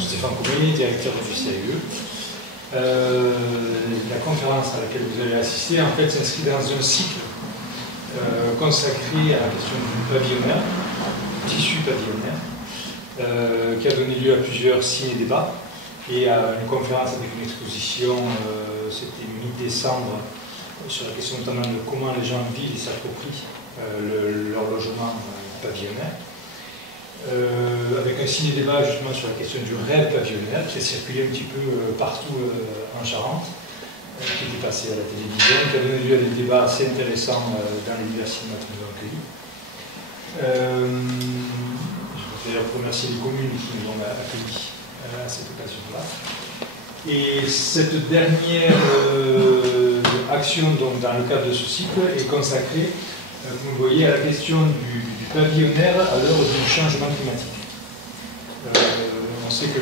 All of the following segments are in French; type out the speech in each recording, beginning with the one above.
Stéphane Comé, directeur du CAE. La conférence à laquelle vous allez assister en fait s'inscrit dans un cycle consacré à la question du pavillonnaire, tissu pavillonnaire, qui a donné lieu à plusieurs ciné-débats et à une conférence avec une exposition, c'était mi-décembre, sur la question notamment de comment les gens vivent et s'approprient leur logement pavillonnaire. Avec un ciné-débat justement sur la question du rêve pavillonnaire qui a circulé un petit peu partout en Charente, qui était passé à la télévision, qui a donné lieu à des débats assez intéressants dans les divers cinémas que nous avons accueillis. Je voudrais remercier les communes qui nous ont accueillis à cette occasion-là. Et cette dernière action donc, dans le cadre de ce cycle est consacrée, comme vous voyez, à la question du pavillonnaire à l'heure du changement climatique. On sait que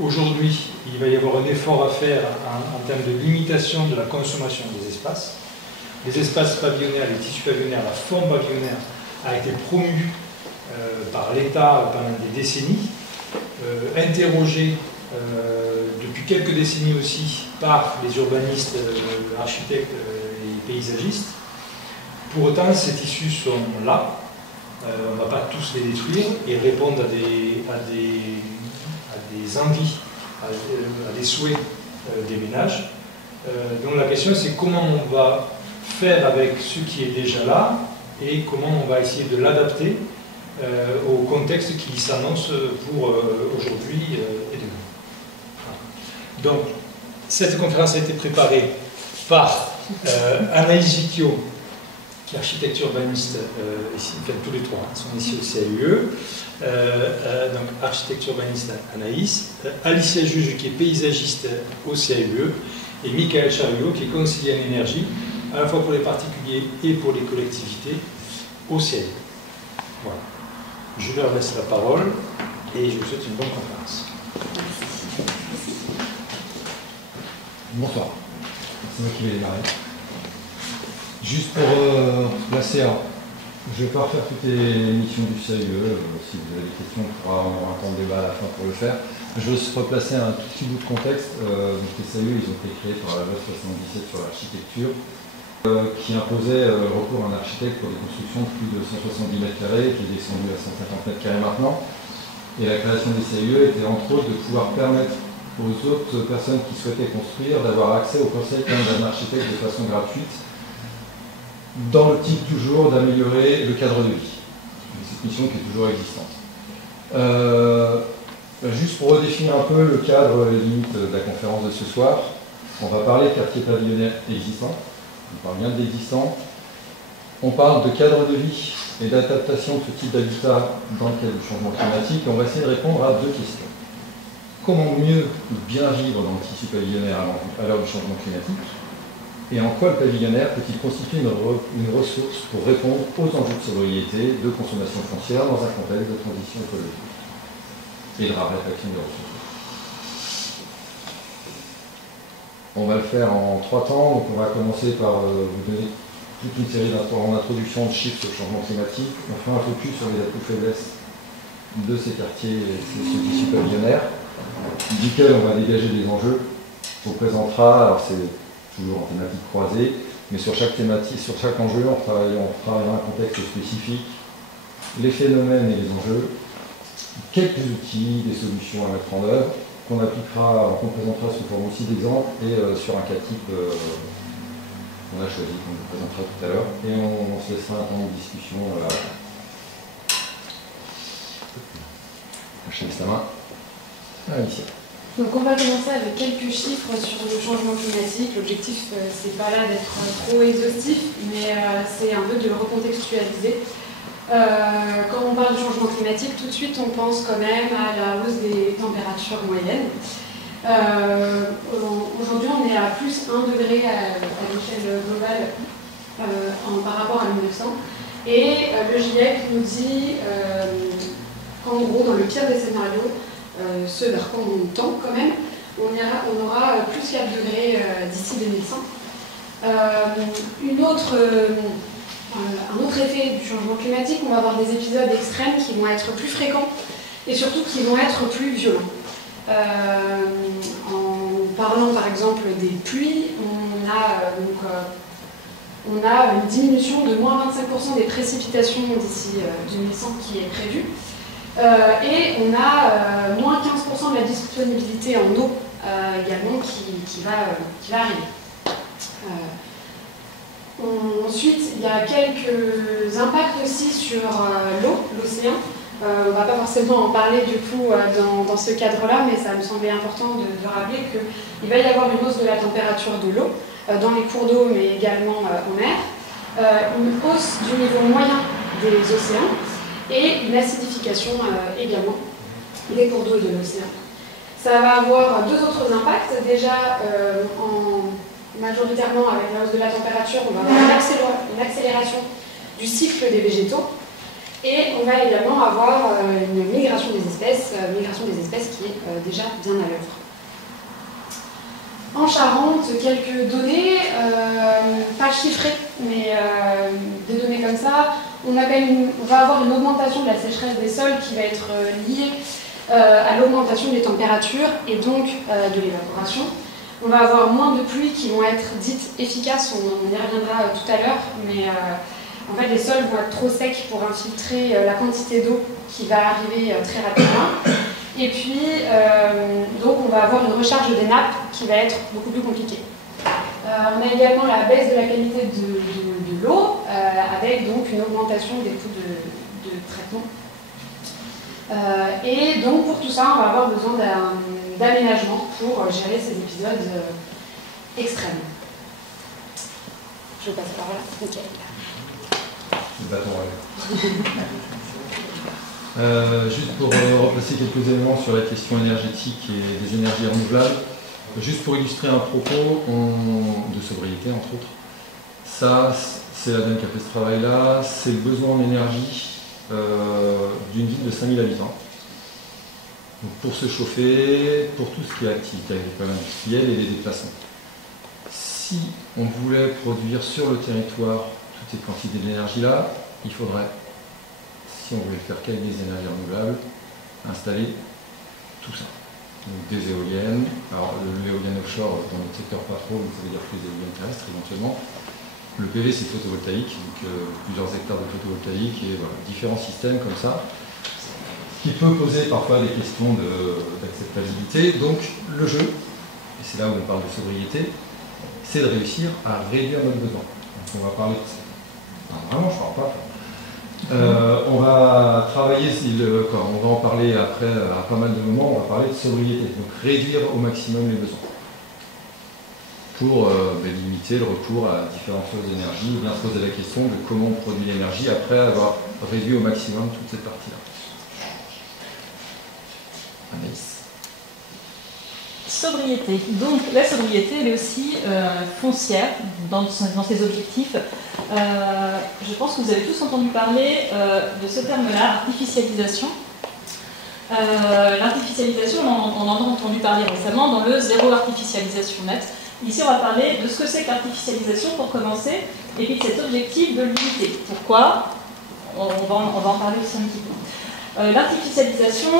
aujourd'hui, il va y avoir un effort à faire en termes de limitation de la consommation des espaces. Les espaces pavillonnaires, les tissus pavillonnaires, la forme pavillonnaire a été promue par l'État pendant des décennies, interrogée depuis quelques décennies aussi par les urbanistes, architectes et paysagistes. Pour autant, ces tissus sont là, on ne va pas tous les détruire et répondre à des envies, à des souhaits des ménages. Donc la question c'est comment on va faire avec ce qui est déjà là et comment on va essayer de l'adapter au contexte qui s'annonce pour aujourd'hui et demain. Donc cette conférence a été préparée par Anaïs Vicchio, qui est architecte urbaniste, ici, enfin, tous les trois sont ici au CAUE, donc architecte urbaniste Anaïs, Alicia Juge qui est paysagiste au CAUE, et Michael Chariot qui est conseiller en énergie, à la fois pour les particuliers et pour les collectivités au CAUE. Voilà. Je leur laisse la parole et je vous souhaite une bonne conférence. Bonsoir, c'est moi qui vais démarrer. Juste pour placer, je ne vais pas refaire toutes les missions du CAE, si vous avez des questions, on pourra avoir un temps de débat à la fin pour le faire. Je veux replacer un tout petit bout de contexte. Donc les CAE, ils ont été créés par la loi 77 sur l'architecture, qui imposait recours à un architecte pour des constructions de plus de 170 m², qui est descendu à 150 m² maintenant. Et la création des CAE était entre autres de pouvoir permettre aux autres personnes qui souhaitaient construire d'avoir accès au conseil d'un architecte de façon gratuite, dans l'optique toujours d'améliorer le cadre de vie. Cette mission qui est toujours existante. Juste pour redéfinir un peu le cadre, les limites de la conférence de ce soir, on va parler de quartier pavillonnaire existant, on parle bien d'existant, on parle de cadre de vie et d'adaptation de ce type d'habitat dans le cadre du changement climatique, et on va essayer de répondre à deux questions. Comment mieux ou bien vivre dans le tissu pavillonnaire à l'heure du changement climatique? Et en quoi le pavillonnaire peut-il constituer une ressource pour répondre aux enjeux de sobriété, de consommation foncière dans un contexte de transition écologique et de raréfaction des ressources? On va le faire en 3 temps. Donc on va commencer par vous donner toute une série d'introductions de chiffres sur le changement climatique. On fera un focus sur les atouts faiblesses de ces quartiers et ce tissu pavillonnaire, duquel on va dégager des enjeux. On vous présentera, alors c'est toujours en thématique croisée, mais sur chaque thématique, sur chaque enjeu, on travaillera un contexte spécifique, les phénomènes et les enjeux, quelques outils, des solutions à mettre en œuvre, qu'on présentera sous forme aussi d'exemples et sur un cas type qu'on a choisi, qu'on vous présentera tout à l'heure, et on se laissera un temps de discussion à la fin. Je laisse la main à Alicia. Donc on va commencer avec quelques chiffres sur le changement climatique. L'objectif, c'est pas là d'être trop exhaustif, mais c'est un peu de le recontextualiser. Quand on parle de changement climatique, tout de suite on pense quand même à la hausse des températures moyennes. Aujourd'hui on est à plus 1 degré à l'échelle globale par rapport à 1900. Et le GIEC nous dit qu'en gros, dans le pire des scénarios, ce vers quoi on tend quand même, on aura plus 4 degrés d'ici 2100. Un autre effet du changement climatique, on va avoir des épisodes extrêmes qui vont être plus fréquents et surtout qui vont être plus violents. En parlant par exemple des pluies, on a une diminution de moins 25% des précipitations d'ici 2100 qui est prévue. Et on a moins 15% de la disponibilité en eau également qui va arriver. Ensuite, il y a quelques impacts aussi sur l'océan. On ne va pas forcément en parler du coup dans ce cadre-là, mais ça me semblait important de rappeler qu'il va y avoir une hausse de la température de l'eau dans les cours d'eau, mais également en mer, une hausse du niveau moyen des océans et une acidification également des cours d'eau et de l'océan. Ça va avoir deux autres impacts. Déjà, majoritairement avec la hausse de la température, on va avoir une accélération du cycle des végétaux. Et on va également avoir une migration des espèces qui est déjà bien à l'œuvre. En Charente, quelques données, pas chiffrées, mais des données comme ça. On va avoir une augmentation de la sécheresse des sols qui va être liée à l'augmentation des températures et donc de l'évaporation. On va avoir moins de pluies qui vont être dites efficaces, on y reviendra tout à l'heure, mais en fait les sols vont être trop secs pour infiltrer la quantité d'eau qui va arriver très rapidement. Et puis, donc on va avoir une recharge des nappes qui va être beaucoup plus compliquée. On a également la baisse de la qualité de l'eau, avec donc une augmentation des coûts de traitement. Et donc pour tout ça, on va avoir besoin d'aménagement pour gérer ces épisodes extrêmes. Je passe par là. Ok. Le bâton juste pour replacer quelques éléments sur la question énergétique et des énergies renouvelables, juste pour illustrer un propos de sobriété entre autres. Ça, c'est la dame qui a fait ce travail-là, c'est le besoin en énergie d'une ville de 5000 habitants. Donc pour se chauffer, pour tout ce qui est activité agricole industrielle et les déplacements. Si on voulait produire sur le territoire toutes ces quantités d'énergie-là, il faudrait, si on voulait le faire qu'avec des énergies renouvelables, installer tout ça. Donc des éoliennes, alors l'éolienne offshore dans notre secteur pas trop, donc ça veut dire que les éoliennes terrestres éventuellement. Le PV c'est photovoltaïque, donc plusieurs hectares de photovoltaïque et voilà, différents systèmes comme ça, qui peut poser parfois des questions d'acceptabilité. Donc le jeu, et c'est là où on parle de sobriété, c'est de réussir à réduire notre besoin. Donc on va parler de ça. Non, vraiment je parle pas. On va travailler, on va en parler après à pas mal de moments, on va parler de sobriété, donc réduire au maximum les besoins pour limiter le recours à différentes sources d'énergie ou bien se poser la question de comment on produit l'énergie après avoir réduit au maximum toute cette partie-là. Anaïs. Sobriété. Donc la sobriété, elle est aussi foncière dans ses objectifs. Je pense que vous avez tous entendu parler de ce terme-là, artificialisation. L'artificialisation, on en a entendu parler récemment dans le zéro artificialisation net. Ici, on va parler de ce que c'est que l'artificialisation pour commencer, et puis de cet objectif de limiter. Pourquoi ? On va en parler aussi un petit peu. L'artificialisation,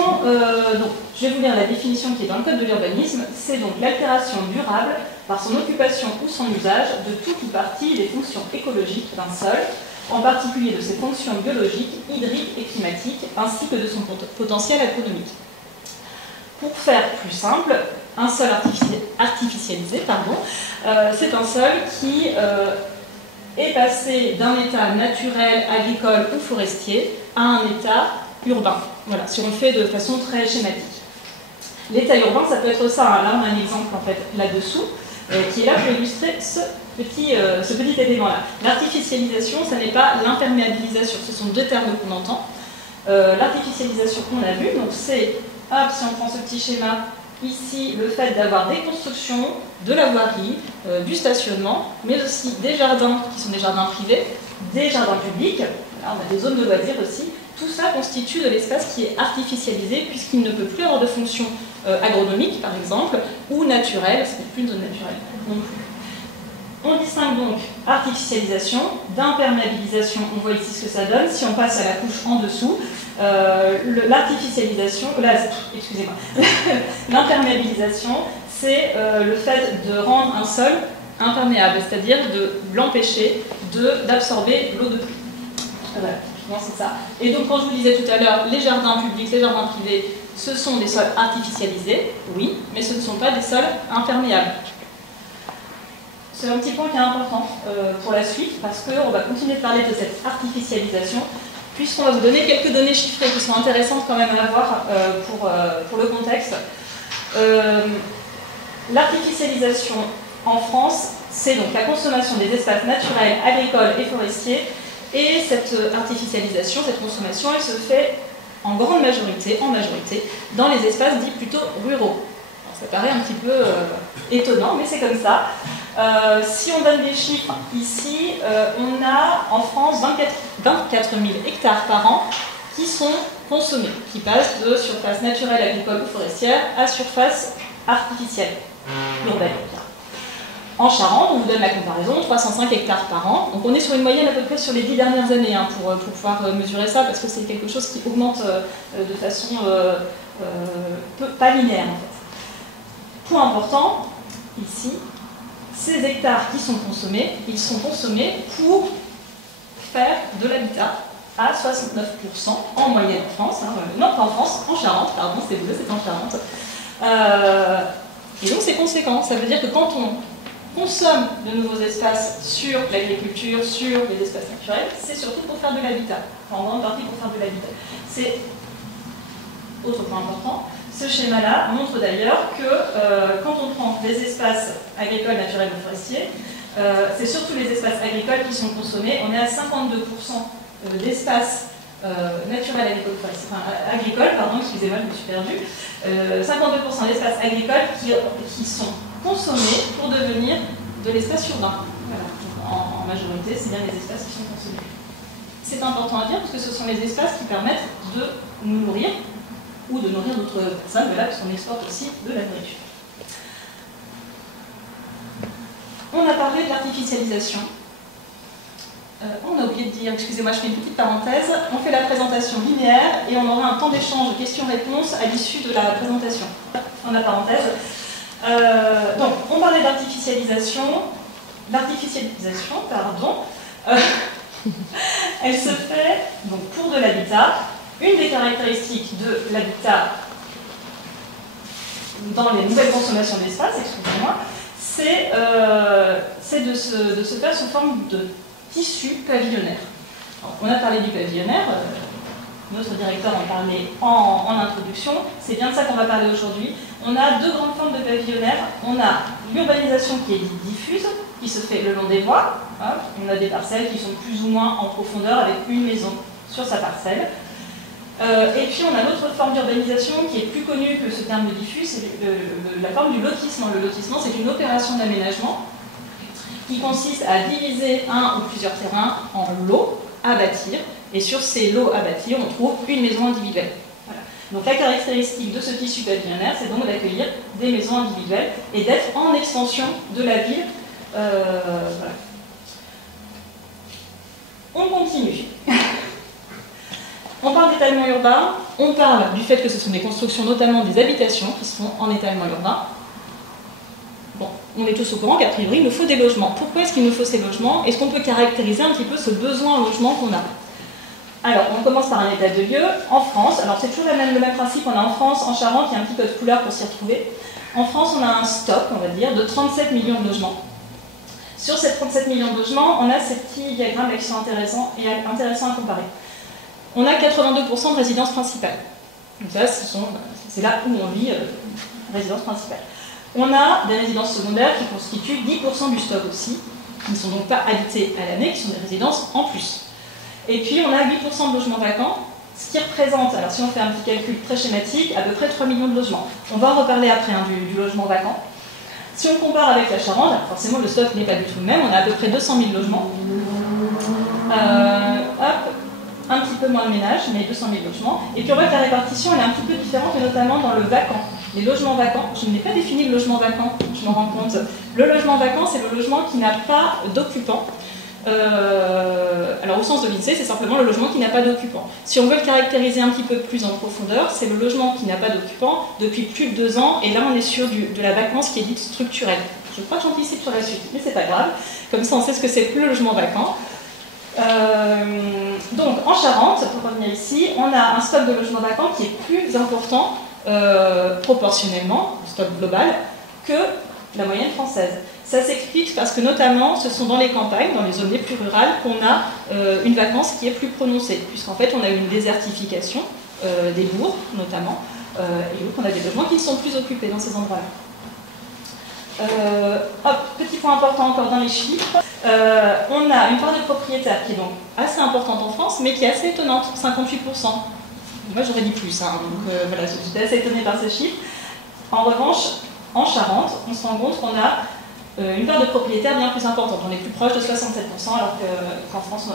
donc, je vais vous lire la définition qui est dans le Code de l'urbanisme, c'est donc l'altération durable par son occupation ou son usage de toute ou partie des fonctions écologiques d'un sol, en particulier de ses fonctions biologiques, hydriques et climatiques, ainsi que de son potentiel économique. Pour faire plus simple, un sol artificialisé, c'est un sol qui est passé d'un état naturel, agricole ou forestier à un état urbain. Voilà, si on le fait de façon très schématique. L'état urbain, ça peut être ça. Là, on a un exemple en fait là-dessous, qui est là pour illustrer ce petit élément-là. L'artificialisation, ça n'est pas l'imperméabilisation. Ce sont deux termes qu'on entend. L'artificialisation qu'on a vu, donc c'est, si on prend ce petit schéma, ici, le fait d'avoir des constructions, de la voirie, du stationnement, mais aussi des jardins qui sont des jardins privés, des jardins publics. Là, on a des zones de loisirs aussi. Tout ça constitue de l'espace qui est artificialisé puisqu'il ne peut plus avoir de fonction agronomique, par exemple, ou naturelle, ce n'est plus une zone naturelle non plus. On distingue donc artificialisation d'imperméabilisation. On voit ici ce que ça donne. Si on passe à la couche en dessous, l'artificialisation, excusez-moi, l'imperméabilisation, c'est le fait de rendre un sol imperméable, c'est-à-dire de l'empêcher d'absorber l'eau de pluie. Voilà, c'est ça. Et donc, quand je vous disais tout à l'heure, les jardins publics, les jardins privés, ce sont des sols artificialisés, oui, mais ce ne sont pas des sols imperméables. C'est un petit point qui est important pour la suite, parce qu'on va continuer de parler de cette artificialisation, puisqu'on va vous donner quelques données chiffrées qui sont intéressantes quand même à avoir pour le contexte. L'artificialisation en France, c'est donc la consommation des espaces naturels, agricoles et forestiers, et cette artificialisation, cette consommation, elle se fait en grande majorité, dans les espaces dits plutôt ruraux. Alors, ça paraît un petit peu étonnant, mais c'est comme ça. Si on donne des chiffres ici, on a en France 24 000 hectares par an qui sont consommés, qui passent de surface naturelle, agricole ou forestière à surface artificielle, urbaine. En Charente, on vous donne la comparaison, 305 hectares par an. Donc on est sur une moyenne à peu près sur les 10 dernières années pour pouvoir mesurer ça, parce que c'est quelque chose qui augmente de façon pas linéaire en fait. Point important, ici, ces hectares qui sont consommés, ils sont consommés pour faire de l'habitat à 69% en moyenne en France. Non, pas en France, en Charente, pardon, c'est en Charente. Et donc c'est conséquent, ça veut dire que quand on consomme de nouveaux espaces sur l'agriculture, sur les espaces naturels, c'est surtout pour faire de l'habitat, en grande partie pour faire de l'habitat. C'est autre point important. Ce schéma-là montre d'ailleurs que quand on prend des espaces agricoles, naturels ou forestiers, c'est surtout les espaces agricoles qui sont consommés. On est à 52% d'espaces naturels, agricoles, forestiers, enfin agricoles, pardon, excusez-moi, je me suis perdue. 52% d'espaces agricoles qui sont consommés pour devenir de l'espace urbain. Voilà. En majorité, c'est bien les espaces qui sont consommés. C'est important à dire parce que ce sont les espaces qui permettent de nous nourrir ou de nourrir d'autres personnes, de là parce qu'on exporte aussi de la nourriture. On a parlé de l'artificialisation. On a oublié de dire, excusez-moi, je fais une petite parenthèse, on fait la présentation linéaire et on aura un temps d'échange questions-réponses à l'issue de la présentation. En la parenthèse. Donc, on parlait d'artificialisation. L'artificialisation, pardon, elle se fait donc, pour de l'habitat. Une des caractéristiques de l'habitat dans les nouvelles consommations d'espace, excusez-moi, c'est de se faire sous forme de tissu pavillonnaire. Alors, on a parlé du pavillonnaire, notre directeur en parlait en introduction, c'est bien de ça qu'on va parler aujourd'hui. On a deux grandes formes de pavillonnaire. On a l'urbanisation qui est dite diffuse, qui se fait le long des voies. On a des parcelles qui sont plus ou moins en profondeur avec une maison sur sa parcelle. Et puis on a l'autre forme d'urbanisation qui est plus connue que ce terme de diffus, c'est la forme du lotissement. Le lotissement, c'est une opération d'aménagement qui consiste à diviser un ou plusieurs terrains en lots à bâtir, et sur ces lots à bâtir, on trouve une maison individuelle. Voilà. Donc la caractéristique de ce tissu pavillonnaire, c'est donc d'accueillir des maisons individuelles et d'être en extension de la ville. Voilà. On continue. On parle d'étalement urbain, on parle du fait que ce sont des constructions, notamment des habitations, qui sont en étalement urbain. Bon, on est tous au courant qu'a priori, il nous faut des logements. Pourquoi est-ce qu'il nous faut ces logements? Est-ce qu'on peut caractériser un petit peu ce besoin en logement qu'on a? Alors, on commence par un état de lieu. En France, alors c'est toujours le même principe, on a en France, en Charente, il y a un petit peu de couleur pour s'y retrouver. En France, on a un stock, on va dire, de 37 millions de logements. Sur ces 37 millions de logements, on a ces petits diagrammes qui sont intéressants à comparer. On a 82% de résidences principales. Donc ça, c'est là où on vit résidence principale. On a des résidences secondaires qui constituent 10% du stock aussi, qui ne sont donc pas habitées à l'année, qui sont des résidences en plus. Et puis on a 8% de logements vacants, ce qui représente, alors si on fait un petit calcul très schématique, à peu près 3 millions de logements. On va en reparler après du logement vacant. Si on compare avec la Charente, alors forcément le stock n'est pas du tout le même, on a à peu près 200 000 logements. Un petit peu moins de ménages, mais 200 000 logements. Et puis on voit que la répartition elle est un petit peu différente, et notamment dans le vacant. les logements vacants. Je n'ai pas défini le logement vacant, je me rends compte. Le logement vacant, c'est le logement qui n'a pas d'occupant. Alors au sens de l'INSEE, c'est simplement le logement qui n'a pas d'occupant. Si on veut le caractériser un petit peu plus en profondeur, c'est le logement qui n'a pas d'occupant depuis plus de 2 ans, et là on est sur de la vacance qui est dite structurelle. Je crois que j'anticipe sur la suite, mais c'est pas grave, comme ça on sait ce que c'est que le logement vacant. Donc en Charente, pour revenir ici, on a un stock de logements vacants qui est plus important proportionnellement, au stock global, que la moyenne française. Ça s'explique parce que notamment ce sont dans les campagnes, dans les zones les plus rurales, qu'on a une vacance qui est plus prononcée, puisqu'en fait on a une désertification des bourgs notamment, et donc on a des logements qui sont plus occupés dans ces endroits-là. Petit point important encore dans les chiffres, on a une part de propriétaires qui est donc assez importante en France, mais qui est assez étonnante, 58%. Moi j'aurais dit plus, hein, donc voilà, j'étais assez étonnée par ces chiffres. En revanche, en Charente, on se rend compte qu'on a une part de propriétaires bien plus importante. On est plus proche de 67%, alors qu'en France,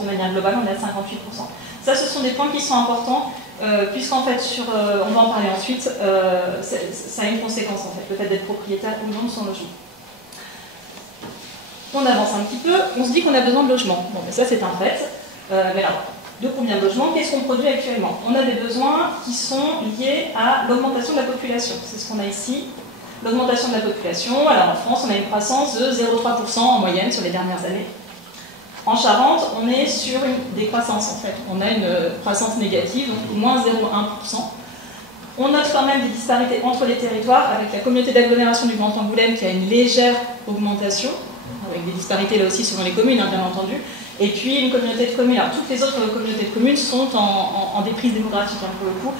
de manière globale, on est à 58%. Ça, ce sont des points qui sont importants, puisqu'en fait, on va en parler ensuite, ça a une conséquence, en fait, le fait d'être propriétaire ou non de son logement. On avance un petit peu, on se dit qu'on a besoin de logements. Bon, mais ça, c'est un fait. Mais alors, de combien de logements? Qu'est-ce qu'on produit actuellement? On a des besoins qui sont liés à l'augmentation de la population. C'est ce qu'on a ici. L'augmentation de la population, alors en France, on a une croissance de 0,3% en moyenne sur les dernières années. En Charente, on est sur une décroissance en fait. On a une croissance négative, donc moins 0,1%. On note quand même des disparités entre les territoires, avec la communauté d'agglomération du Grand Angoulême qui a une légère augmentation, avec des disparités là aussi selon les communes, hein, bien entendu. Et puis une communauté de communes. Alors toutes les autres communautés de communes sont en déprise démographique, hein, pour le coup.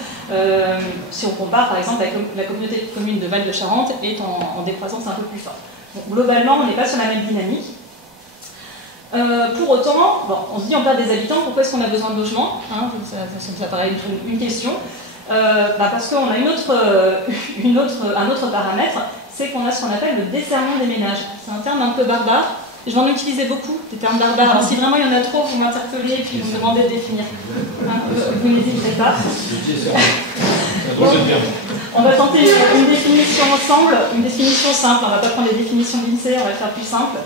Si on compare, par exemple, la communauté de communes de Val-de-Charente est en décroissance un peu plus forte. Donc, globalement, on n'est pas sur la même dynamique. Pour autant, bon, on se dit on perd des habitants, pourquoi est-ce qu'on a besoin de logements, hein, ça paraît une question. Parce qu'on a un autre paramètre, c'est qu'on a ce qu'on appelle le desserrement des ménages. C'est un terme un peu barbare. Je vais en utiliser beaucoup, des termes barbares. Alors si vraiment il y en a trop, vous m'interpellez et puis vous me demandez de définir. Hein, vous n'hésiterez pas. On va tenter une définition ensemble, une définition simple. On ne va pas prendre les définitions de l'INSEE, on va faire plus simple.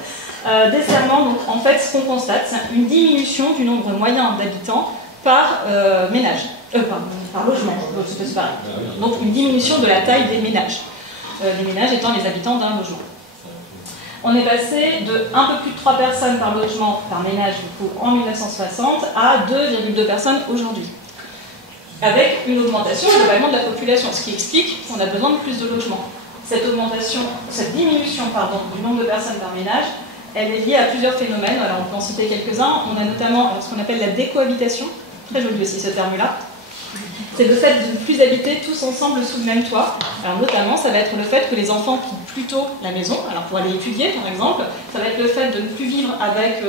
Desserrement, donc en fait, ce qu'on constate, c'est une diminution du nombre moyen d'habitants par ménage, par logement. C'est pareil. Donc une diminution de la taille des ménages. Les ménages étant les habitants d'un logement. On est passé de un peu plus de 3 personnes par logement, par ménage, du coup, en 1960, à 2,2 personnes aujourd'hui. Avec une augmentation globalement de la population, ce qui explique qu'on a besoin de plus de logements. Cette diminution du nombre de personnes par ménage, elle est liée à plusieurs phénomènes. Alors on peut en citer quelques-uns. On a notamment ce qu'on appelle la décohabitation, très joli aussi ce terme-là. C'est le fait de ne plus habiter tous ensemble sous le même toit. Alors notamment, ça va être le fait que les enfants quittent plutôt la maison, alors pour aller étudier par exemple, ça va être le fait de ne plus vivre avec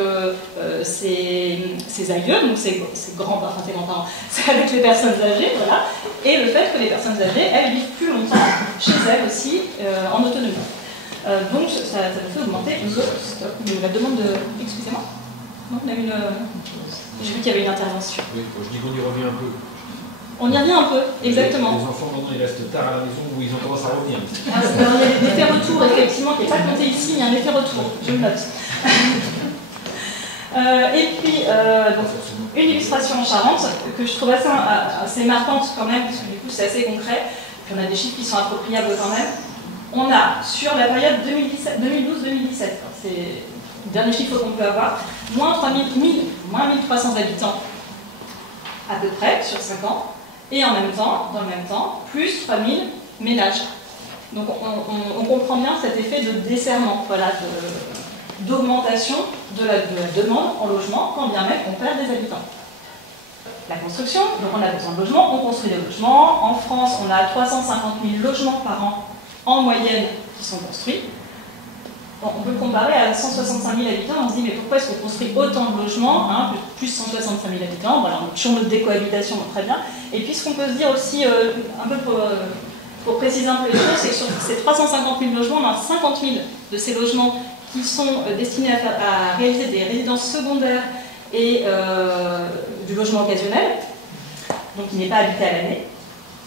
ses aïeux, donc ses grands-parents, enfin ses grands-parents, c'est avec les personnes âgées, voilà, et le fait que les personnes âgées, elles vivent plus longtemps chez elles aussi, en autonomie. Donc ça nous fait augmenter la demande de... Excusez-moi. Non, on a une... J'ai vu qu'il y avait une intervention. Oui, je dis qu'on y revient un peu. On y revient un peu, exactement. Les enfants, maintenant, ils restent tard à la maison où ils ont tendance à revenir. Alors, il y a l'effet retour, effectivement, qui n'est pas compté ici, il y a un effet retour, je le note. Et puis, donc, une illustration en Charente, que je trouve assez marquante quand même, parce que du coup, c'est assez concret, puis on a des chiffres qui sont appropriables quand même. On a, sur la période 2012-2017, c'est le dernier chiffre qu'on peut avoir, moins 1300 habitants, à peu près, sur 5 ans. Et en même temps, dans le même temps, plus 3000 ménages. Donc on comprend bien cet effet de desserrement, voilà, d'augmentation de la demande en logement, quand bien même on perd des habitants. La construction, donc on a besoin de logements, on construit des logements. En France, on a 350 000 logements par an en moyenne qui sont construits. Bon, on peut le comparer à 165 000 habitants, on se dit mais pourquoi est-ce qu'on construit autant de logements, hein, plus 165 000 habitants, voilà, on a toujours notre décohabitation, très bien. Et puis ce qu'on peut se dire aussi, un peu pour préciser un peu les choses, c'est que sur ces 350 000 logements, on a 50 000 de ces logements qui sont destinés à réaliser des résidences secondaires et du logement occasionnel, donc qui n'est pas habité à l'année.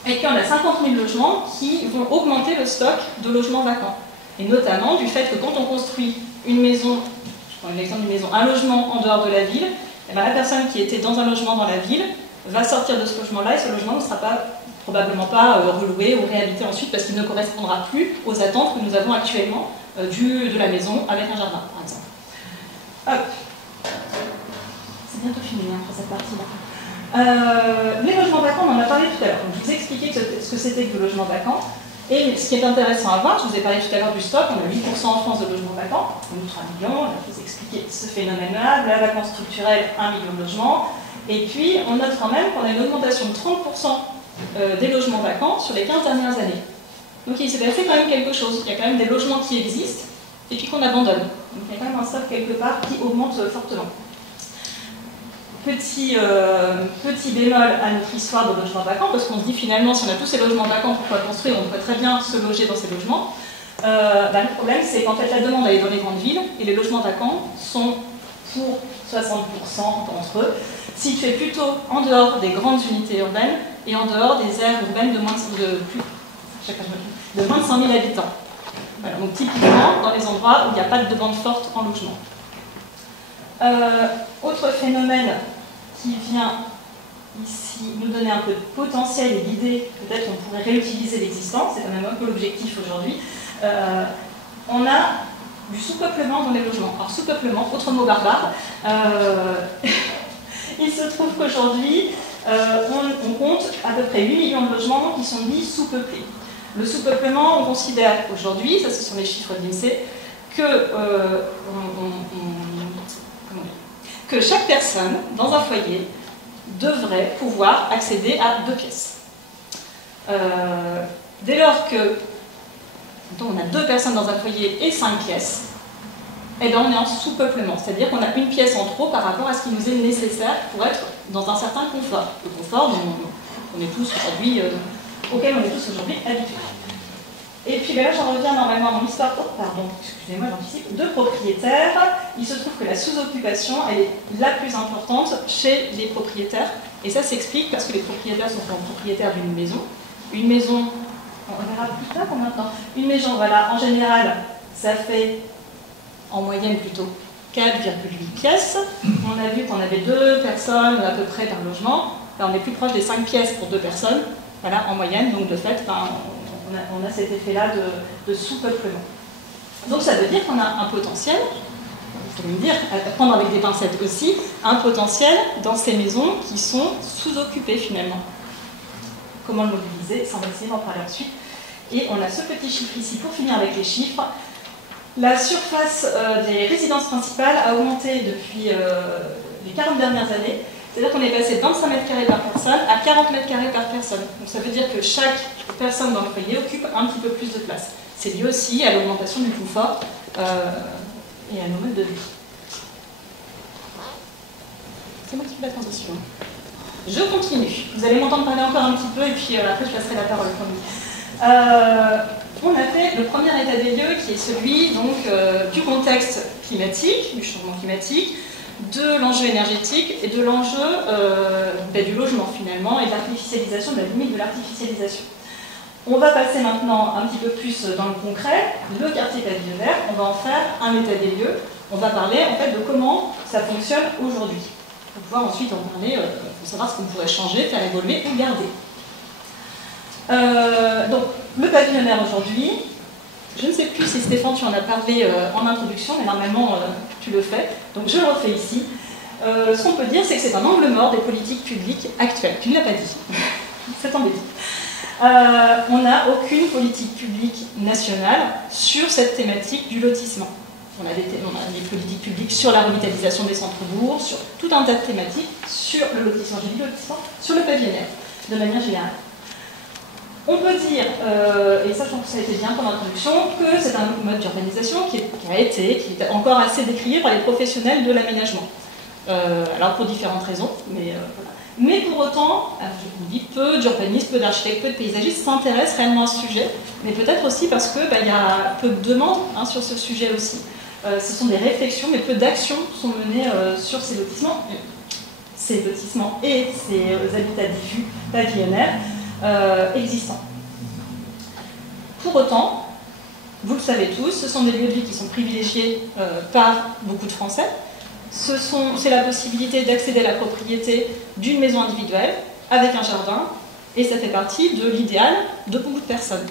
et puis on a 50 000 logements qui vont augmenter le stock de logements vacants. Et notamment du fait que quand on construit une maison, je prends l'exemple d'une maison, un logement en dehors de la ville, et bien la personne qui était dans un logement dans la ville va sortir de ce logement-là et ce logement ne sera probablement pas reloué ou réhabité ensuite parce qu'il ne correspondra plus aux attentes que nous avons actuellement de la maison avec un jardin, par exemple. Hop. C'est bientôt fini après cette partie-là. Les logements vacants, on en a parlé tout à l'heure. Je vous ai expliqué ce que c'était que le logement vacant. Et ce qui est intéressant à voir, je vous ai parlé tout à l'heure du stock, on a 8% en France de logements vacants, on a 3 millions, je vous ai expliqué ce phénomène-là, la vacance structurelle, 1 million de logements, et puis on note quand même qu'on a une augmentation de 30% des logements vacants sur les 15 dernières années. Donc il s'est passé quand même quelque chose, il y a quand même des logements qui existent, et puis qu'on abandonne. Donc il y a quand même un stock quelque part qui augmente fortement. Petit bémol à notre histoire de logements vacants, parce qu'on se dit finalement, si on a tous ces logements vacants, pourquoi construire? On pourrait très bien se loger dans ces logements. Le problème, c'est qu'en fait, la demande elle est dans les grandes villes, et les logements vacants sont pour 60% d'entre eux situés plutôt en dehors des grandes unités urbaines et en dehors des aires urbaines de moins de 100 000 habitants. Voilà, donc typiquement dans les endroits où il n'y a pas de demande forte en logement. Autre phénomène qui vient ici nous donner un peu de potentiel et l'idée, peut-être qu'on pourrait réutiliser l'existant, c'est quand même un peu l'objectif aujourd'hui, on a du sous-peuplement dans les logements. Alors sous-peuplement, autre mot barbare, il se trouve qu'aujourd'hui, on compte à peu près 8 millions de logements qui sont dits sous-peuplés. Le sous-peuplement, on considère aujourd'hui, ça ce sont les chiffres de l'INSEE, que chaque personne dans un foyer devrait pouvoir accéder à 2 pièces. Dès lors que on a 2 personnes dans un foyer et 5 pièces, eh bien on est en sous-peuplement, c'est-à-dire qu'on a une pièce en trop par rapport à ce qui nous est nécessaire pour être dans un certain confort. Le confort dont on est tous aujourd'hui, auquel on est tous aujourd'hui habitués. Et puis là, j'en reviens normalement à mon histoire, excusez-moi, j'anticipe, de propriétaires. Il se trouve que la sous-occupation, elle est la plus importante chez les propriétaires. Et ça s'explique parce que les propriétaires sont propriétaires d'une maison. Une maison, on verra plus tard ou maintenant. Une maison, voilà, en général, ça fait en moyenne plutôt 4,8 pièces. On a vu qu'on avait 2 personnes à peu près par logement. Là, on est plus proche des 5 pièces pour 2 personnes, voilà, en moyenne. Donc de fait, on a cet effet-là de sous-peuplement. Donc ça veut dire qu'on a un potentiel, il faut me dire, à prendre avec des pincettes aussi, un potentiel dans ces maisons qui sont sous-occupées finalement. Comment le mobiliser? Ça, on va essayer d'en parler ensuite. Et on a ce petit chiffre ici pour finir avec les chiffres. La surface des résidences principales a augmenté depuis les 40 dernières années. C'est-à-dire qu'on est passé de 25 mètres carrés par personne à 40 mètres carrés par personne. Donc ça veut dire que chaque personne dans le foyer occupe un petit peu plus de place. C'est lié aussi à l'augmentation du confort et à nos modes de vie. C'est moi qui fais la transition. Je continue. Vous allez m'entendre parler encore un petit peu et puis après je passerai la parole au premier. On a fait le premier état des lieux qui est celui donc, du contexte climatique, du changement climatique, de l'enjeu énergétique et de l'enjeu du logement finalement et de l'artificialisation, de la limite de l'artificialisation. On va passer maintenant un petit peu plus dans le concret, le quartier pavillonnaire, on va en faire un état des lieux, on va parler en fait de comment ça fonctionne aujourd'hui, pour pouvoir ensuite en parler, pour savoir ce qu'on pourrait changer, faire évoluer ou garder. Donc le pavillonnaire aujourd'hui, je ne sais plus si Stéphane tu en as parlé en introduction, mais normalement tu le fais, donc je le refais ici. Ce qu'on peut dire, c'est que c'est un angle mort des politiques publiques actuelles. Tu ne l'as pas dit, c'est embêtant. On n'a aucune politique publique nationale sur cette thématique du lotissement. On a des politiques publiques sur la revitalisation des centres-bourgs, sur tout un tas de thématiques, sur le lotissement, j'ai dit lotissement, sur le pavillonnaire, de manière générale. On peut dire, et ça je pense que ça a été bien pour l'introduction, que c'est un mode d'urbanisation qui est encore assez décrié par les professionnels de l'aménagement. Alors pour différentes raisons, mais voilà. Mais pour autant, je vous dis, peu d'urbanistes, peu d'architectes, peu de paysagistes s'intéressent réellement à ce sujet, mais peut-être aussi parce qu'il y a peu de demandes sur ce sujet aussi. Ce sont des réflexions, mais peu d'actions sont menées sur ces lotissements et ces habitats diffus pavillonnaires. existants. Pour autant, vous le savez tous, ce sont des lieux de vie qui sont privilégiés par beaucoup de Français. C'est la possibilité d'accéder à la propriété d'une maison individuelle avec un jardin, et ça fait partie de l'idéal de beaucoup de personnes.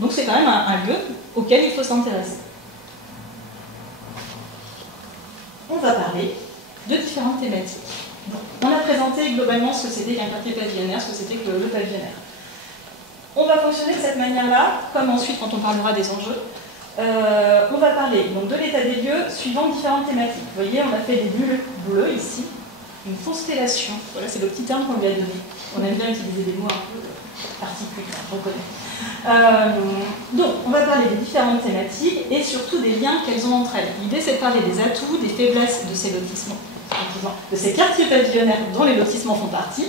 Donc c'est quand même un lieu auquel il faut s'intéresser. On va parler de différentes thématiques. Donc, on a présenté globalement ce que c'était qu'un quartier pavillonnaire, ce que c'était que le pavillonnaire. On va fonctionner de cette manière-là, comme ensuite quand on parlera des enjeux. On va parler donc, de l'état des lieux suivant différentes thématiques. Vous voyez, on a fait des bulles bleues ici, une constellation. Voilà, c'est le petit terme qu'on lui a donné. On aime bien utiliser des mots un peu particuliers, je reconnais. Donc, on va parler des différentes thématiques et surtout des liens qu'elles ont entre elles. L'idée, c'est de parler des atouts, des faiblesses de ces lotissements, de ces quartiers pavillonnaires dont les lotissements font partie.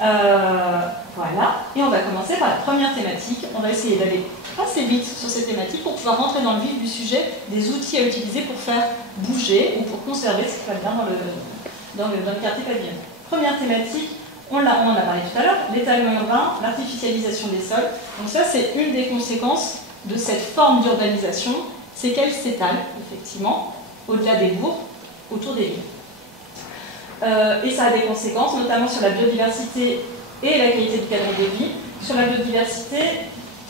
Voilà, et on va commencer par la première thématique. On va essayer d'aller assez vite sur ces thématiques pour pouvoir rentrer dans le vif du sujet, des outils à utiliser pour faire bouger ou pour conserver ce qui va bien dans le quartier pavillonnaire. Première thématique, on en a parlé tout à l'heure, l'étalement urbain, l'artificialisation des sols. Donc ça, c'est une des conséquences de cette forme d'urbanisation, c'est qu'elle s'étale, effectivement, au-delà des bourgs, autour des villes. Et ça a des conséquences, notamment sur la biodiversité et la qualité du cadre de vie. Sur la biodiversité,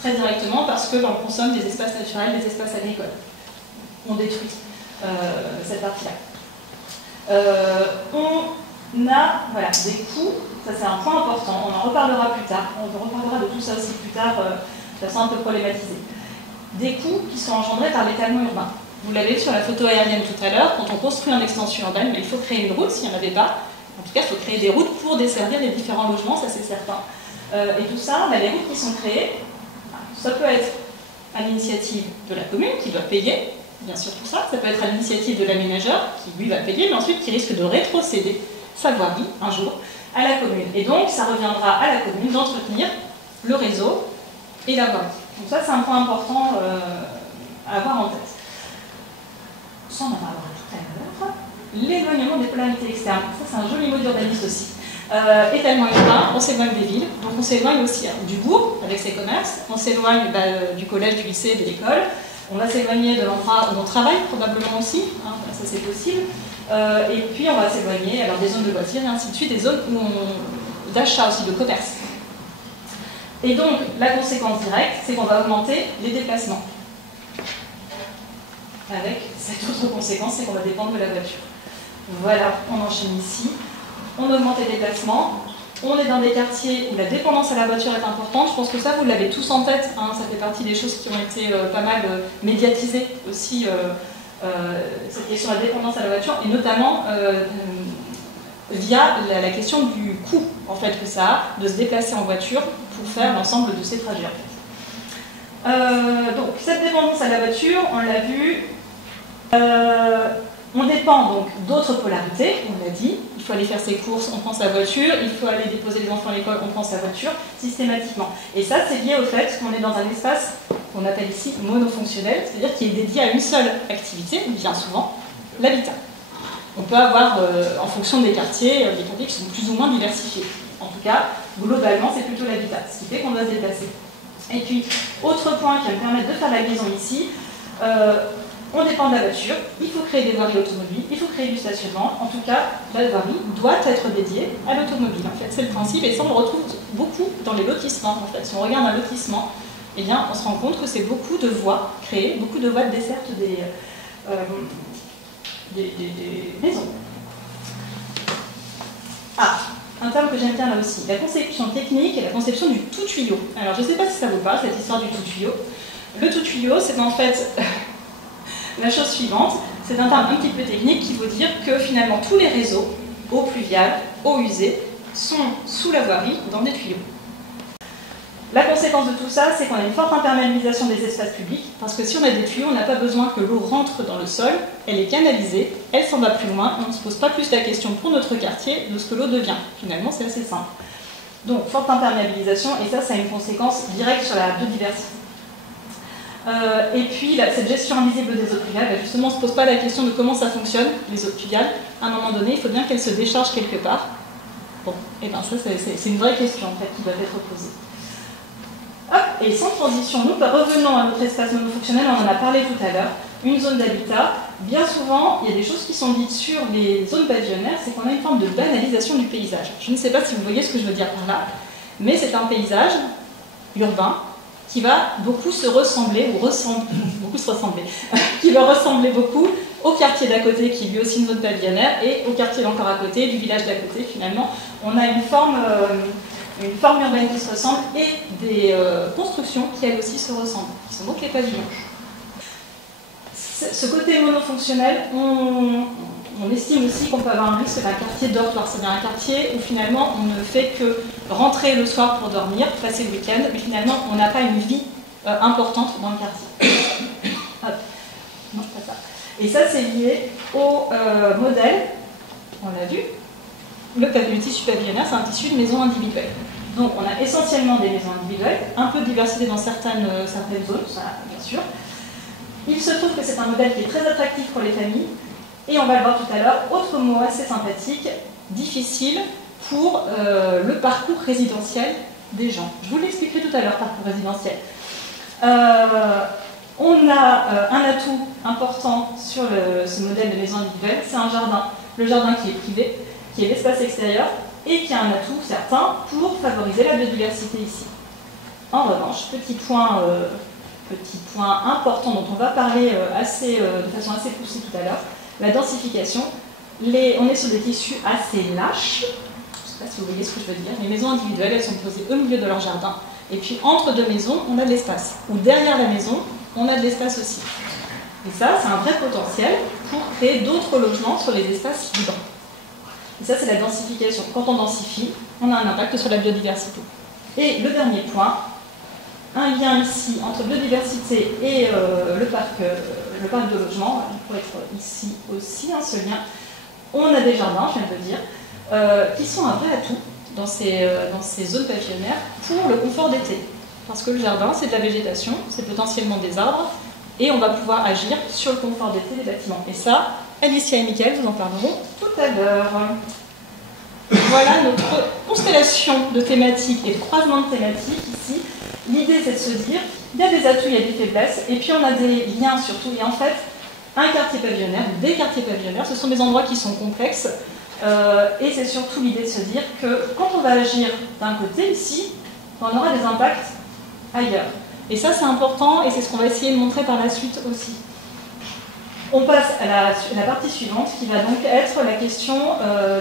très directement, parce que on consomme des espaces naturels, des espaces agricoles. On détruit cette partie-là. On a des coûts, ça c'est un point important, on en reparlera plus tard, on reparlera de tout ça aussi plus tard, de façon un peu problématisée. Des coûts qui sont engendrés par l'étalement urbain. Vous l'avez vu sur la photo aérienne tout à l'heure, quand on construit une extension urbaine, il faut créer une route s'il n'y en avait pas. En tout cas, il faut créer des routes pour desservir les différents logements, ça c'est certain. Et tout ça, les routes qui sont créées, ça peut être à l'initiative de la commune qui doit payer, bien sûr tout ça, ça peut être à l'initiative de l'aménageur qui lui va payer, mais ensuite qui risque de rétrocéder sa voirie un jour à la commune. Et donc, ça reviendra à la commune d'entretenir le réseau et la voirie. Donc ça, c'est un point important à avoir en tête. Ça, on en parlera tout à l'heure. L'éloignement des polarités externes. Ça, c'est un joli mot d'urbaniste aussi. Étalement urbain, on s'éloigne des villes, donc on s'éloigne aussi du bourg avec ses commerces, on s'éloigne du collège, du lycée, de l'école, on va s'éloigner de l'endroit où on travaille probablement aussi, hein, ça c'est possible, et puis on va s'éloigner des zones de loisirs et ainsi de suite, des zones d'achat aussi, de commerce. Et donc la conséquence directe, c'est qu'on va augmenter les déplacements. Avec cette autre conséquence, c'est qu'on va dépendre de la voiture. Voilà, on enchaîne ici. On augmente les déplacements, on est dans des quartiers où la dépendance à la voiture est importante. Je pense que ça, vous l'avez tous en tête, hein, ça fait partie des choses qui ont été pas mal médiatisées aussi, cette question de la dépendance à la voiture, et notamment via la question du coût en fait, que ça a de se déplacer en voiture pour faire l'ensemble de ces trajets. Donc, cette dépendance à la voiture, on l'a vu, on dépend donc d'autres polarités, on l'a dit, il faut aller faire ses courses, on prend sa voiture, il faut aller déposer les enfants à l'école, on prend sa voiture, systématiquement. Et ça, c'est lié au fait qu'on est dans un espace qu'on appelle ici monofonctionnel, c'est-à-dire qui est dédié à une seule activité, bien souvent, l'habitat. On peut avoir, en fonction des quartiers qui sont plus ou moins diversifiés. En tout cas, globalement, c'est plutôt l'habitat, ce qui fait qu'on doit se déplacer. Et puis, autre point qui va me permettre de faire la liaison ici, on dépend de la voiture, il faut créer des voiries automobiles, il faut créer du stationnement. En tout cas, la voirie doit être dédiée à l'automobile. En fait, c'est le principe, et ça on le retrouve beaucoup dans les lotissements. En fait, si on regarde un lotissement, eh bien, on se rend compte que c'est beaucoup de voies créées, beaucoup de voies de desserte des maisons. Ah, un terme que j'aime bien là aussi, la conception technique et la conception du tout tuyau. Alors, je ne sais pas si ça vous parle, cette histoire du tout tuyau. Le tout tuyau, c'est en fait la chose suivante, c'est un terme un petit peu technique qui veut dire que finalement tous les réseaux, eau pluviale, eau usée, sont sous la voirie dans des tuyaux. La conséquence de tout ça, c'est qu'on a une forte imperméabilisation des espaces publics, parce que si on a des tuyaux, on n'a pas besoin que l'eau rentre dans le sol, elle est canalisée, elle s'en va plus loin, on ne se pose pas plus la question pour notre quartier de ce que l'eau devient. Finalement, c'est assez simple. Donc, forte imperméabilisation, et ça a une conséquence directe sur la biodiversité. Et puis, cette gestion invisible des eaux pluviales, justement, on ne se pose pas la question de comment ça fonctionne, les eaux pluviales. À un moment donné, il faut bien qu'elles se déchargent quelque part. Bon, et bien ça, c'est une vraie question, en fait, qui doit être posée. Et sans transition, nous, revenons à notre espace monofonctionnel, on en a parlé tout à l'heure, une zone d'habitat. Bien souvent, il y a des choses qui sont dites sur les zones pavillonnaires, c'est qu'on a une forme de banalisation du paysage. Je ne sais pas si vous voyez ce que je veux dire par là, mais c'est un paysage urbain qui va beaucoup se ressembler, qui va ressembler beaucoup au quartier d'à côté, qui est lui aussi une zone pavillonnaire, et au quartier encore à côté, du village d'à côté. Finalement, on a une forme urbaine qui se ressemble et des constructions qui elles aussi se ressemblent, qui sont donc les pavillons. Ce côté monofonctionnel, on estime aussi qu'on peut avoir un risque d'un quartier dortoir, c'est-à-dire un quartier où finalement on ne fait que rentrer le soir pour dormir, passer le week-end, mais finalement on n'a pas une vie importante dans le quartier. Hop. Non, pas ça. Et ça c'est lié au modèle, on l'a vu, le tissu pavillonnaire c'est un tissu de maisons individuelles. Donc on a essentiellement des maisons individuelles, un peu de diversité dans certaines zones, ça bien sûr. Il se trouve que c'est un modèle qui est très attractif pour les familles, et on va le voir tout à l'heure, autre mot assez sympathique, difficile pour le parcours résidentiel des gens. Je vous l'expliquerai tout à l'heure, parcours résidentiel. On a un atout important sur ce modèle de maison individuelle, c'est un jardin. Le jardin qui est privé, qui est l'espace extérieur, et qui a un atout certain pour favoriser la biodiversité ici. En revanche, petit point important dont on va parler de façon assez poussée tout à l'heure, la densification. On est sur des tissus assez lâches, je ne sais pas si vous voyez ce que je veux dire, les maisons individuelles, elles sont posées au milieu de leur jardin, et puis entre deux maisons, on a de l'espace, ou derrière la maison, on a de l'espace aussi. Et ça, c'est un vrai potentiel pour créer d'autres logements sur les espaces libres. Et ça, c'est la densification. Quand on densifie, on a un impact sur la biodiversité. Et le dernier point, un lien ici entre biodiversité et le parc de logement, il pourrait être ici aussi, ce lien. On a des jardins, je viens de le dire, qui sont un vrai atout dans ces zones pavillonnaires pour le confort d'été. Parce que le jardin, c'est de la végétation, c'est potentiellement des arbres, et on va pouvoir agir sur le confort d'été des bâtiments. Et ça, Alicia et Mickaël vous en parleront tout à l'heure. Voilà notre constellation de thématiques et de croisement de thématiques ici. L'idée, c'est de se dire, il y a des atouts, il y a des faiblesses, et puis on a des liens surtout. Et en fait, un quartier pavillonnaire, des quartiers pavillonnaires, ce sont des endroits qui sont complexes, et c'est surtout l'idée de se dire que quand on va agir d'un côté, ici, on aura des impacts ailleurs. Et ça, c'est important, et c'est ce qu'on va essayer de montrer par la suite aussi. On passe à la partie suivante, qui va donc être la question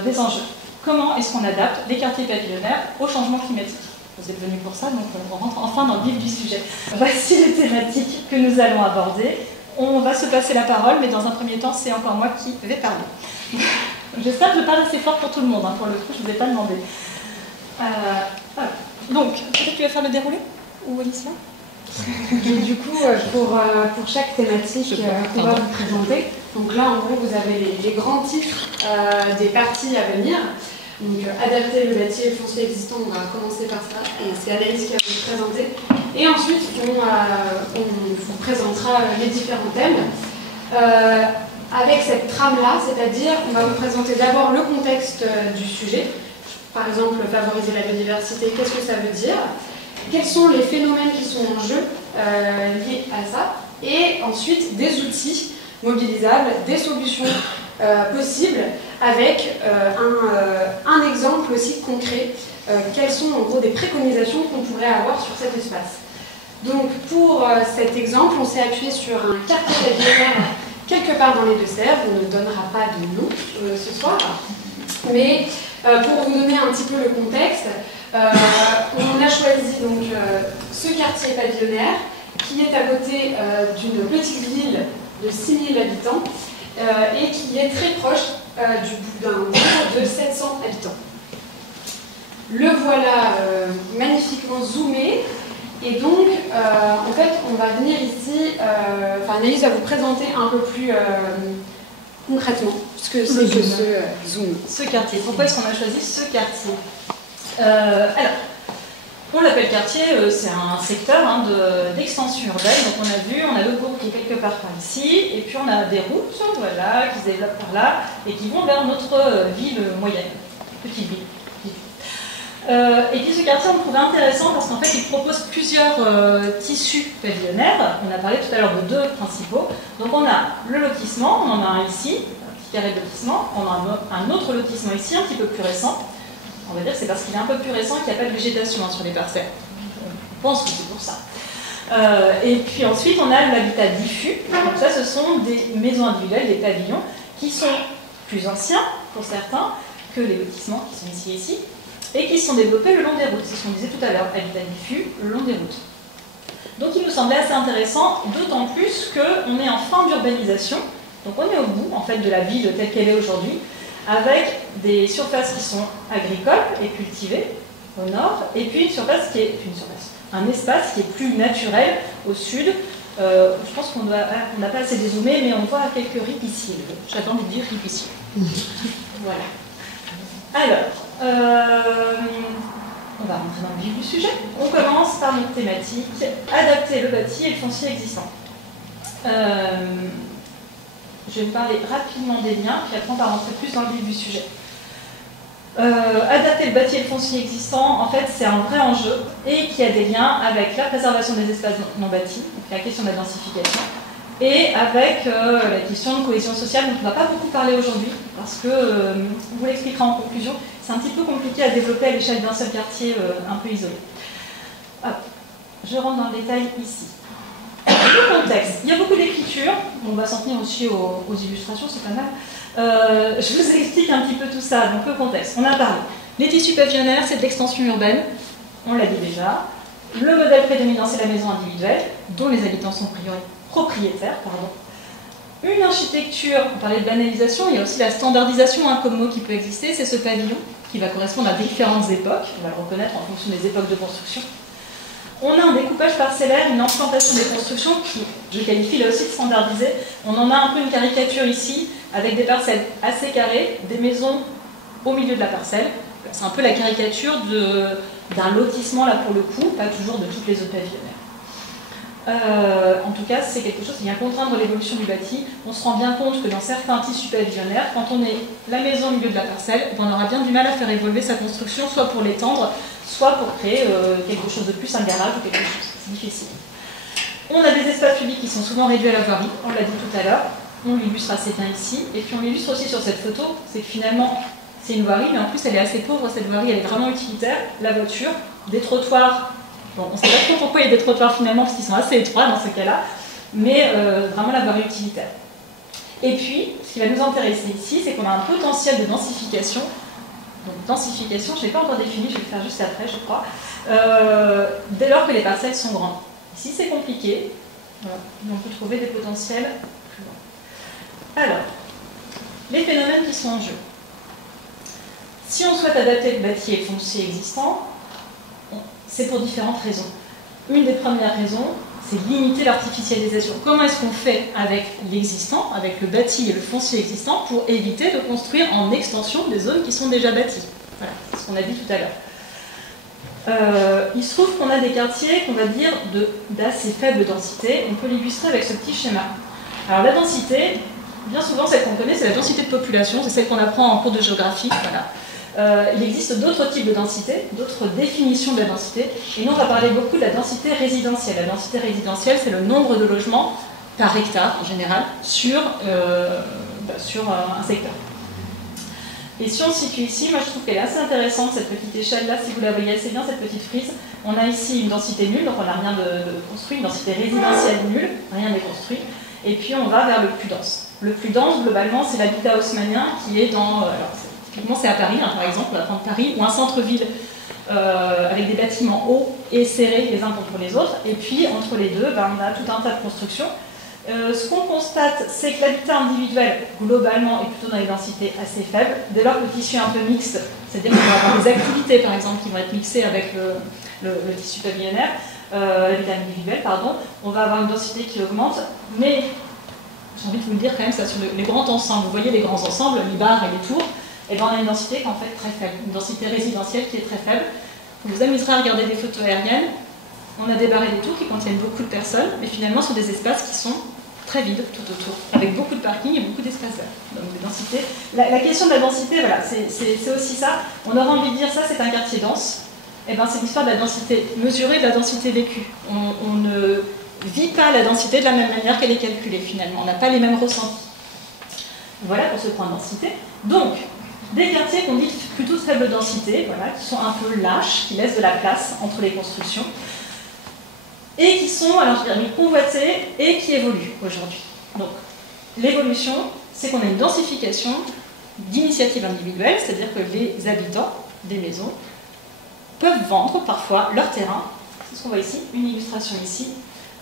des enjeux. Comment est-ce qu'on adapte les quartiers pavillonnaires au changement climatique? Vous êtes venus pour ça, donc on rentre enfin dans le vif du sujet. Voici les thématiques que nous allons aborder. On va se passer la parole, mais dans un premier temps, c'est encore moi qui vais parler. J'espère que je parle assez fort pour tout le monde, pour le coup, je ne vous ai pas demandé. Voilà. Donc, peut-être que tu vas faire le déroulé? Ou Alicia? Et du coup, pour chaque thématique qu'on va vous présenter, donc là, en gros, vous avez les grands titres des parties à venir. Donc, adapter le bâti foncier existant, on va commencer par ça, et c'est Anaïs qui va vous présenter. Et ensuite, on vous présentera les différents thèmes. Avec cette trame-là, c'est-à-dire, on va vous présenter d'abord le contexte du sujet. Par exemple, favoriser la biodiversité, qu'est-ce que ça veut dire? Quels sont les phénomènes qui sont en jeu liés à ça? Et ensuite, des outils mobilisables, des solutions possibles, avec un exemple aussi concret. Quelles sont en gros des préconisations qu'on pourrait avoir sur cet espace? Donc pour cet exemple, on s'est appuyé sur un quartier pavillonnaire quelque part dans les Deux-Sèvres. On ne donnera pas de nom ce soir, mais pour vous donner un petit peu le contexte, on a choisi donc ce quartier pavillonnaire qui est à côté d'une petite ville de 6000 habitants et qui est très proche d'un bourg de 700 habitants. Le voilà magnifiquement zoomé. Et donc, en fait, on va venir ici, Anaïs va vous présenter un peu plus concrètement ce que c'est que ce zoom. Ce quartier. Pourquoi est-ce qu'on a choisi ce quartier? Alors, on l'appelle quartier, c'est un secteur d'extension urbaine. Donc on a le bourg qui est quelque part par ici, et puis on a des routes voilà, qui se développent par là, et qui vont vers notre ville moyenne, petite ville. Et puis ce quartier, on le trouvait intéressant parce qu'en fait, il propose plusieurs tissus pavillonnaires. On a parlé tout à l'heure de deux principaux. Donc on a le lotissement, on en a un ici, un petit carré de lotissement. On a un autre lotissement ici, un petit peu plus récent. On va dire que c'est parce qu'il est un peu plus récent qu'il n'y a pas de végétation sur les parcelles. On pense que c'est pour ça. Et puis ensuite, on a l'habitat diffus. Donc ça, ce sont des maisons individuelles, des pavillons, qui sont plus anciens, pour certains, que les lotissements qui sont ici et ici, et qui sont développés le long des routes. C'est ce qu'on disait tout à l'heure, habitat diffus, le long des routes. Donc il nous semblait assez intéressant, d'autant plus qu'on est en fin d'urbanisation, donc on est au bout, en fait, de la ville telle qu'elle est aujourd'hui, avec des surfaces qui sont agricoles et cultivées au nord, et puis un espace qui est plus naturel au sud. Je pense qu'on n'a pas assez dézoomé, mais on voit quelques ripisylves. J'avais envie de dire ripisylves. Voilà. Alors, on va rentrer dans le vif du sujet. On commence par notre thématique, adapter le bâti et le foncier existant. Je vais vous parler rapidement des liens, puis après on va rentrer plus dans le vif du sujet. Adapter le bâti et le foncier existant, en fait, c'est un vrai enjeu et qui a des liens avec la préservation des espaces non bâtis, donc la question de la densification, et avec la question de cohésion sociale, dont on ne va pas beaucoup parler aujourd'hui, parce que, on vous l'expliquera en conclusion, c'est un petit peu compliqué à développer à l'échelle d'un seul quartier un peu isolé. Hop. Je rentre dans le détail ici. Le contexte. Il y a beaucoup d'écriture, on va s'en tenir aussi aux illustrations, c'est pas mal. Je vous explique un petit peu tout ça. Donc le contexte, on a parlé. Les tissus pavillonnaires, c'est de l'extension urbaine, on l'a dit déjà. Le modèle prédominant, c'est la maison individuelle, dont les habitants sont propriétaires. Une architecture, on parlait de banalisation, il y a aussi la standardisation, comme mot qui peut exister, c'est ce pavillon qui va correspondre à différentes époques, on va le reconnaître en fonction des époques de construction. On a un découpage parcellaire, une implantation des constructions qui, je qualifie là aussi de standardisée. On en a un peu une caricature ici, avec des parcelles assez carrées, des maisons au milieu de la parcelle. C'est un peu la caricature d'un lotissement, là pour le coup, pas toujours de toutes les autres pavillonnaires. En tout cas, c'est quelque chose qui vient contraindre l'évolution du bâti. On se rend bien compte que dans certains tissus pavillonnaires, quand on est la maison au milieu de la parcelle, on aura bien du mal à faire évoluer sa construction, soit pour l'étendre, soit pour créer quelque chose de plus, un garage ou quelque chose. C'est difficile. On a des espaces publics qui sont souvent réduits à la voirie, on l'a dit tout à l'heure. On l'illustre assez bien ici. Et puis on l'illustre aussi sur cette photo, c'est que finalement, c'est une voirie, mais en plus elle est assez pauvre, cette voirie, elle est vraiment utilitaire. La voiture, des trottoirs. Bon, on ne sait pas trop pourquoi il y a des trottoirs finalement, parce qu'ils sont assez étroits dans ce cas-là, mais vraiment la voirie utilitaire. Et puis, ce qui va nous intéresser ici, c'est qu'on a un potentiel de densification. Donc, densification, je ne l'ai pas encore défini, je vais le faire juste après, je crois, dès lors que les parcelles sont grandes. Ici, c'est compliqué, voilà, mais on peut trouver des potentiels plus grands. Alors, les phénomènes qui sont en jeu. Si on souhaite adapter le bâti et le foncier existant, c'est pour différentes raisons. Une des premières raisons, c'est limiter l'artificialisation. Comment est-ce qu'on fait avec l'existant, avec le bâti et le foncier existant, pour éviter de construire en extension des zones qui sont déjà bâties? Voilà, c'est ce qu'on a dit tout à l'heure. Il se trouve qu'on a des quartiers qu'on va dire d'assez faible densité. On peut l'illustrer avec ce petit schéma. Alors la densité, bien souvent celle qu'on connaît, c'est la densité de population, c'est celle qu'on apprend en cours de géographie. Voilà. Il existe d'autres types de densité, d'autres définitions de la densité, et nous on va parler beaucoup de la densité résidentielle. La densité résidentielle, c'est le nombre de logements par hectare en général sur un secteur. Et si on se situe ici, moi je trouve qu'elle est assez intéressante cette petite échelle-là, si vous la voyez assez bien, cette petite frise. On a ici une densité nulle, donc on n'a rien de construit, une densité résidentielle nulle, rien n'est construit, et puis on va vers le plus dense. Le plus dense, globalement, c'est l'habitat haussmannien qui est dans... typiquement, c'est à Paris, par exemple, on va prendre Paris, ou un centre-ville avec des bâtiments hauts et serrés les uns contre les autres, et puis entre les deux, on a tout un tas de constructions. Ce qu'on constate, c'est que l'habitat individuel, globalement, est plutôt dans les densités assez faibles. Dès lors que le tissu est un peu mixte, c'est-à-dire qu'on va avoir des activités, par exemple, qui vont être mixées avec le tissu pavillonnaire, l'habitat individuel, pardon, on va avoir une densité qui augmente, mais j'ai envie de vous le dire quand même, ça sur les grands ensembles. Vous voyez les grands ensembles, les bars et les tours, et bien on a une densité qui est en fait très faible, une densité résidentielle qui est très faible. Vous vous amuserez à regarder des photos aériennes. On a des bars et des tours qui contiennent beaucoup de personnes, mais finalement, ce sont des espaces qui sont très vide tout autour, avec beaucoup de parking et beaucoup d'espace vert. Donc des densités. La question de la densité, voilà, c'est aussi ça. On aurait envie de dire ça, c'est un quartier dense. Eh ben, c'est l'histoire de la densité mesurée, de la densité vécue. On ne vit pas la densité de la même manière qu'elle est calculée finalement. On n'a pas les mêmes ressentis. Voilà pour ce point de densité. Donc, des quartiers qu'on dit plutôt de faible densité, voilà, qui sont un peu lâches, qui laissent de la place entre les constructions, et qui sont, alors je dirais, convoités et qui évoluent aujourd'hui. Donc, l'évolution, c'est qu'on a une densification d'initiatives individuelles, c'est-à-dire que les habitants des maisons peuvent vendre parfois leur terrain. C'est ce qu'on voit ici, une illustration ici.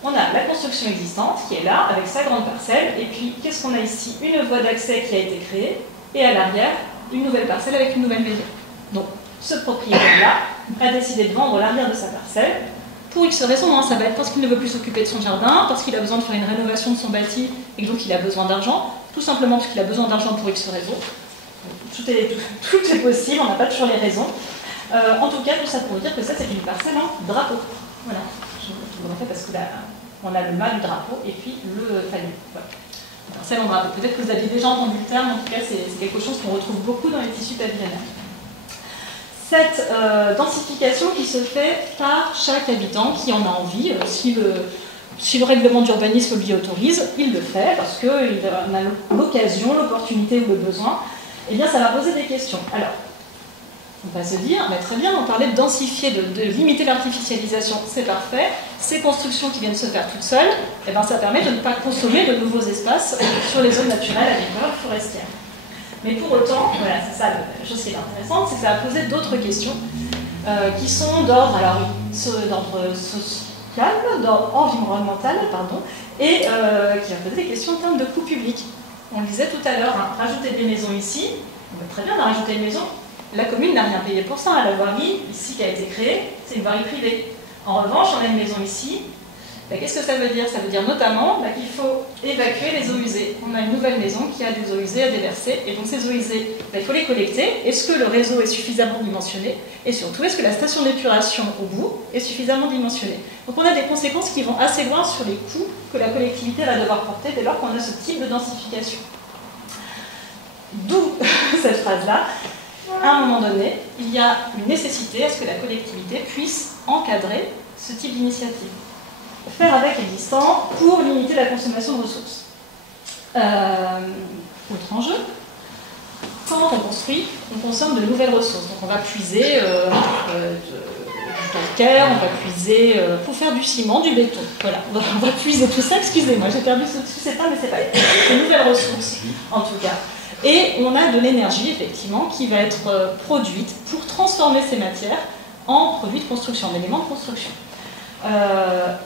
On a la construction existante qui est là, avec sa grande parcelle, et puis qu'est-ce qu'on a ici? Une voie d'accès qui a été créée, et à l'arrière, une nouvelle parcelle avec une nouvelle maison. Donc, ce propriétaire-là a décidé de vendre l'arrière de sa parcelle. Pour X raisons, ça va être parce qu'il ne veut plus s'occuper de son jardin, parce qu'il a besoin de faire une rénovation de son bâti, et donc il a besoin d'argent, tout simplement parce qu'il a besoin d'argent pour X raisons. Tout est possible, on n'a pas toujours les raisons. En tout cas, tout ça pour dire que ça, c'est une parcelle en drapeau. Voilà, je vous le refais parce que là, on a le mât du drapeau et puis le palier. Voilà. Une parcelle en drapeau. Peut-être que vous aviez déjà entendu le terme, en tout cas, c'est quelque chose qu'on retrouve beaucoup dans les tissus pavillonnaires. Cette densification qui se fait par chaque habitant qui en a envie, si le règlement d'urbanisme l'y autorise, il le fait parce qu'il a l'occasion, l'opportunité ou le besoin, eh bien ça va poser des questions. Alors, on va se dire, bah, très bien, on parlait de densifier, de limiter l'artificialisation, c'est parfait. Ces constructions qui viennent se faire toutes seules, eh ben, ça permet de ne pas consommer de nouveaux espaces sur les zones naturelles, agricoles, forestières. Mais pour autant, voilà, c'est ça la chose qui est intéressante, c'est que ça va poser d'autres questions qui sont d'ordre social, d'ordre environnemental, pardon, et qui va poser des questions en termes de coût public. On le disait tout à l'heure, hein, rajouter des maisons ici, très bien, on a rajouté une maison. La commune n'a rien payé pour ça. La voirie, ici, qui a été créée, c'est une voirie privée. En revanche, on a une maison ici. Qu'est-ce que ça veut dire? Ça veut dire notamment qu'il faut évacuer les eaux usées. On a une nouvelle maison qui a des eaux usées à déverser. Et donc ces eaux usées, il faut les collecter. Est-ce que le réseau est suffisamment dimensionné? Et surtout, est-ce que la station d'épuration au bout est suffisamment dimensionnée? Donc on a des conséquences qui vont assez loin sur les coûts que la collectivité va devoir porter dès lors qu'on a ce type de densification. D'où cette phrase-là. À un moment donné, il y a une nécessité à ce que la collectivité puisse encadrer ce type d'initiative. Faire avec l'existant pour limiter la consommation de ressources. Autre enjeu, quand on construit, on consomme de nouvelles ressources. Donc on va puiser du calcaire, on va puiser pour faire du ciment, du béton. Voilà, on va puiser tout ça, excusez-moi, j'ai perdu ce terme, mais c'est pas des nouvelles ressources, en tout cas. Et on a de l'énergie, effectivement, qui va être produite pour transformer ces matières en produits de construction, en éléments de construction.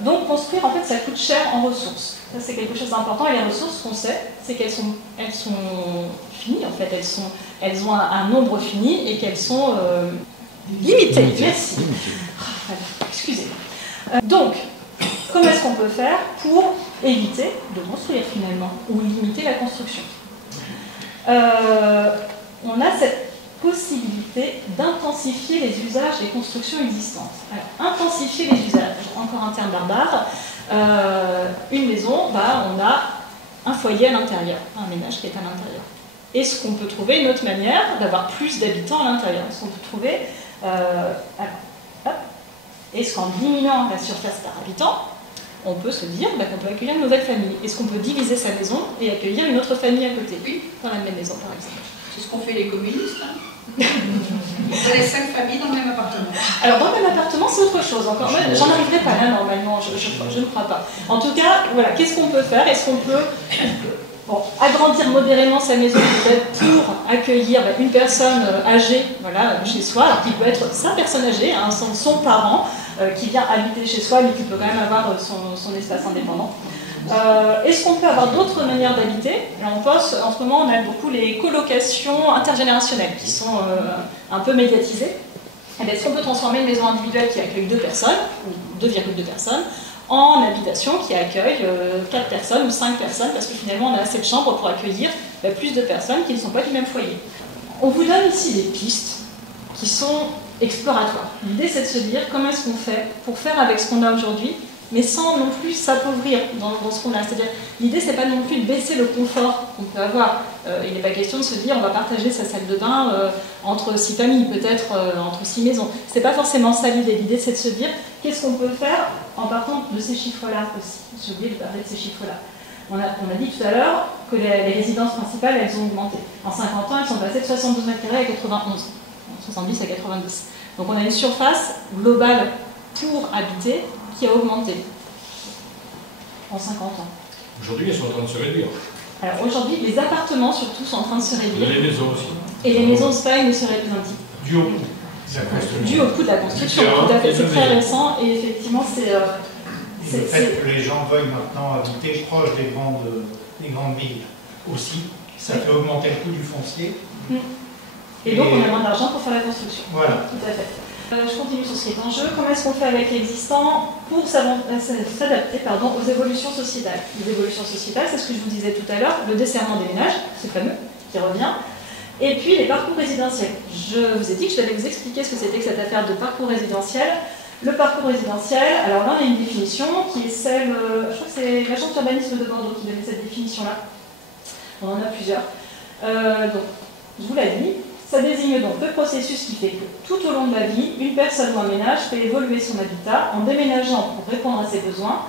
Donc construire, en fait, ça coûte cher en ressources. Ça, c'est quelque chose d'important. Et les ressources, ce qu'on sait, c'est qu'elles sont finies, en fait. Elles ont un nombre fini et qu'elles sont limitées. Merci. Excusez-moi. Donc, comment est-ce qu'on peut faire pour éviter de construire, finalement, ou limiter la construction? On a cette possibilité d'intensifier les usages des constructions existantes. Alors, intensifier les usages, encore un terme barbare. Une maison, on a un foyer à l'intérieur, un ménage qui est à l'intérieur. Est-ce qu'on peut trouver une autre manière d'avoir plus d'habitants à l'intérieur? Est-ce qu'on peut trouver... Est-ce qu'en diminuant la surface par habitant, on peut se dire qu'on peut accueillir une nouvelle famille? Est-ce qu'on peut diviser sa maison et accueillir une autre famille à côté? Oui, dans la même maison, par exemple. C'est ce qu'ont fait les communistes. Hein. Vous avez 5 familles dans le même appartement. Alors, dans le même appartement, c'est autre chose. Encore, j'en arriverai pas là, normalement, je ne crois pas. En tout cas, voilà, qu'est-ce qu'on peut faire? Est-ce qu'on peut agrandir modérément sa maison peut-être pour accueillir une personne âgée chez soi, alors qui peut être sa personne âgée, hein, son parent, qui vient habiter chez soi, mais qui peut quand même avoir son espace indépendant. Est-ce qu'on peut avoir d'autres manières d'habiter? En ce moment, on a beaucoup les colocations intergénérationnelles qui sont un peu médiatisées. Est-ce qu'on peut transformer une maison individuelle qui accueille 2 personnes, ou 2,2 personnes, en habitation qui accueille 4 personnes ou 5 personnes, parce que finalement, on a assez de chambres pour accueillir plus de personnes qui ne sont pas du même foyer. On vous donne ici des pistes qui sont exploratoires. L'idée, c'est de se dire comment est-ce qu'on fait pour faire avec ce qu'on a aujourd'hui mais sans non plus s'appauvrir dans ce qu'on a. C'est-à-dire, l'idée, c'est pas non plus de baisser le confort qu'on peut avoir. Il n'est pas question de se dire, on va partager sa salle de bain entre 6 familles, peut-être entre 6 maisons. C'est pas forcément ça l'idée. L'idée, c'est de se dire, qu'est-ce qu'on peut faire en partant de ces chiffres-là aussi. J'ai oublié de parler de ces chiffres-là. On a dit tout à l'heure que les résidences principales, elles ont augmenté. En 50 ans, elles sont passées de 72 mètres carrés à 91, 70 à 90. Donc on a une surface globale pour habiter qui a augmenté en 50 ans. Aujourd'hui, elles sont en train de se réduire. Alors aujourd'hui, les appartements surtout sont en train de se réduire. Les maisons aussi. Et les maisons de spa ne se réduisent un petit peu. Dû au coût de la construction. Dû au coût de la construction, tout à fait. C'est très récent et effectivement, c'est... Le fait que les gens veuillent maintenant habiter proche des grandes villes aussi, ça fait augmenter le coût du foncier. Et donc on a moins d'argent pour faire la construction. Voilà. Tout à fait. Je continue sur ce qui est en jeu. Comment est-ce qu'on fait avec l'existant pour s'adapter aux évolutions sociétales? Les évolutions sociétales, c'est ce que je vous disais tout à l'heure, le desserrement des ménages, ce fameux, qui revient, et puis les parcours résidentiels. Je vous ai dit que je devais vous expliquer ce que c'était que cette affaire de parcours résidentiel. Le parcours résidentiel, alors là on a une définition qui est celle, je crois que c'est l'agence d'urbanisme de Bordeaux qui donnait cette définition-là. On en a plusieurs. Donc, je vous l'ai dit, ça désigne donc le processus qui fait que tout au long de la vie, une personne ou un ménage fait évoluer son habitat en déménageant pour répondre à ses besoins,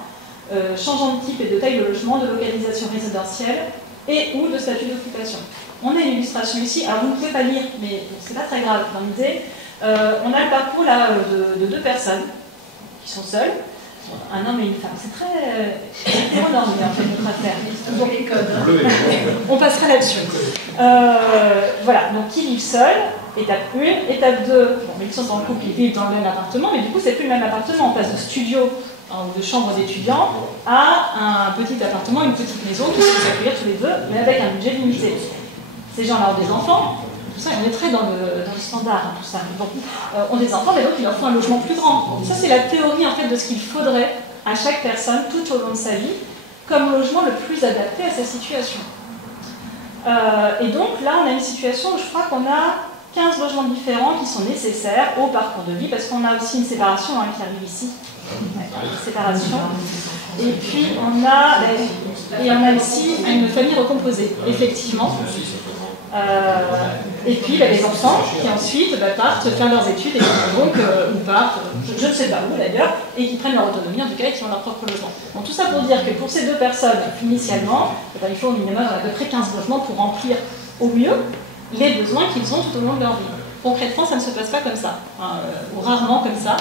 changeant de type et de taille de logement, de localisation résidentielle et ou de statut d'occupation. On a une illustration ici, alors vous ne pouvez pas lire, mais c'est pas très grave dans l'idée. On a le parcours là de 2 personnes qui sont seules, un homme et une femme. C'est très hétéronormé en fait notre affaire. Donc, les codes. on passera là-dessus. Voilà, donc ils vivent seuls, étape 1, étape 2, bon, mais ils sont en couple, ils vivent dans le même appartement, mais du coup c'est plus le même appartement, on passe de studio ou de chambre d'étudiants à un petit appartement, une petite maison qui peut s'accueillir tous les deux, mais avec un budget limité. Ces gens-là ont des enfants. Tout ça, on est très dans le standard, hein, tout ça. Donc, ont des enfants, mais donc il leur faut un logement plus grand. Ça, c'est la théorie en fait de ce qu'il faudrait à chaque personne tout au long de sa vie comme logement le plus adapté à sa situation. Et donc là, on a une situation où je crois qu'on a 15 logements différents qui sont nécessaires au parcours de vie, parce qu'on a aussi une séparation hein, qui arrive ici. Ouais, une séparation. Et puis on a ici une famille recomposée, effectivement. Et puis les enfants qui ensuite partent faire leurs études et qui donc ou partent, je ne sais pas où d'ailleurs, et qui prennent leur autonomie en tout cas et qui ont leur propre logement. Donc tout ça pour dire que pour ces 2 personnes, initialement, il faut au minimum à peu près 15 logements pour remplir au mieux les besoins qu'ils ont tout au long de leur vie. Concrètement, ça ne se passe pas comme ça, hein, ou rarement comme ça.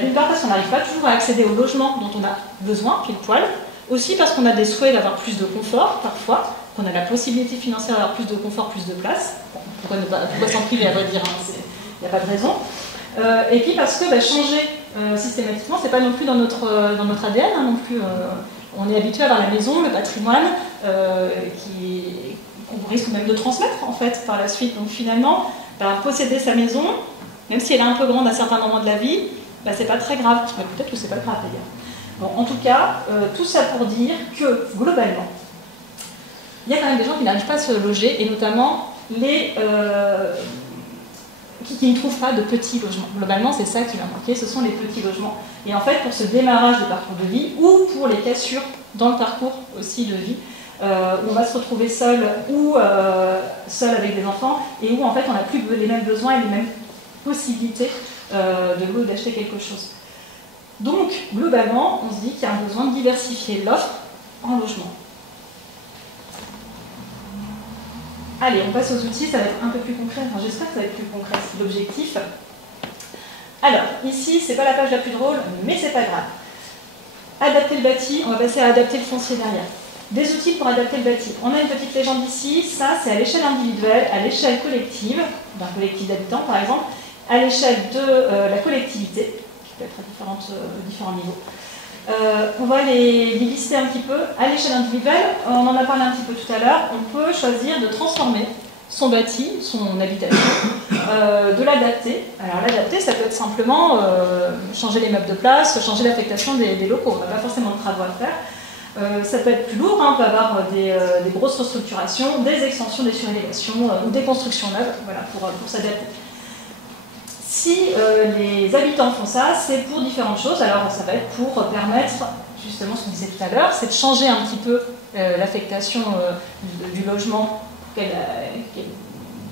D'une part parce qu'on n'arrive pas toujours à accéder au logement dont on a besoin, pile poil, aussi parce qu'on a des souhaits d'avoir plus de confort parfois, qu'on a la possibilité financière d'avoir plus de confort, plus de place. Bon, pourquoi s'en priver, à vrai dire, il n'y a pas de raison. Et puis parce que changer systématiquement, c'est pas non plus dans notre ADN, hein, non plus. On est habitué à avoir la maison, le patrimoine, qu'on risque même de transmettre en fait par la suite. Donc finalement, posséder sa maison, même si elle est un peu grande à certains moments de la vie, c'est pas très grave. Mais peut-être que c'est pas grave d'ailleurs. Bon, en tout cas, tout ça pour dire que globalement, il y a quand même des gens qui n'arrivent pas à se loger, et notamment les qui ne trouvent pas de petits logements. Globalement, c'est ça qui va manquer, ce sont les petits logements. Et en fait, pour ce démarrage de parcours de vie, ou pour les cassures dans le parcours aussi de vie, où on va se retrouver seul ou seul avec des enfants, et où en fait on n'a plus les mêmes besoins et les mêmes possibilités de louer ou d'acheter quelque chose. Donc, globalement, on se dit qu'il y a un besoin de diversifier l'offre en logement. Allez, on passe aux outils, ça va être un peu plus concret. Enfin, j'espère que ça va être plus concret, c'est l'objectif. Alors, ici, c'est pas la page la plus drôle, mais c'est pas grave. Adapter le bâti, on va passer à adapter le foncier derrière. Des outils pour adapter le bâti. On a une petite légende ici, ça c'est à l'échelle individuelle, à l'échelle collective, d'un collectif d'habitants par exemple, à l'échelle de la collectivité, qui peut être à différents niveaux. On va les lister un petit peu. À l'échelle individuelle, on en a parlé un petit peu tout à l'heure, on peut choisir de transformer son bâti, son habitation, de l'adapter. Alors l'adapter, ça peut être simplement changer les meubles de place, changer l'affectation des locaux. On n'a pas forcément de travaux à faire. Ça peut être plus lourd, hein, on peut avoir des grosses restructurations, des extensions, des surélévations ou des constructions neuves, voilà, pour s'adapter. Si les habitants font ça, c'est pour différentes choses. Alors ça va être pour permettre, justement ce qu'on disait tout à l'heure, c'est de changer un petit peu l'affectation du logement, qu'elle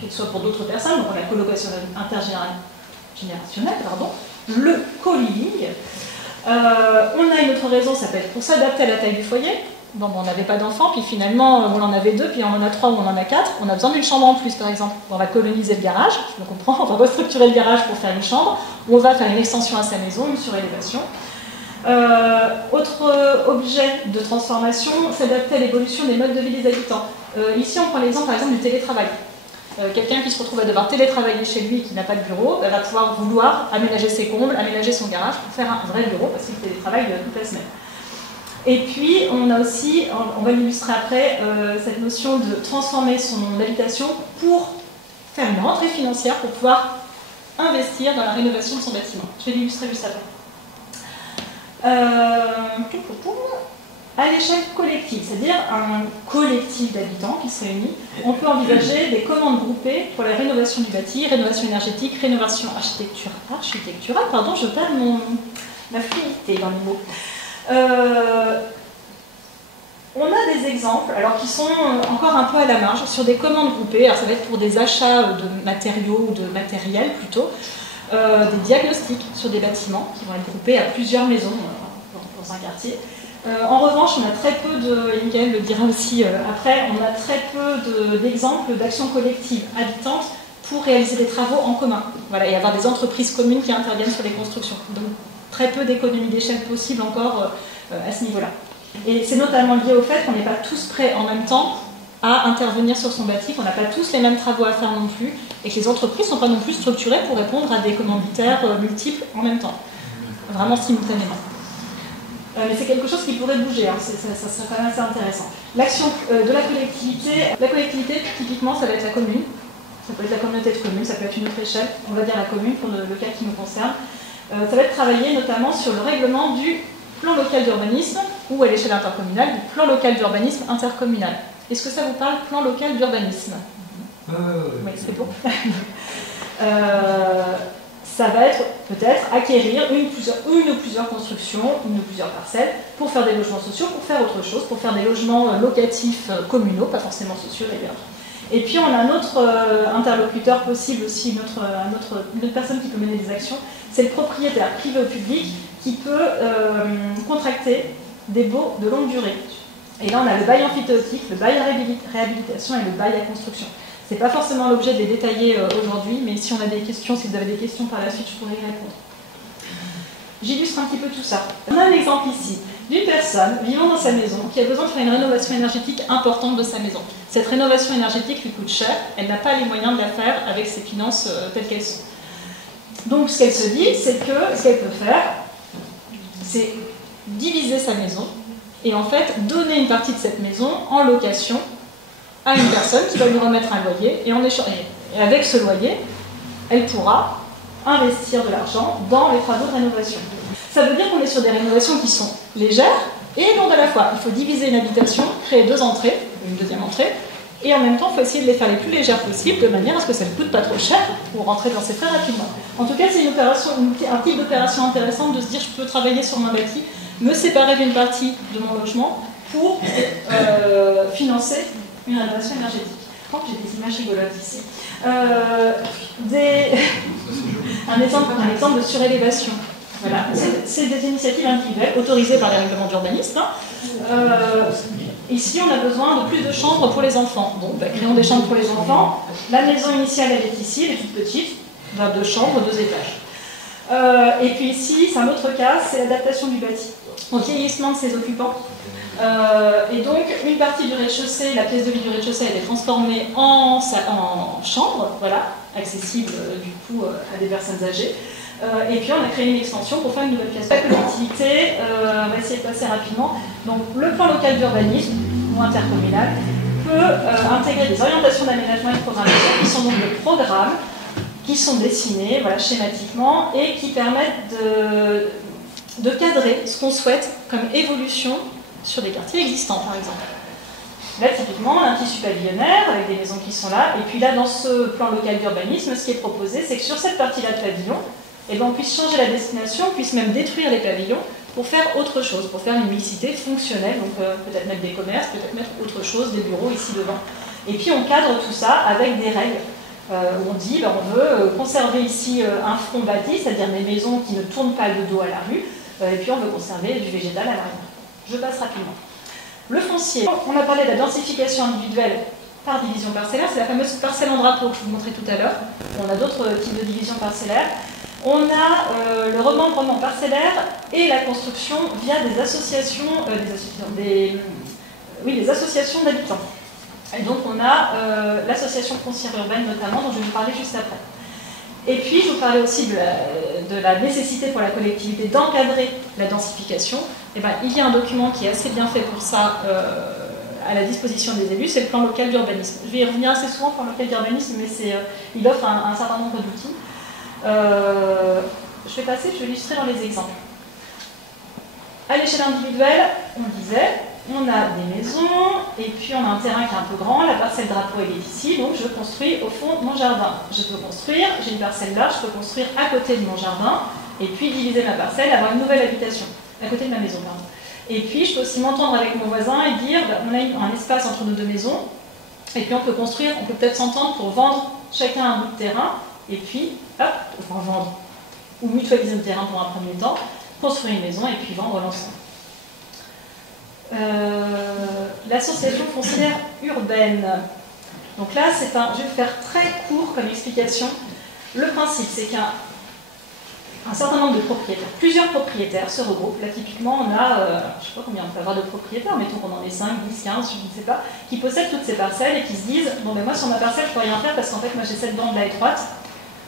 soit pour d'autres personnes, donc la colocation intergénérationnelle, le co-living. On a une autre raison, ça peut être pour s'adapter à la taille du foyer. Bon, on n'avait pas d'enfants, puis finalement on en avait 2, puis on en a 3 ou on en a 4. On a besoin d'une chambre en plus, par exemple. On va coloniser le garage, je me comprends, on va restructurer le garage pour faire une chambre, ou on va faire une extension à sa maison, une surélévation. Autre objet de transformation, s'adapter à l'évolution des modes de vie des habitants. Ici on prend l'exemple par exemple du télétravail. Quelqu'un qui se retrouve à devoir télétravailler chez lui et qui n'a pas de bureau, va pouvoir vouloir aménager ses combles, aménager son garage pour faire un vrai bureau parce qu'il télétravaille toute la semaine. Et puis, on a aussi, on va l'illustrer après, cette notion de transformer son habitation pour faire une rentrée financière, pour pouvoir investir dans la rénovation de son bâtiment. Je vais l'illustrer juste après. À l'échelle collective, c'est-à-dire un collectif d'habitants qui se réunit, on peut envisager des commandes groupées pour la rénovation du bâti, rénovation énergétique, rénovation architecturale, pardon, je perds ma fluidité dans les mots. On a des exemples, alors qui sont encore un peu à la marge, sur des commandes groupées. Alors ça va être pour des achats de matériaux ou de matériel plutôt, des diagnostics sur des bâtiments qui vont être groupés à plusieurs maisons dans un quartier. En revanche, on a très peu de, et Mickaël le dira aussi après, on a très peu d'exemples d'actions collectives habitantes pour réaliser des travaux en commun. Voilà, et avoir des entreprises communes qui interviennent sur les constructions. Donc très peu d'économies d'échelle possibles encore à ce niveau-là. Et c'est notamment lié au fait qu'on n'est pas tous prêts en même temps à intervenir sur son bâti, qu'on n'a pas tous les mêmes travaux à faire non plus, et que les entreprises ne sont pas non plus structurées pour répondre à des commanditaires multiples en même temps, vraiment simultanément. Mais c'est quelque chose qui pourrait bouger, hein. Ça serait quand même assez intéressant. L'action de la collectivité, typiquement, ça va être la commune, ça peut être la communauté de communes, ça peut être une autre échelle, on va dire la commune pour le cas qui nous concerne. Ça va être travaillé notamment sur le règlement du plan local d'urbanisme, ou à l'échelle intercommunale, du plan local d'urbanisme intercommunal. Est-ce que ça vous parle, plan local d'urbanisme? Oui, c'est bon. Ça va être peut-être acquérir une ou plusieurs constructions, une ou plusieurs parcelles, pour faire des logements sociaux, pour faire autre chose, pour faire des logements locatifs communaux, pas forcément sociaux d'ailleurs. Et puis on a un autre interlocuteur possible aussi, une autre personne qui peut mener des actions, c'est le propriétaire privé ou public qui peut contracter des baux de longue durée. Et là on a le bail emphytéotique, le bail à réhabilitation et le bail à construction. Ce n'est pas forcément l'objet de les détailler aujourd'hui, mais si on a des questions, si vous avez des questions par la suite, je pourrais y répondre. J'illustre un petit peu tout ça. On a un exemple ici d'une personne vivant dans sa maison qui a besoin de faire une rénovation énergétique importante de sa maison. Cette rénovation énergétique lui coûte cher, elle n'a pas les moyens de la faire avec ses finances telles qu'elles sont. Donc ce qu'elle se dit, c'est que ce qu'elle peut faire, c'est diviser sa maison et en fait donner une partie de cette maison en location à une personne qui va lui remettre un loyer et avec ce loyer, elle pourra investir de l'argent dans les travaux de rénovation. Ça veut dire qu'on est sur des rénovations qui sont légères et lourdes à la fois. Il faut diviser une habitation, créer 2 entrées, une deuxième entrée, et en même temps, il faut essayer de les faire les plus légères possibles, de manière à ce que ça ne coûte pas trop cher pour rentrer dans ses frais rapidement. En tout cas, c'est un type d'opération intéressante de se dire je peux travailler sur mon bâti, me séparer d'une partie de mon logement pour financer une rénovation énergétique. Je crois que j'ai des images rigolotes ici. Un exemple de surélévation. Voilà. C'est des initiatives individuelles autorisées par les règlements d'urbanisme. Ici, on a besoin de plus de chambres pour les enfants. Donc, créons des chambres pour les enfants. La maison initiale, elle est ici, elle est toute petite. 2 chambres, 2 étages. Et puis ici, c'est un autre cas, c'est l'adaptation du bâti au vieillissement de ses occupants. Et donc, une partie du rez-de-chaussée, la pièce de vie du rez-de-chaussée, elle est transformée en chambre, voilà, accessible du coup à des personnes âgées. Et puis, on a créé une extension pour faire une nouvelle pièce. La collectivité, on va essayer de passer rapidement. Donc, le plan local d'urbanisme ou intercommunal peut intégrer des orientations d'aménagement et de programmation qui sont donc des programmes qui sont dessinés voilà, schématiquement et qui permettent de cadrer ce qu'on souhaite comme évolution sur des quartiers existants, par exemple. Là, typiquement, on a un tissu pavillonnaire avec des maisons qui sont là. Et puis là, dans ce plan local d'urbanisme, ce qui est proposé, c'est que sur cette partie-là de pavillon, eh ben, on puisse changer la destination, on puisse même détruire les pavillons pour faire autre chose, pour faire une mixité fonctionnelle. Donc peut-être mettre des commerces, peut-être mettre autre chose, des bureaux ici devant. Et puis on cadre tout ça avec des règles. Où on dit ben, on veut conserver ici un front bâti, c'est-à-dire des maisons qui ne tournent pas le dos à la rue, et puis on veut conserver du végétal à l'arrière. Je passe rapidement. Le foncier, on a parlé de la densification individuelle par division parcellaire, c'est la fameuse parcelle en drapeau que je vous montrais tout à l'heure. On a d'autres types de division parcellaire. On a le remembrement parcellaire et la construction via des associations, des associations d'habitants. Et donc on a l'association foncière urbaine notamment, dont je vais vous parler juste après. Et puis je vous parlais aussi de la nécessité pour la collectivité d'encadrer la densification. Et ben, il y a un document qui est assez bien fait pour ça à la disposition des élus, c'est le plan local d'urbanisme. Je vais y revenir assez souvent, plan local d'urbanisme, mais il offre un certain nombre d'outils. Je vais passer, je vais illustrer dans les exemples. À l'échelle individuelle, on disait, on a des maisons, et puis on a un terrain qui est un peu grand, la parcelle drapeau elle est ici, donc je construis au fond mon jardin. Je peux construire, j'ai une parcelle là, je peux construire à côté de mon jardin, et puis diviser ma parcelle, avoir une nouvelle habitation, à côté de ma maison, pardon. Et puis je peux aussi m'entendre avec mon voisin et dire, bah, on a un espace entre nos deux maisons, et puis on peut construire, on peut peut-être s'entendre pour vendre chacun un bout de terrain, et puis, hop, enfin vendre, ou mutualiser le terrain pour un premier temps, construire une maison et puis vendre l'ensemble. L'association foncière urbaine. Donc là, je vais faire très court comme explication. Le principe, c'est qu'un certain nombre de propriétaires, plusieurs propriétaires se regroupent. Là, typiquement, on a, je ne sais pas combien on peut avoir de propriétaires, mettons qu'on en ait 5, 10, 15, je ne sais pas, qui possèdent toutes ces parcelles et qui se disent, bon ben moi sur ma parcelle, je ne peux rien faire parce qu'en fait, moi j'ai cette bande là étroite,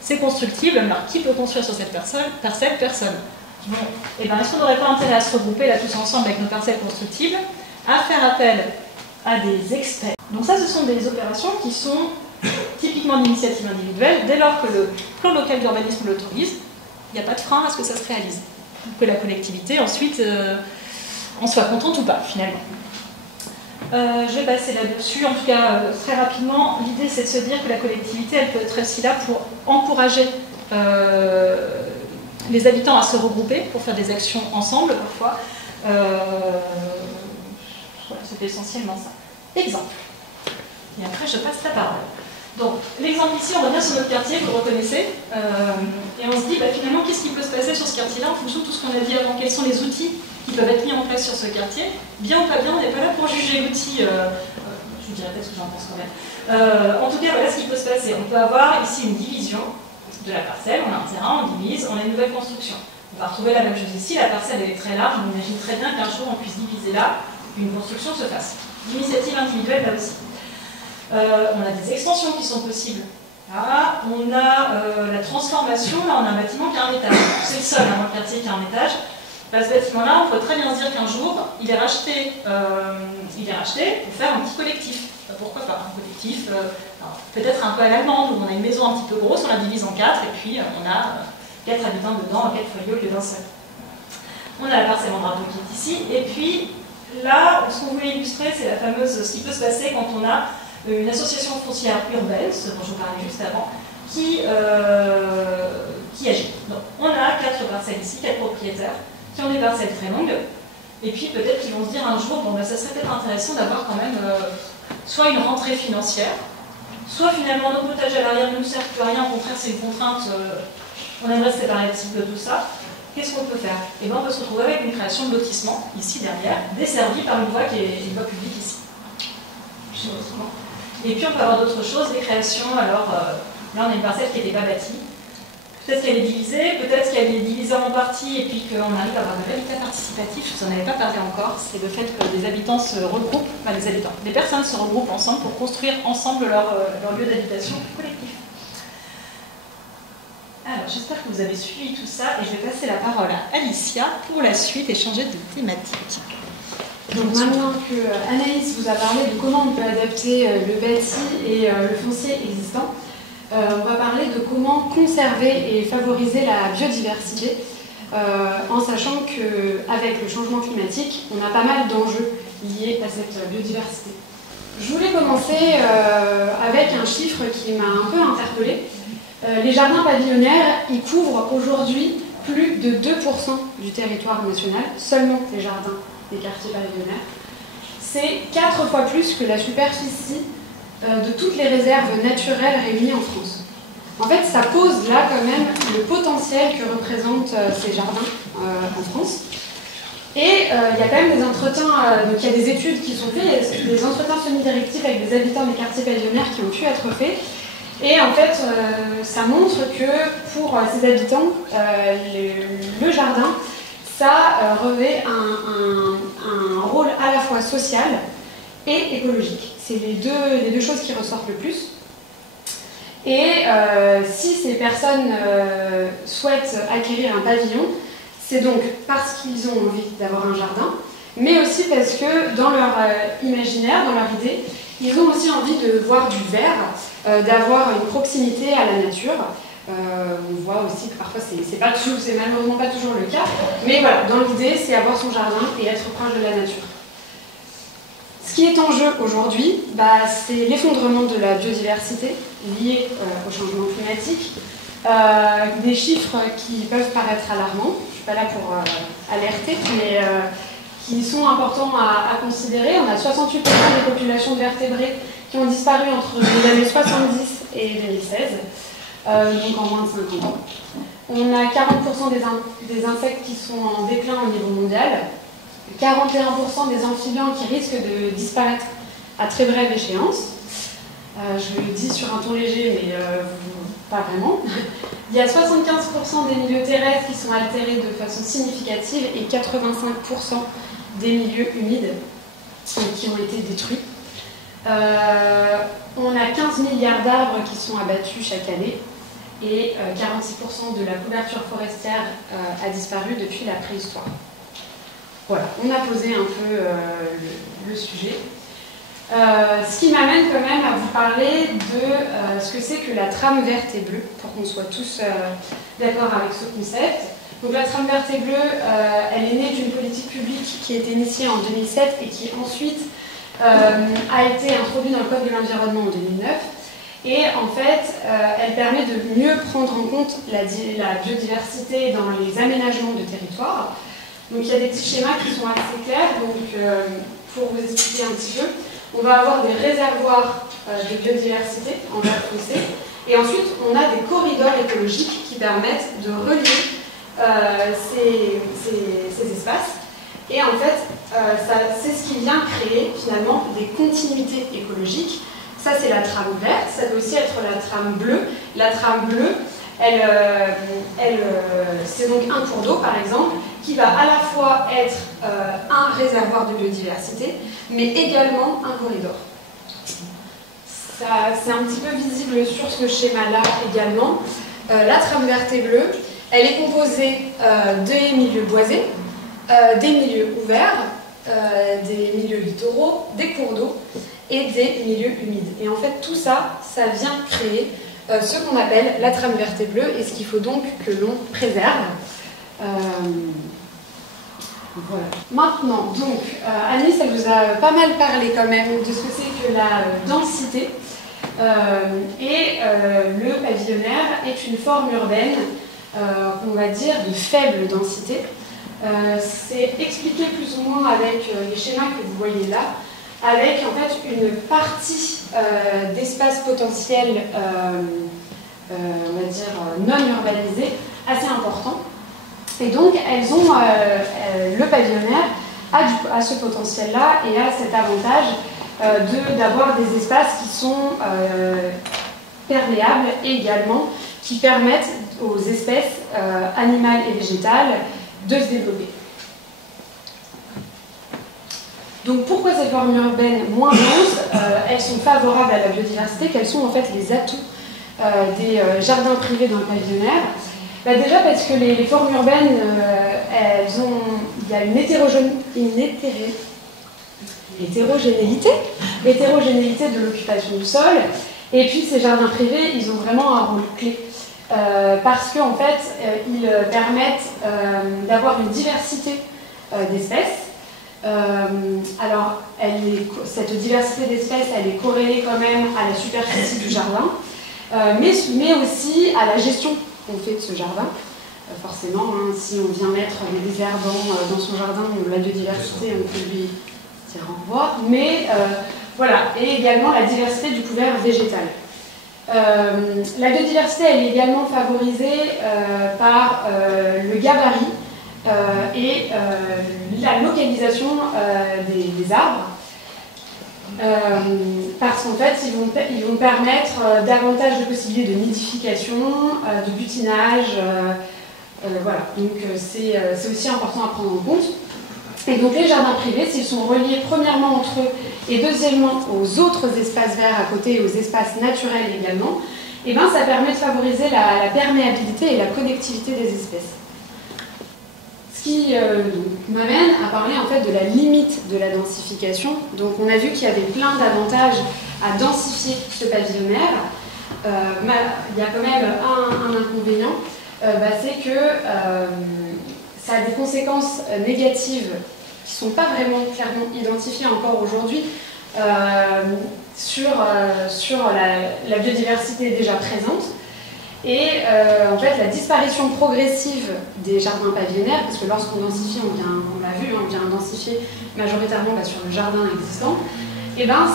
c'est constructible, alors qui peut construire sur cette parcelle? Personne. Bon, et ben, est-ce qu'on n'aurait pas intérêt à se regrouper là tous ensemble avec nos parcelles constructibles, à faire appel à des experts? Donc ça, ce sont des opérations qui sont typiquement d'initiative individuelle. Dès lors que le plan local d'urbanisme l'autorise, il n'y a pas de frein à ce que ça se réalise. Que la collectivité ensuite en soit contente ou pas, finalement. Je vais passer là-dessus, en tout cas très rapidement. L'idée, c'est de se dire que la collectivité, elle peut être aussi là pour encourager les habitants à se regrouper, pour faire des actions ensemble, parfois. Voilà, c'était essentiellement ça. Exemple. Et après, je passe la parole. Donc, l'exemple ici, on revient sur notre quartier, vous le reconnaissez, et on se dit, bah, finalement, qu'est-ce qui peut se passer sur ce quartier-là en fonction de tout ce qu'on a dit avant? Quels sont les outils qui peuvent être mis en place sur ce quartier? Bien ou pas bien, on n'est pas là pour juger l'outil. Je vous dirai peut-être ce que j'en pense quand même. En tout cas, voilà ce qui peut se passer. On peut avoir ici une division de la parcelle, on a un terrain, on divise, on a une nouvelle construction. On va retrouver la même chose ici, la parcelle elle est très large, on imagine très bien qu'un jour on puisse diviser là, qu'une construction se fasse. L'initiative individuelle là aussi. On a des extensions qui sont possibles. Là, on a la transformation, là on a un bâtiment qui a un étage. C'est le seul dans le quartier qui a un étage. Là, ce bâtiment-là, on peut très bien se dire qu'un jour, il est racheté pour faire un petit collectif. Pourquoi pas un collectif peut-être un peu à l'allemande, où on a une maison un petit peu grosse, on la divise en 4, et puis on a 4 habitants dedans, 4 foyers au lieu d'un seul. On a la parcelle en drapeau qui est ici, et puis là, ce qu'on voulait illustrer, c'est ce qui peut se passer quand on a une association foncière urbaine, ce dont je vous parlais juste avant, qui agit. Donc, on a 4 parcelles ici, 4 propriétaires, qui ont des parcelles très longues, et puis peut-être qu'ils vont se dire un jour, bon, ben, ça serait peut-être intéressant d'avoir quand même soit une rentrée financière, soit finalement nos potages à l'arrière ne nous servent plus à rien, au contraire c'est une contrainte, on aimerait se séparer de tout ça. Qu'est-ce qu'on peut faire? Et bien on peut se retrouver avec une création de lotissement, ici derrière, desservie par une voie qui est une voie publique ici. Et puis on peut avoir d'autres choses, des créations, alors là on a une parcelle qui n'était pas bâtie. Peut-être qu'elle est divisée, peut-être qu'elle est divisée en parties et puis qu'on arrive à avoir de l'habitat participatif, je vous en avais pas parlé encore, c'est le fait que des habitants se regroupent, enfin des personnes se regroupent ensemble pour construire ensemble leur lieu d'habitation collectif. Alors j'espère que vous avez suivi tout ça et je vais passer la parole à Alicia pour la suite et changer de thématique. Donc maintenant que Anaïs vous a parlé de comment on peut adapter le bâti et le foncier existant, on va parler de comment conserver et favoriser la biodiversité, en sachant qu'avec le changement climatique, on a pas mal d'enjeux liés à cette biodiversité. Je voulais commencer avec un chiffre qui m'a un peu interpellée. Les jardins pavillonnaires, ils couvrent aujourd'hui plus de 2% du territoire national, seulement les jardins des quartiers pavillonnaires. C'est 4 fois plus que la superficie de toutes les réserves naturelles réunies en France. En fait, ça pose là quand même le potentiel que représentent ces jardins en France. Et il y a quand même des entretiens, donc il y a des études qui sont faites, il y a des entretiens semi-directifs avec des habitants des quartiers pavillonnaires qui ont pu être faits. Et en fait, ça montre que pour ces habitants, le jardin, ça revêt un rôle à la fois social et écologique. C'est les deux choses qui ressortent le plus. Et si ces personnes souhaitent acquérir un pavillon, c'est donc parce qu'ils ont envie d'avoir un jardin, mais aussi parce que dans leur imaginaire, dans leur idée, ils ont aussi envie de voir du vert, d'avoir une proximité à la nature. On voit aussi que parfois c'est malheureusement pas toujours le cas, mais voilà, dans l'idée, c'est avoir son jardin et être proche de la nature. Ce qui est en jeu aujourd'hui, c'est l'effondrement de la biodiversité lié au changement climatique. Des chiffres qui peuvent paraître alarmants, je ne suis pas là pour alerter, mais qui sont importants à considérer. On a 68% des populations de vertébrés qui ont disparu entre les années 70 et 2016, donc en moins de 50 ans. On a 40% des insectes qui sont en déclin au niveau mondial, 41% des amphibiens qui risquent de disparaître à très brève échéance. Je le dis sur un ton léger, mais pas vraiment. Il y a 75% des milieux terrestres qui sont altérés de façon significative et 85% des milieux humides qui ont été détruits. On a 15 milliards d'arbres qui sont abattus chaque année et 46% de la couverture forestière a disparu depuis la préhistoire. Voilà, on a posé un peu le sujet. Ce qui m'amène quand même à vous parler de ce que c'est que la trame verte et bleue, pour qu'on soit tous d'accord avec ce concept. Donc la trame verte et bleue, elle est née d'une politique publique qui a été initiée en 2007 et qui ensuite a été introduite dans le Code de l'environnement en 2009. Et en fait, elle permet de mieux prendre en compte la biodiversité dans les aménagements de territoire. Donc il y a des petits schémas qui sont assez clairs. Donc pour vous expliquer un petit peu, on va avoir des réservoirs de biodiversité en vert foncé. Et ensuite, on a des corridors écologiques qui permettent de relier ces espaces. Et en fait, c'est ce qui vient créer finalement des continuités écologiques. Ça, c'est la trame verte. Ça peut aussi être la trame bleue. La trame bleue, c'est donc un cours d'eau, par exemple, qui va à la fois être un réservoir de biodiversité, mais également un corridor. C'est un petit peu visible sur ce schéma-là également. La trame verte et bleue, elle est composée des milieux boisés, des milieux ouverts, des milieux littoraux, des cours d'eau et des milieux humides. Et en fait, tout ça, ça vient créer ce qu'on appelle la trame verte et bleue, et ce qu'il faut donc que l'on préserve. Voilà. Maintenant, donc, Anis, elle vous a pas mal parlé quand même de ce que c'est que la densité. Le pavillonnaire est une forme urbaine, on va dire, de faible densité. C'est expliqué plus ou moins avec les schémas que vous voyez là, avec en fait une partie d'espace potentiel, on va dire, non urbanisé, assez important. Et donc, elles ont, le pavillonnaire a ce potentiel-là et a cet avantage d'avoir des espaces qui sont perméables et également qui permettent aux espèces animales et végétales de se développer. Donc pourquoi ces formes urbaines moins denses, elles sont favorables à la biodiversité, quels sont en fait les atouts des jardins privés dans le pavillonnaire? Déjà parce que les formes urbaines, il y a une hétérogénéité de l'occupation du sol, et puis ces jardins privés, ils ont vraiment un rôle clé. Parce qu'en fait, ils permettent d'avoir une diversité d'espèces, Alors, cette diversité d'espèces, elle est corrélée quand même à la superficie du jardin, mais aussi à la gestion qu'on fait de ce jardin. Forcément, hein, si on vient mettre des désherbants dans son jardin, la biodiversité, on peut lui dire au revoir. Mais voilà, et également la diversité du couvert végétal. La biodiversité, elle est également favorisée par le gabarit et la localisation des arbres. Parce qu'en fait, ils vont permettre davantage de possibilités de nidification, de butinage. Voilà, donc c'est aussi important à prendre en compte. Et donc les jardins privés, s'ils sont reliés premièrement entre eux et deuxièmement aux autres espaces verts à côté et aux espaces naturels également, et ben, ça permet de favoriser la perméabilité et la connectivité des espèces. Ce qui m'amène à parler en fait de la limite de la densification. Donc on a vu qu'il y avait plein d'avantages à densifier ce pavillonnaire. Il y a quand même un inconvénient, c'est que ça a des conséquences négatives qui ne sont pas vraiment clairement identifiées encore aujourd'hui sur la biodiversité déjà présente. Et en fait, la disparition progressive des jardins pavillonnaires, parce que lorsqu'on densifie, on l'a vu, on vient densifier majoritairement sur le jardin existant, et ben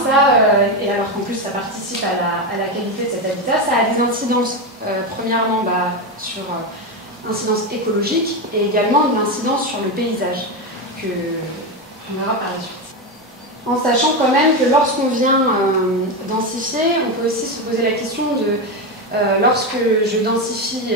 et alors qu'en plus ça participe à la qualité de cet habitat, ça a des incidences, premièrement sur incidence écologique et également de l'incidence sur le paysage, qu'on verra par la suite. En sachant quand même que lorsqu'on vient densifier, on peut aussi se poser la question de lorsque je densifie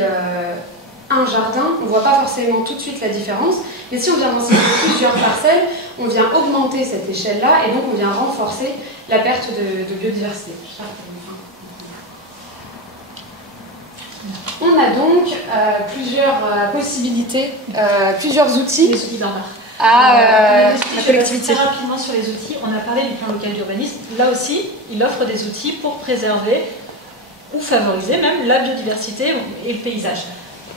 un jardin, on ne voit pas forcément tout de suite la différence, mais si on vient densifier plusieurs parcelles, on vient augmenter cette échelle-là et donc on vient renforcer la perte de biodiversité. On a donc plusieurs possibilités, plusieurs outils. Les outils d'en bas. La collectivité. Très rapidement sur les outils, on a parlé du plan local d'urbanisme. Là aussi, il offre des outils pour préserver ou favoriser même la biodiversité et le paysage.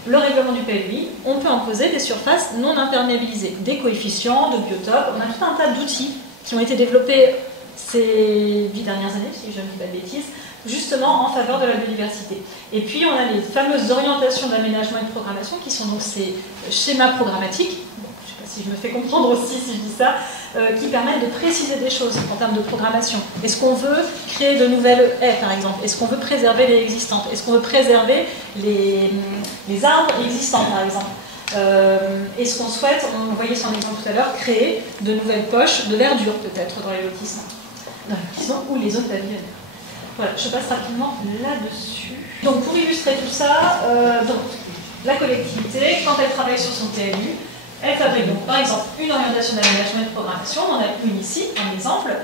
Le règlement du PLUI, on peut imposer des surfaces non imperméabilisées, des coefficients, de biotopes. On a tout un tas d'outils qui ont été développés ces 10 dernières années, si je ne dis pas de bêtises, justement en faveur de la biodiversité. Et puis on a les fameuses orientations d'aménagement et de programmation qui sont donc ces schémas programmatiques, je ne sais pas si je me fais comprendre aussi si je dis ça, qui permettent de préciser des choses en termes de programmation. Est-ce qu'on veut créer de nouvelles haies par exemple? Est-ce qu'on veut préserver les existantes? Est-ce qu'on veut préserver les arbres existants par exemple? Est-ce qu'on souhaite, on voyait son exemple tout à l'heure, créer de nouvelles poches de verdure peut-être dans les lotissements ou les zones pavillonnaires? Voilà, je passe rapidement là-dessus. Donc pour illustrer tout ça, la collectivité, quand elle travaille sur son TLU, elle fabrique donc par exemple une orientation d'aménagement et de programmation, on en a une ici, un exemple,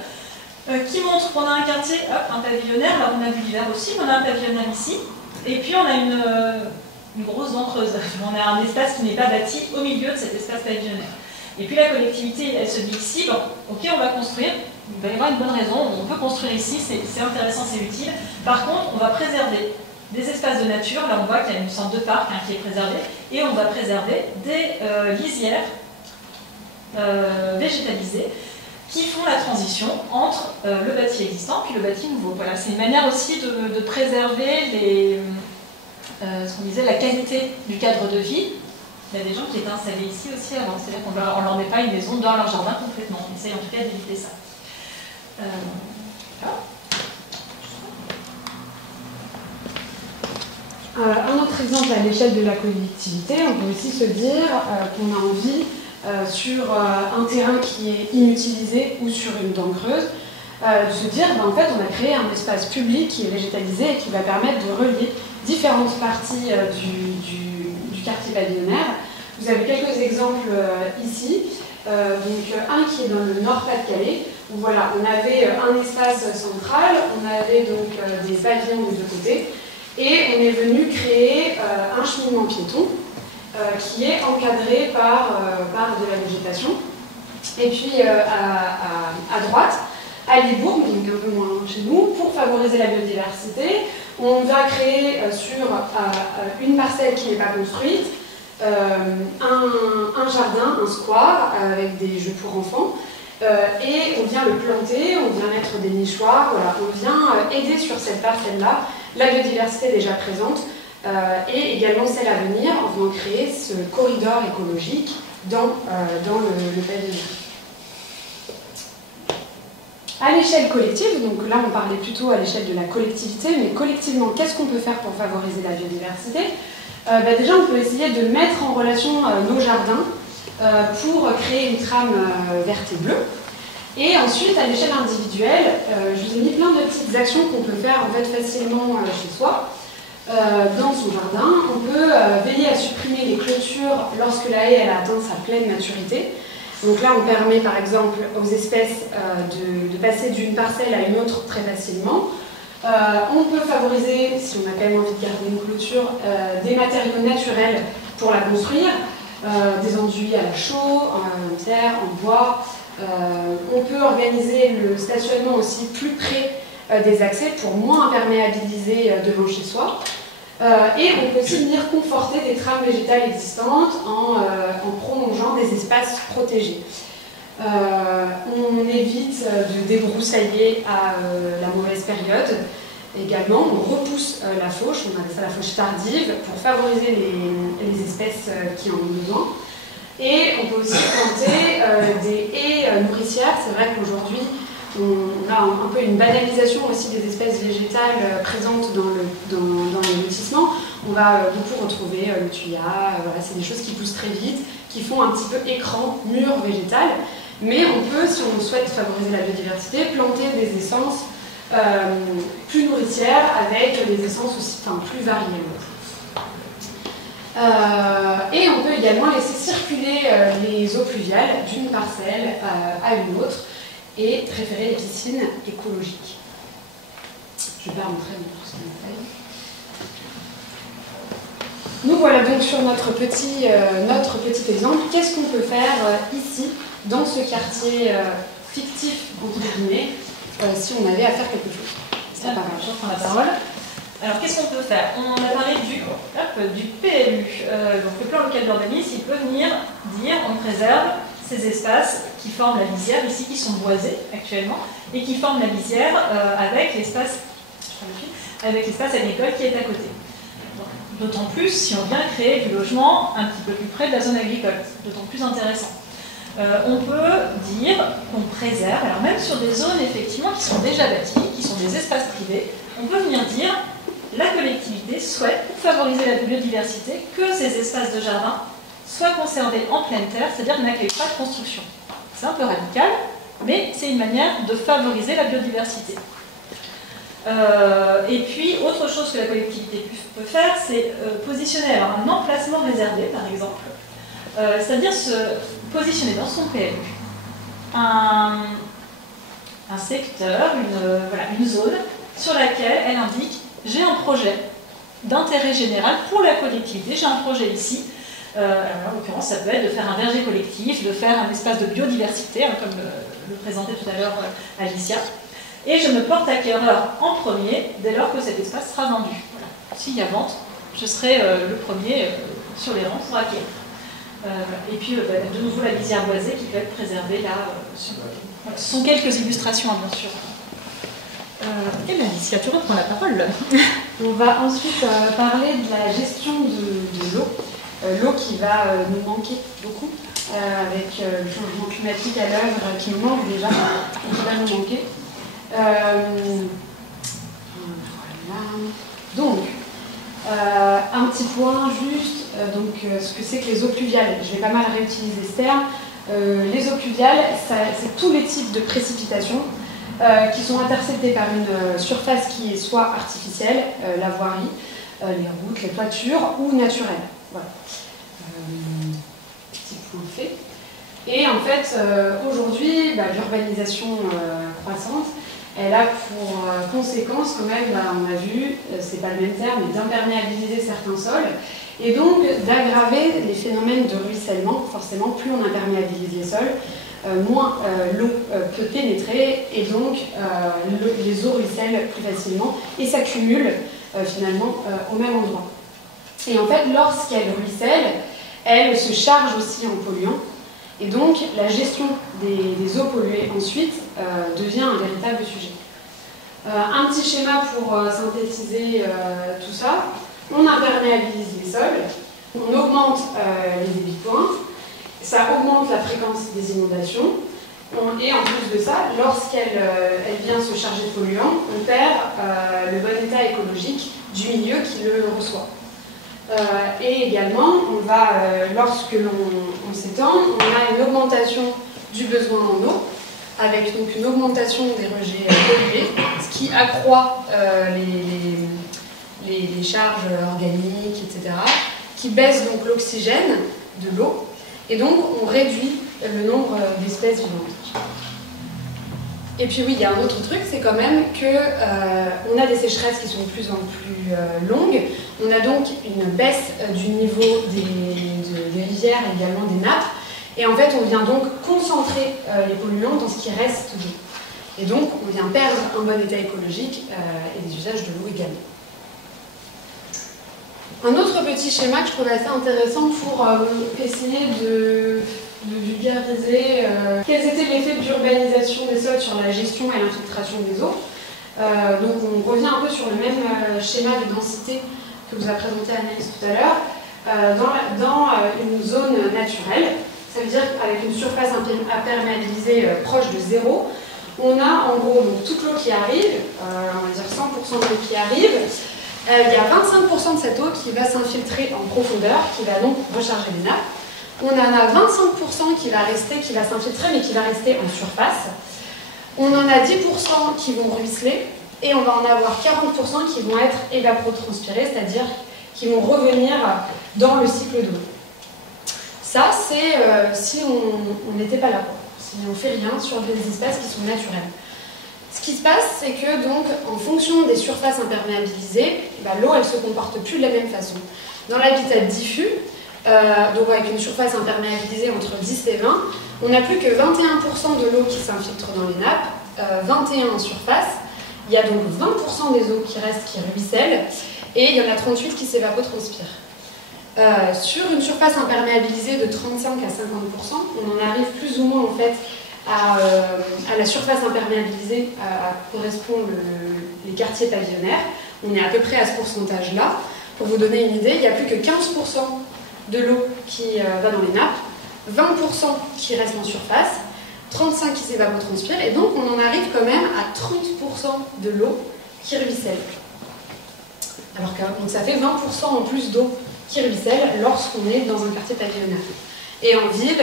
qui montre qu'on a un quartier, hop, un pavillonnaire, là on a vu l'hiver aussi, on a un pavillonnaire ici, et puis on a une grosse ventreuse, on a un espace qui n'est pas bâti au milieu de cet espace pavillonnaire. Et puis la collectivité, elle se dit ici, bon, ok on va construire, il va y avoir une bonne raison, on peut construire ici, c'est intéressant, c'est utile. Par contre, on va préserver des espaces de nature, là on voit qu'il y a une sorte de parc qui est préservé, et on va préserver des lisières végétalisées qui font la transition entre le bâti existant et le bâti nouveau. Voilà, c'est une manière aussi de préserver ce qu'on disait, la qualité du cadre de vie. Il y a des gens qui étaient installés ici aussi avant, c'est-à-dire qu'on ne leur met pas une maison dans leur jardin complètement. On essaye en tout cas d'éviter ça. Un autre exemple à l'échelle de la collectivité, on peut aussi se dire qu'on a envie, sur un terrain qui est inutilisé ou sur une dent creuse, de se dire en fait on a créé un espace public qui est végétalisé et qui va permettre de relier différentes parties du quartier pavillonnaire. Vous avez quelques exemples ici. Donc un qui est dans le Nord-Pas-de-Calais, où voilà, on avait un espace central, on avait donc des pavillons des deux côtés, et on est venu créer un cheminement piéton qui est encadré par de la végétation. Et puis à droite, à Libourg, donc un peu moins chez nous, pour favoriser la biodiversité, on va créer sur une parcelle qui n'est pas construite, un jardin, un square avec des jeux pour enfants. Et on vient le planter, on vient mettre des nichoirs, voilà, on vient aider sur cette parcelle-là la biodiversité déjà présente et également celle à venir en venant créer ce corridor écologique dans le pavillon. À l'échelle collective, donc là on parlait plutôt à l'échelle de la collectivité, mais collectivement, qu'est-ce qu'on peut faire pour favoriser la biodiversité? Déjà, on peut essayer de mettre en relation nos jardins pour créer une trame verte et bleue. Et ensuite, à l'échelle individuelle, je vous ai mis plein de petites actions qu'on peut faire en fait, facilement chez soi. Dans son jardin, on peut veiller à supprimer les clôtures lorsque la haie elle a atteint sa pleine maturité. Donc là, on permet par exemple aux espèces de passer d'une parcelle à une autre très facilement. On peut favoriser, si on a quand même envie de garder une clôture, des matériaux naturels pour la construire, des enduits à la chaux, en terre, en bois. On peut organiser le stationnement aussi plus près des accès pour moins imperméabiliser devant chez soi. Et on peut aussi venir conforter des trames végétales existantes en prolongeant des espaces protégés. On évite de débroussailler à la mauvaise période. Également, on repousse la fauche, on appelle ça la fauche tardive, pour favoriser les espèces qui en ont besoin. Et on peut aussi planter des haies nourricières. C'est vrai qu'aujourd'hui, on a un peu une banalisation aussi des espèces végétales présentes dans le lotissement. On va beaucoup retrouver le thuya, voilà, c'est des choses qui poussent très vite, qui font un petit peu écran, mur végétal. Mais on peut, si on souhaite favoriser la biodiversité, planter des essences plus nourricières avec des essences aussi plus variées. Et on peut également laisser circuler les eaux pluviales d'une parcelle à une autre et préférer les piscines écologiques. Je ne vais pas rentrer dans tout ce qu'on fait. Nous voilà donc sur notre petit exemple. Qu'est-ce qu'on peut faire ici, dans ce quartier fictif, entre guillemets, si on avait à faire quelque chose? C'est pas grave, je reprends la parole. Alors, qu'est-ce qu'on peut faire? On a parlé du PLU. Donc, le plan local d'urbanisme, il peut venir dire on préserve ces espaces qui forment la lisière, ici, qui sont boisés actuellement, et qui forment la lisière avec l'espace agricole qui est à côté. D'autant plus si on vient créer du logement un petit peu plus près de la zone agricole, d'autant plus intéressant. On peut dire qu'on préserve, alors même sur des zones effectivement qui sont déjà bâties, qui sont des espaces privés, on peut venir dire la collectivité souhaite, pour favoriser la biodiversité, que ces espaces de jardin soient conservés en pleine terre, c'est-à-dire n'accueillent pas de construction. C'est un peu radical, mais c'est une manière de favoriser la biodiversité. Et puis, autre chose que la collectivité peut faire, c'est positionner alors, un emplacement réservé, par exemple, c'est-à-dire se positionner dans son PLU un secteur, une zone sur laquelle elle indique j'ai un projet d'intérêt général pour la collectivité, j'ai un projet ici. En l'occurrence, ça peut être de faire un verger collectif, de faire un espace de biodiversité, comme le présentait tout à l'heure Alicia. Et je me porte acquéreur en premier dès lors que cet espace sera vendu. Voilà. S'il y a vente, je serai le premier sur les rangs pour acquérir. Et puis, de nouveau, la lisière boisée qui peut être préservée là. Ce sont quelques illustrations, bien sûr. Et Alicia, tu reprends la parole. On va ensuite parler de la gestion de l'eau. L'eau qui va nous manquer beaucoup, avec le changement climatique à l'œuvre qui nous manque déjà, et qui va nous manquer. Voilà. Donc, un petit point juste, ce que c'est que les eaux pluviales. Je vais pas mal réutiliser ce terme. Les eaux pluviales, c'est tous les types de précipitations qui sont interceptées par une surface qui est soit artificielle, la voirie, les routes, les toitures, ou naturelle. Voilà. Petit point fait. Et en fait, aujourd'hui, l'urbanisation croissante, elle a pour conséquence quand même, on a vu, c'est pas le même terme, mais d'imperméabiliser certains sols, et donc d'aggraver les phénomènes de ruissellement. Forcément, plus on imperméabilise les sols, moins l'eau peut pénétrer, et donc les eaux ruissellent plus facilement, et s'accumulent finalement au même endroit. Et en fait, lorsqu'elles ruissellent, elles se chargent aussi en polluants. Et donc, la gestion des eaux polluées ensuite devient un véritable sujet. Un petit schéma pour synthétiser tout ça. On imperméabilise les sols, on augmente les débits de points, ça augmente la fréquence des inondations, et en plus de ça, lorsqu'elle vient se charger de polluants, on perd le bon état écologique du milieu qui le reçoit. Et également, lorsque l'on s'étend, on a une augmentation du besoin en eau, avec donc une augmentation des rejets pollués, ce qui accroît les charges organiques, etc., qui baisse donc l'oxygène de l'eau, et donc on réduit le nombre d'espèces vivantes. Et puis oui, il y a un autre truc, c'est quand même qu'on a des sécheresses qui sont de plus en plus longues, on a donc une baisse du niveau des rivières et également des nappes, et en fait on vient donc concentrer les polluants dans ce qui reste d'eau. Et donc on vient perdre un bon état écologique et des usages de l'eau également. Un autre petit schéma que je trouvais assez intéressant pour essayer de vulgariser quels étaient les effets d'urbanisation des sols sur la gestion et l'infiltration des eaux. Donc on revient un peu sur le même schéma de densité que vous a présenté Anaïs tout à l'heure, dans une zone naturelle, ça veut dire qu'avec une surface imperméabilisée proche de zéro, on a en gros donc, toute l'eau qui arrive, on va dire 100% de l'eau qui arrive. Il y a 25% de cette eau qui va s'infiltrer en profondeur, qui va donc recharger les nappes. On en a 25% qui va s'infiltrer, mais qui va rester en surface. On en a 10% qui vont ruisseler, et on va en avoir 40% qui vont être évapotranspirés, c'est-à-dire qui vont revenir dans le cycle de l'eau. Ça, c'est si on n'était pas là, si on ne fait rien sur des espèces qui sont naturelles. Ce qui se passe, c'est que donc, en fonction des surfaces imperméabilisées, l'eau, elle ne se comporte plus de la même façon. Dans l'habitat diffus, donc avec une surface imperméabilisée entre 10 et 20, on n'a plus que 21% de l'eau qui s'infiltre dans les nappes, 21 en surface. Il y a donc 20% des eaux qui restent, qui ruissellent, et il y en a 38 qui s'évapotranspirent. Sur une surface imperméabilisée de 35 à 50%, on en arrive plus ou moins en fait à la surface imperméabilisée correspondent les quartiers pavillonnaires. On est à peu près à ce pourcentage-là. Pour vous donner une idée, il n'y a plus que 15% de l'eau qui va dans les nappes, 20% qui reste en surface, 35% qui s'évapotranspire, et donc on en arrive quand même à 30% de l'eau qui ruisselle. Alors que donc ça fait 20% en plus d'eau qui ruisselle lorsqu'on est dans un quartier pavillonnaire. Et en ville,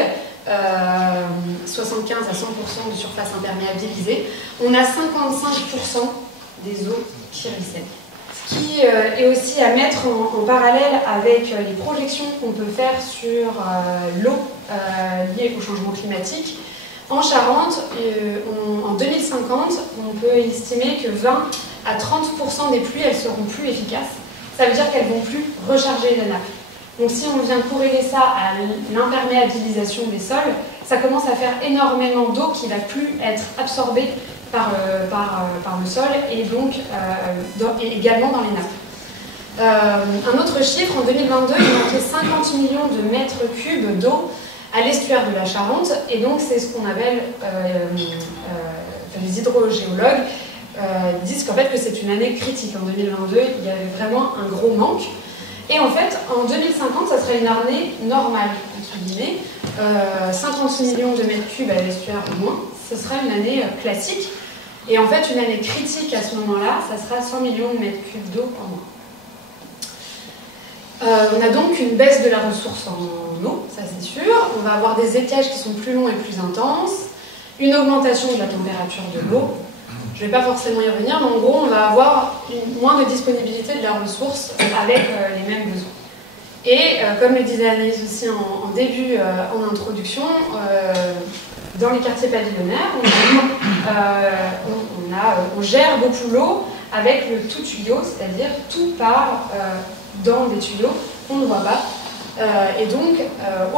75 à 100% de surface imperméabilisée, on a 55% des eaux qui ruissellent. Ce qui est aussi à mettre en parallèle avec les projections qu'on peut faire sur l'eau liée au changement climatique. En Charente, en 2050, on peut estimer que 20 à 30% des pluies, elles seront plus efficaces. Ça veut dire qu'elles ne vont plus recharger la nappe. Donc si on vient corréler ça à l'imperméabilisation des sols, ça commence à faire énormément d'eau qui ne va plus être absorbée par le sol et donc également dans les nappes. Un autre chiffre, en 2022, il manquait 50 millions de mètres cubes d'eau à l'estuaire de la Charente, et donc c'est ce qu'on appelle, les hydrogéologues disent qu'en fait que c'est une année critique. En 2022, il y avait vraiment un gros manque. Et en fait, en 2050, ça serait une année normale, entre guillemets, 50 millions de mètres cubes à l'estuaire au moins, ce sera une année classique. Et en fait, une année critique à ce moment-là, ça sera 100 millions de mètres cubes d'eau par mois. On a donc une baisse de la ressource en eau, ça c'est sûr. On va avoir des étiages qui sont plus longs et plus intenses, une augmentation de la température de l'eau. Je ne vais pas forcément y revenir, mais en gros, on va avoir moins de disponibilité de la ressource avec les mêmes besoins. Et comme le disait Anaïs aussi en début, en introduction, dans les quartiers pavillonnaires, on gère beaucoup l'eau avec le tout tuyau, c'est-à-dire tout part dans des tuyaux qu'on ne voit pas. Et donc,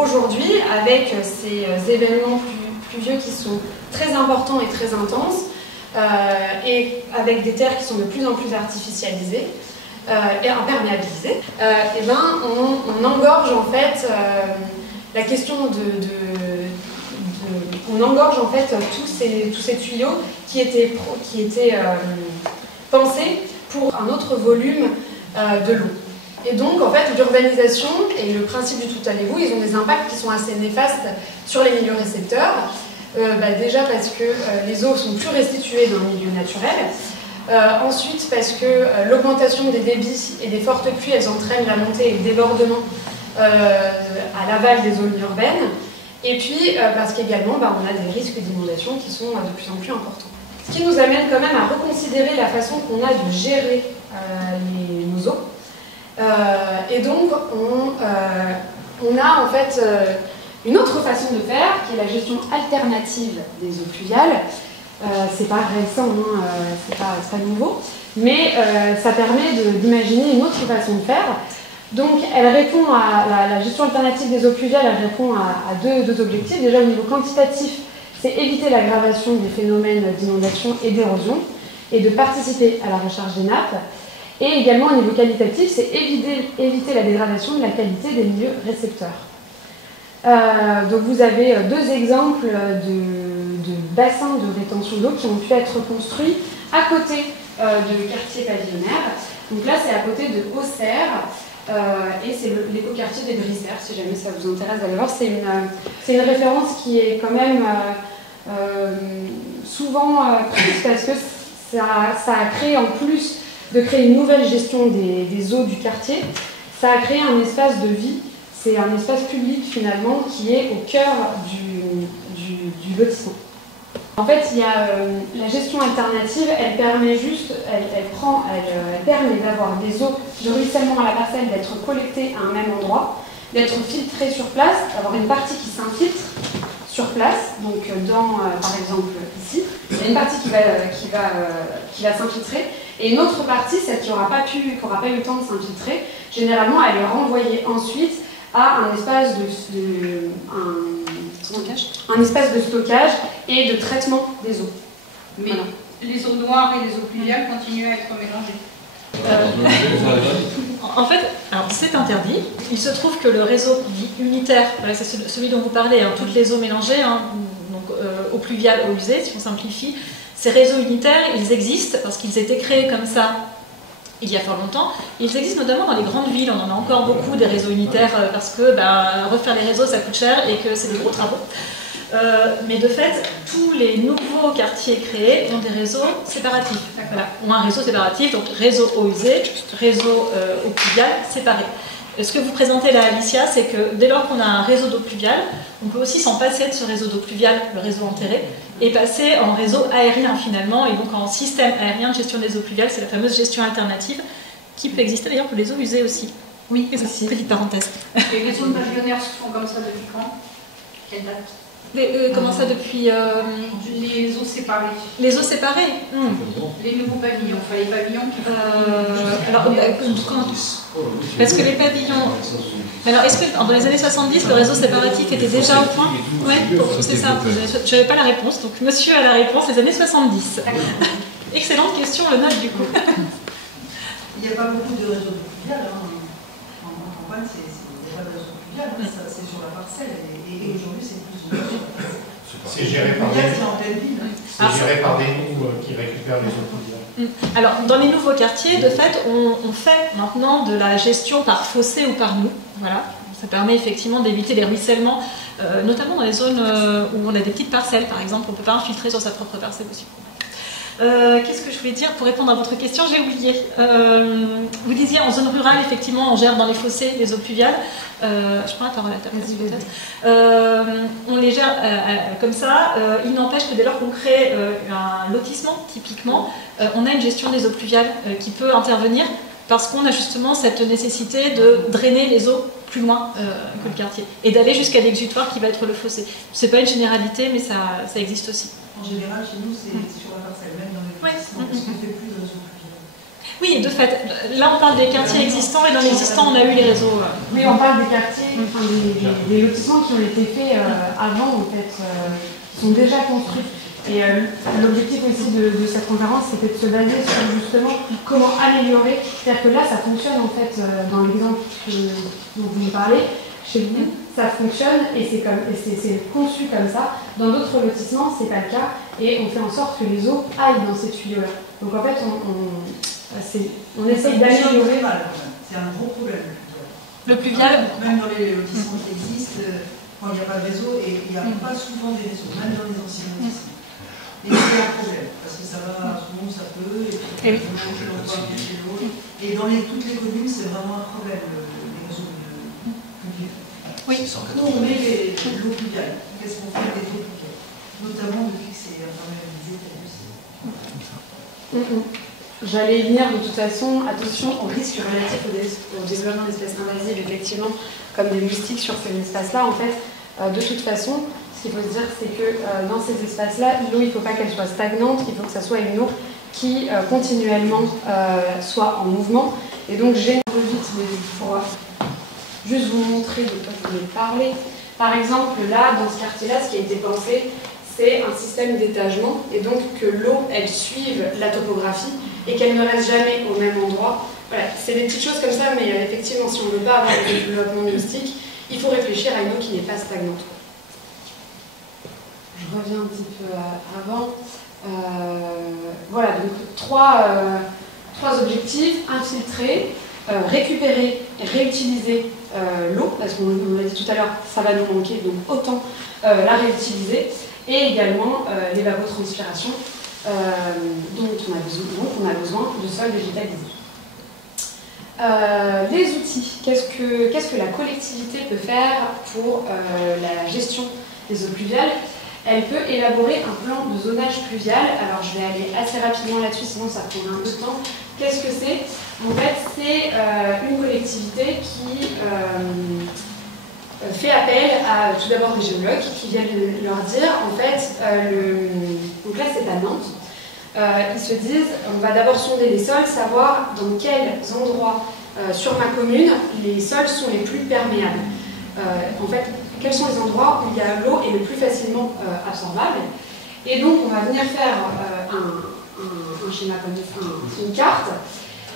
aujourd'hui, avec ces événements pluvieux qui sont très importants et très intenses, et avec des terres qui sont de plus en plus artificialisées, imperméabilisés, et ben on engorge en fait la question on engorge en fait tous ces tuyaux qui étaient pensés pour un autre volume de l'eau. Et donc, en fait, l'urbanisation et le principe du tout allez vous, ils ont des impacts qui sont assez néfastes sur les milieux récepteurs. Déjà parce que les eaux sont plus restituées dans le milieu naturel. Ensuite, parce que l'augmentation des débits et des fortes pluies, elles entraînent la montée et le débordement à l'aval des zones urbaines. Et puis, parce qu'également, on a des risques d'inondation qui sont de plus en plus importants. Ce qui nous amène quand même à reconsidérer la façon qu'on a de gérer nos eaux. Et donc, on a en fait une autre façon de faire, qui est la gestion alternative des eaux pluviales. C'est pas récent, c'est pas nouveau, mais ça permet d'imaginer une autre façon de faire. Donc, elle répond à la gestion alternative des eaux pluviales, elle répond à deux objectifs. Déjà, au niveau quantitatif, c'est éviter l'aggravation des phénomènes d'inondation et d'érosion et de participer à la recharge des nappes. Et également, au niveau qualitatif, c'est éviter la dégradation de la qualité des milieux récepteurs. Donc, vous avez deux exemples de bassins de rétention d'eau qui ont pu être construits à côté de quartiers pavillonnaires. Donc là, c'est à côté de Auxerre. Et c'est l'écoquartier des Griserres, si jamais ça vous intéresse d'aller voir. C'est une référence qui est quand même souvent prise parce que ça a créé, en plus de créer une nouvelle gestion des eaux du quartier, ça a créé un espace de vie. C'est un espace public finalement qui est au cœur du lotissement. En fait, il y a la gestion alternative, elle permet d'avoir des eaux de ruissellement à la parcelle, d'être collectées à un même endroit, d'être filtrées sur place, d'avoir une partie qui s'infiltre sur place, donc par exemple ici, il y a une partie qui va s'infiltrer, et une autre partie, celle qui n'aura pas eu le temps de s'infiltrer, généralement elle est renvoyée ensuite à un espace un espace de stockage et de traitement des eaux. Mais voilà. Les eaux noires et les eaux pluviales continuent à être mélangées. En fait, c'est interdit. Il se trouve que le réseau dit unitaire, c'est celui dont vous parlez, toutes les eaux mélangées, donc eau pluviale, eau usée, si on simplifie, ces réseaux unitaires, ils existent parce qu'ils étaient créés comme ça il y a fort longtemps. Ils existent notamment dans les grandes villes. On en a encore beaucoup des réseaux unitaires parce que refaire les réseaux, ça coûte cher et que c'est des gros travaux. Mais de fait, tous les nouveaux quartiers créés ont des réseaux séparatifs. Voilà, ont un réseau séparatif, donc réseau eau usée, réseau eau pluviale séparés. Ce que vous présentez là, Alicia, c'est que dès lors qu'on a un réseau d'eau pluviale, on peut aussi s'en passer de ce réseau d'eau pluviale, le réseau enterré, et passer en réseau aérien finalement, et donc en système aérien de gestion des eaux pluviales. C'est la fameuse gestion alternative qui peut exister d'ailleurs pour les eaux usées aussi. Oui, c'est ça, petite parenthèse. Et les zones pavillonnaires se font comme ça depuis quand? Quelle date? Comment ça depuis Les eaux séparées. Les eaux séparées. Les nouveaux pavillons, enfin les pavillons qui parce que les pavillons. Alors, est-ce que dans les années 70, le réseau séparatif était déjà au point? Oui, c'est ça. Je n'avais pas la réponse, donc monsieur a la réponse, les années 70. Excellente question, le note du coup. Il n'y a pas beaucoup de réseaux de pluviales. En campagne, il n'y a pas de réseau de pluviales, c'est sur la parcelle. Et aujourd'hui, c'est plus sur la parcelle. C'est géré par des nous qui récupèrent les eaux pluviales. Alors, dans les nouveaux quartiers, de fait, on fait maintenant de la gestion par fossé ou par nous. Voilà. Ça permet effectivement d'éviter les ruissellements, notamment dans les zones où on a des petites parcelles, par exemple. On ne peut pas infiltrer sur sa propre parcelle aussi. Qu'est-ce que je voulais dire pour répondre à votre question? J'ai oublié. Vous disiez en zone rurale, effectivement, on gère dans les fossés les eaux pluviales. Je prends la parole à ta place peut-être. On les gère comme ça. Il n'empêche que dès lors qu'on crée un lotissement, typiquement, on a une gestion des eaux pluviales qui peut intervenir parce qu'on a justement cette nécessité de drainer les eaux plus loin que le quartier et d'aller jusqu'à l'exutoire qui va être le fossé. C'est pas une généralité, mais ça existe aussi. En général, chez nous, c'est sur la parcelle, même dans les lotissements, parce qu'on ne fait plus de réseaux pluviales. Oui, de fait. Là, on parle des quartiers existants et dans l'existant, on a eu les réseaux. Oui, on parle des quartiers, des lotissements qui ont été faits avant, en fait, qui sont déjà construits. Et l'objectif aussi de cette conférence, c'était de se baser sur justement comment améliorer. C'est-à-dire que là, ça fonctionne en fait, dans l'exemple dont vous me parlez, chez vous, ça fonctionne et c'est conçu comme ça. Dans d'autres lotissements, c'est pas le cas et on fait en sorte que les eaux aillent dans ces tuyaux-là. Donc en fait, on essaye d'améliorer. C'est un gros problème. Le pluvial. Même dans les lotissements qui existent, quand il n'y a pas de réseau, et il n'y a pas souvent des réseaux, même dans les anciens lotissements. Et c'est un problème, parce que ça va, souvent ça peut, et puis on change l'endroit chez l'autre. Et dans toutes les communes, c'est vraiment un problème, les réseaux pluviaux. Oui. Où on met l'eau pluviale. Qu'est-ce qu'on fait des eaux pluviales? Notamment depuis que c'est internalisé tel que c'est. J'allais y venir de toute façon. Attention aux risques relatifs au développement d'espèces invasives, effectivement, comme des moustiques sur ces espaces-là. En fait, de toute façon, ce qu'il faut se dire, c'est que dans ces espaces-là, l'eau, il ne faut pas qu'elle soit stagnante, il faut que ça soit une eau qui continuellement soit en mouvement. Et donc, j'ai un peu vite, mais pour juste vous montrer de quoi je voulais parler. Par exemple, là, dans ce quartier-là, ce qui a été pensé, c'est un système d'étagement, et donc que l'eau, elle suive la topographie, et qu'elle ne reste jamais au même endroit. Voilà, c'est des petites choses comme ça, mais effectivement, si on ne veut pas avoir de développement mystique, il faut réfléchir à une eau qui n'est pas stagnante. Je reviens un petit peu avant. Voilà, donc trois objectifs: infiltrer, récupérer et réutiliser l'eau, parce qu'on l'a dit tout à l'heure, ça va nous manquer, donc autant la réutiliser, et également l'évapotranspiration, dont on a besoin de sol végétalisé. Les outils, qu'est-ce que la collectivité peut faire pour la gestion des eaux pluviales? Elle peut élaborer un plan de zonage pluvial. Alors je vais aller assez rapidement là-dessus, sinon ça prendra un peu de temps. Qu'est-ce que c'est? En fait, c'est une collectivité qui fait appel à tout d'abord des géologues qui viennent leur dire, en fait, donc là c'est à Nantes, ils se disent, on va d'abord sonder les sols, savoir dans quels endroits sur ma commune les sols sont les plus perméables. En fait, quels sont les endroits où il y a l'eau est le plus facilement absorbable. Et donc on va venir faire un schéma comme ça, une carte,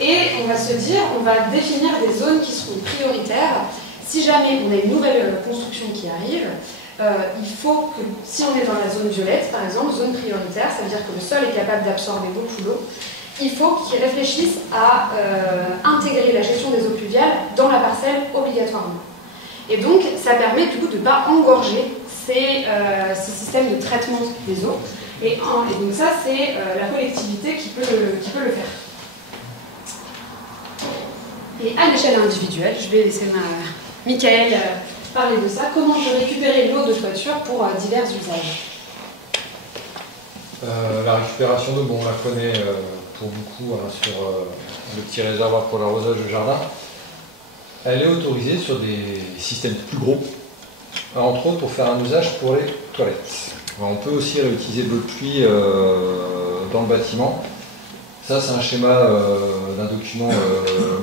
et on va se dire, on va définir des zones qui seront prioritaires. Si jamais on a une nouvelle construction qui arrive, il faut que, si on est dans la zone violette, par exemple, zone prioritaire, ça veut dire que le sol est capable d'absorber beaucoup d'eau, il faut qu'ils réfléchissent à intégrer la gestion des eaux pluviales dans la parcelle obligatoirement. Et donc, ça permet du coup de ne pas engorger ces systèmes de traitement des eaux. Et donc ça, c'est la collectivité qui peut le faire. Et à l'échelle individuelle, je vais laisser Michael parler de ça. Comment je peux récupérer l'eau de toiture pour divers usages? La récupération d'eau, bon, on la connaît pour beaucoup sur le petit réservoir pour l'arrosage de jardin. Elle est autorisée sur des systèmes plus gros, entre autres pour faire un usage pour les toilettes. On peut aussi réutiliser de l'eau de pluie dans le bâtiment. Ça, c'est un schéma d'un document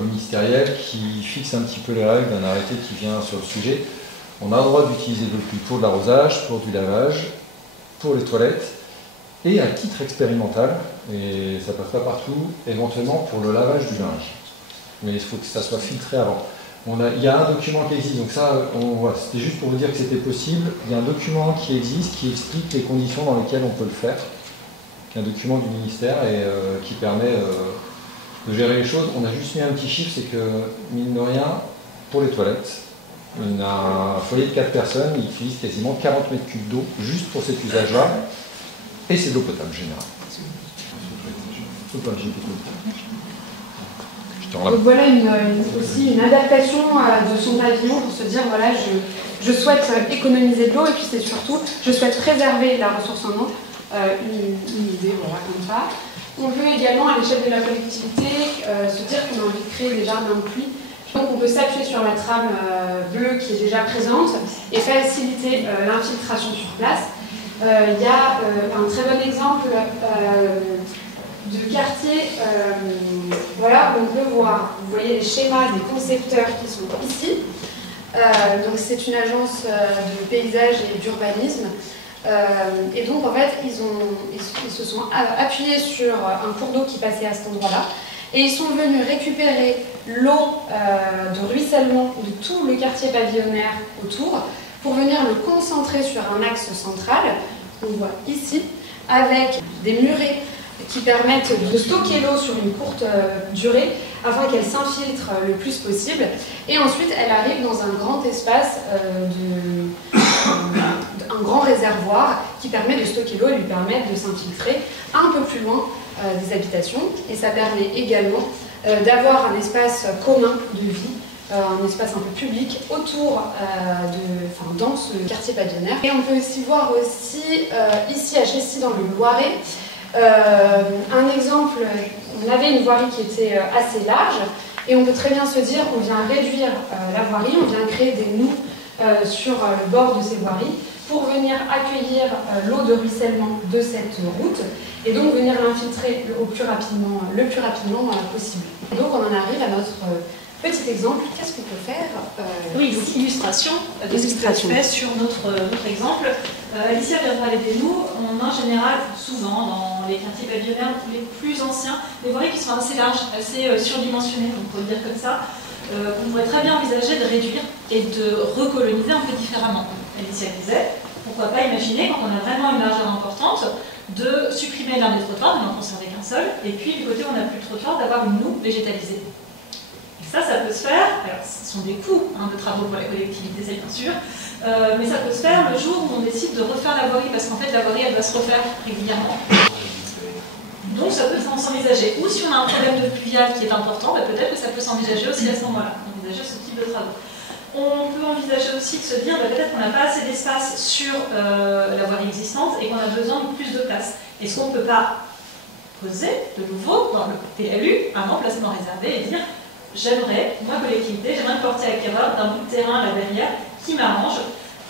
ministériel qui fixe un petit peu les règles d'un arrêté qui vient sur le sujet. On a le droit d'utiliser de l'eau de pluie pour de l'arrosage, pour du lavage, pour les toilettes, et à titre expérimental, et ça passe pas partout, éventuellement pour le lavage du linge. Mais il faut que ça soit filtré avant. Il y a un document qui existe, donc ça, c'était juste pour vous dire que c'était possible. Il y a un document qui existe qui explique les conditions dans lesquelles on peut le faire. Un document du ministère et qui permet de gérer les choses. On a juste mis un petit chiffre, c'est que, mine de rien, pour les toilettes, un foyer de 4 personnes il utilise quasiment 40 mètres cubes d'eau juste pour cet usage-là, et c'est de l'eau potable générale. Donc voilà aussi une adaptation de son pavillon pour se dire, voilà, je souhaite économiser de l'eau, et puis c'est surtout, je souhaite préserver la ressource en eau. Une idée, voilà, comme ça. On peut également, à l'échelle de la collectivité, se dire qu'on a envie de créer des jardins de pluie. Donc on peut s'appuyer sur la trame bleue qui est déjà présente et faciliter l'infiltration sur place. Il y a un très bon exemple de quartier, voilà, où on peut voir, vous voyez les schémas des concepteurs qui sont ici. Donc c'est une agence de paysage et d'urbanisme. Et donc en fait, ils se sont appuyés sur un cours d'eau qui passait à cet endroit-là. Et ils sont venus récupérer l'eau de ruissellement de tout le quartier pavillonnaire autour pour venir le concentrer sur un axe central, qu'on voit ici, avec des murets qui permettent de stocker l'eau sur une courte durée afin qu'elle s'infiltre le plus possible. Et ensuite, elle arrive dans un grand espace, un grand réservoir qui permet de stocker l'eau et lui permet de s'infiltrer un peu plus loin des habitations. Et ça permet également d'avoir un espace commun de vie, un espace un peu public autour dans ce quartier pavillonnaire. Et on peut aussi voir aussi ici à Chessy dans le Loiret, un exemple, on avait une voirie qui était assez large et on peut très bien se dire on vient réduire la voirie, on vient créer des nous sur le bord de ces voiries pour venir accueillir l'eau de ruissellement de cette route et donc venir l'infiltrer le plus rapidement possible. Et donc on en arrive à notre petit exemple. Qu'est-ce qu'on peut faire Oui, donc illustration de ce qui peut être fait sur notre exemple. Alicia vient de parler des nous. On a en général, souvent, dans les quartiers pavillonnaires les plus anciens, des voiries qui sont assez larges, assez surdimensionnées, on peut le dire comme ça, qu'on pourrait très bien envisager de réduire et de recoloniser un peu différemment. Alicia disait, pourquoi pas imaginer, quand on a vraiment une largeur importante, de supprimer l'un des trottoirs, de n'en conserver qu'un seul, et puis du côté où on n'a plus de trottoir, d'avoir une noue végétalisée. Ça peut se faire, alors ce sont des coûts de travaux pour la collectivité, c'est bien sûr, mais ça peut se faire le jour où on décide de refaire la voirie, parce qu'en fait la voirie elle va se refaire régulièrement. Donc ça peut s'envisager. Ou si on a un problème de pluvial qui est important, peut-être que ça peut s'envisager aussi à ce moment-là, envisager ce type de travaux. On peut envisager aussi de se dire peut-être qu'on n'a pas assez d'espace sur la voirie existante et qu'on a besoin de plus de place. Est-ce qu'on ne peut pas poser de nouveau dans le PLU un emplacement réservé et dire j'aimerais, moi collectivité, j'aimerais me porter acquéreur d'un bout de terrain à la verrière qui m'arrange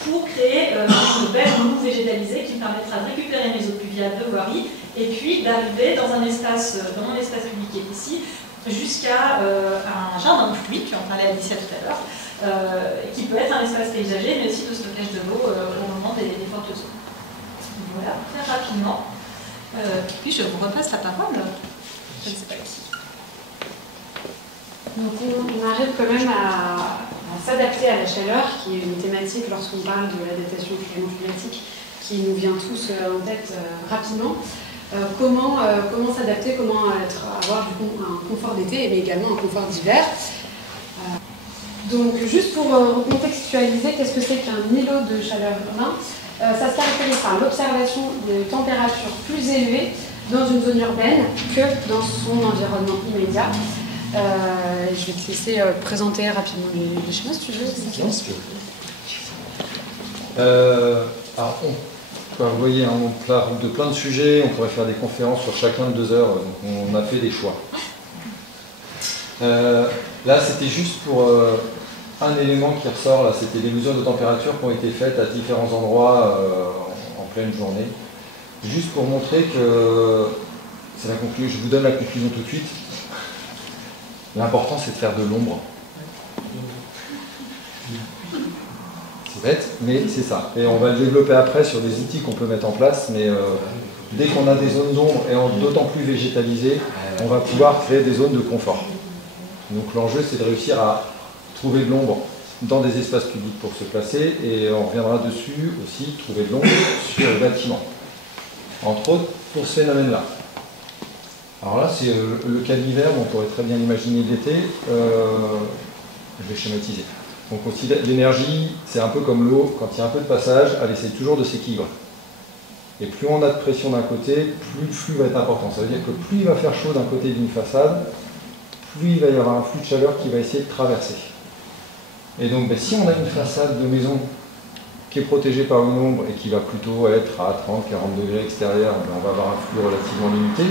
pour créer une belle noue végétalisée qui me permettra de récupérer mes eaux pluviales de voirie et puis d'arriver dans un espace, dans mon espace public qui est ici, jusqu'à un jardin public, on parlait Alicia tout à l'heure, qui peut être un espace paysager mais aussi de stockage de l'eau au moment des fortes eaux. Voilà, très rapidement. Puis je vous repasse la parole. Je ne sais pas qui. Donc on arrive quand même à s'adapter à la chaleur, qui est une thématique lorsqu'on parle de l'adaptation climatique qui nous vient tous en tête rapidement. Comment s'adapter, comment avoir un confort d'été, mais également un confort d'hiver. Donc juste pour recontextualiser, qu'est-ce que c'est qu'un îlot de chaleur urbain? Ça se caractérise par l'observation de températures plus élevées dans une zone urbaine que dans son environnement immédiat. Je vais te laisser présenter rapidement les schémas si tu veux. Alors, vous voyez, on parle de plein de sujets, on pourrait faire des conférences sur chacun de 2 heures, donc on a fait des choix. Là, c'était juste pour un élément qui ressort, là, c'était les mesures de température qui ont été faites à différents endroits en pleine journée. Juste pour montrer que, c'est la conclusion, je vous donne la conclusion tout de suite. L'important, c'est de faire de l'ombre. C'est bête, mais c'est ça. Et on va le développer après sur des outils qu'on peut mettre en place, mais dès qu'on a des zones d'ombre, et d'autant plus végétalisées, on va pouvoir créer des zones de confort. Donc l'enjeu, c'est de réussir à trouver de l'ombre dans des espaces publics pour se placer, et on reviendra dessus aussi, trouver de l'ombre sur le bâtiment. Entre autres, pour ce phénomène-là. Alors là, c'est le cas de l'hiver, on pourrait très bien l'imaginer l'été. Je vais schématiser. Donc aussi, l'énergie, c'est un peu comme l'eau, quand il y a un peu de passage, elle essaie toujours de s'équilibrer. Et plus on a de pression d'un côté, plus le flux va être important. Ça veut dire que plus il va faire chaud d'un côté d'une façade, plus il va y avoir un flux de chaleur qui va essayer de traverser. Et donc, si on a une façade de maison qui est protégée par une ombre et qui va plutôt être à 30-40 degrés extérieur, on va avoir un flux relativement limité.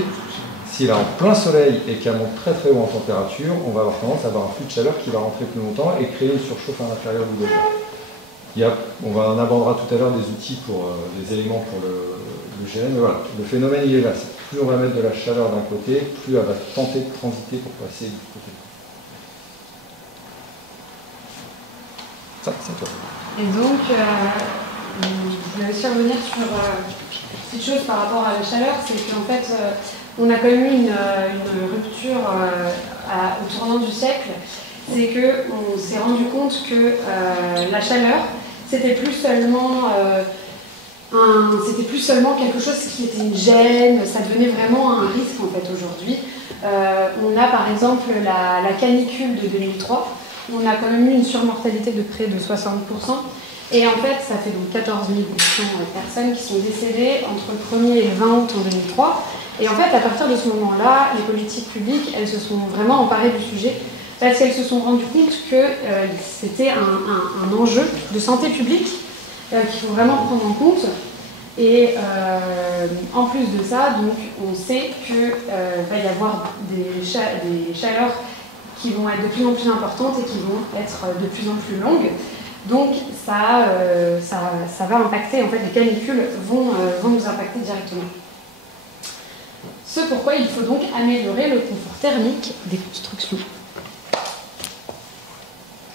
Si elle est en plein soleil et qu'elle monte très très haut en température, on va avoir tendance à avoir un flux de chaleur qui va rentrer plus longtemps et créer une surchauffe à l'intérieur du logement. On abordera tout à l'heure des outils pour des éléments pour le gérer, mais voilà, le phénomène il est là. Plus on va mettre de la chaleur d'un côté, plus elle va tenter de transiter pour passer du côté. Ça, c'est toi. Et donc, je voulais aussi revenir sur une petite chose par rapport à la chaleur, c'est qu'en fait, on a quand même eu une rupture au tournant du siècle. C'est qu'on s'est rendu compte que la chaleur, c'était plus seulement quelque chose qui était une gêne, ça devenait vraiment un risque en fait aujourd'hui. On a par exemple la canicule de 2003, on a quand même eu une surmortalité de près de 60%, et en fait ça fait donc 14 800 personnes qui sont décédées entre le 1er et le 20 août en 2003, et en fait à partir de ce moment-là, les politiques publiques, elles se sont vraiment emparées du sujet, parce qu'elles se sont rendues compte que c'était un enjeu de santé publique qu'il faut vraiment prendre en compte. Et en plus de ça, donc, on sait qu'il va y avoir des chaleurs qui vont être de plus en plus importantes et qui vont être de plus en plus longues. Donc ça va impacter, en fait, les canicules vont nous impacter directement. Ce pourquoi il faut donc améliorer le confort thermique des constructions.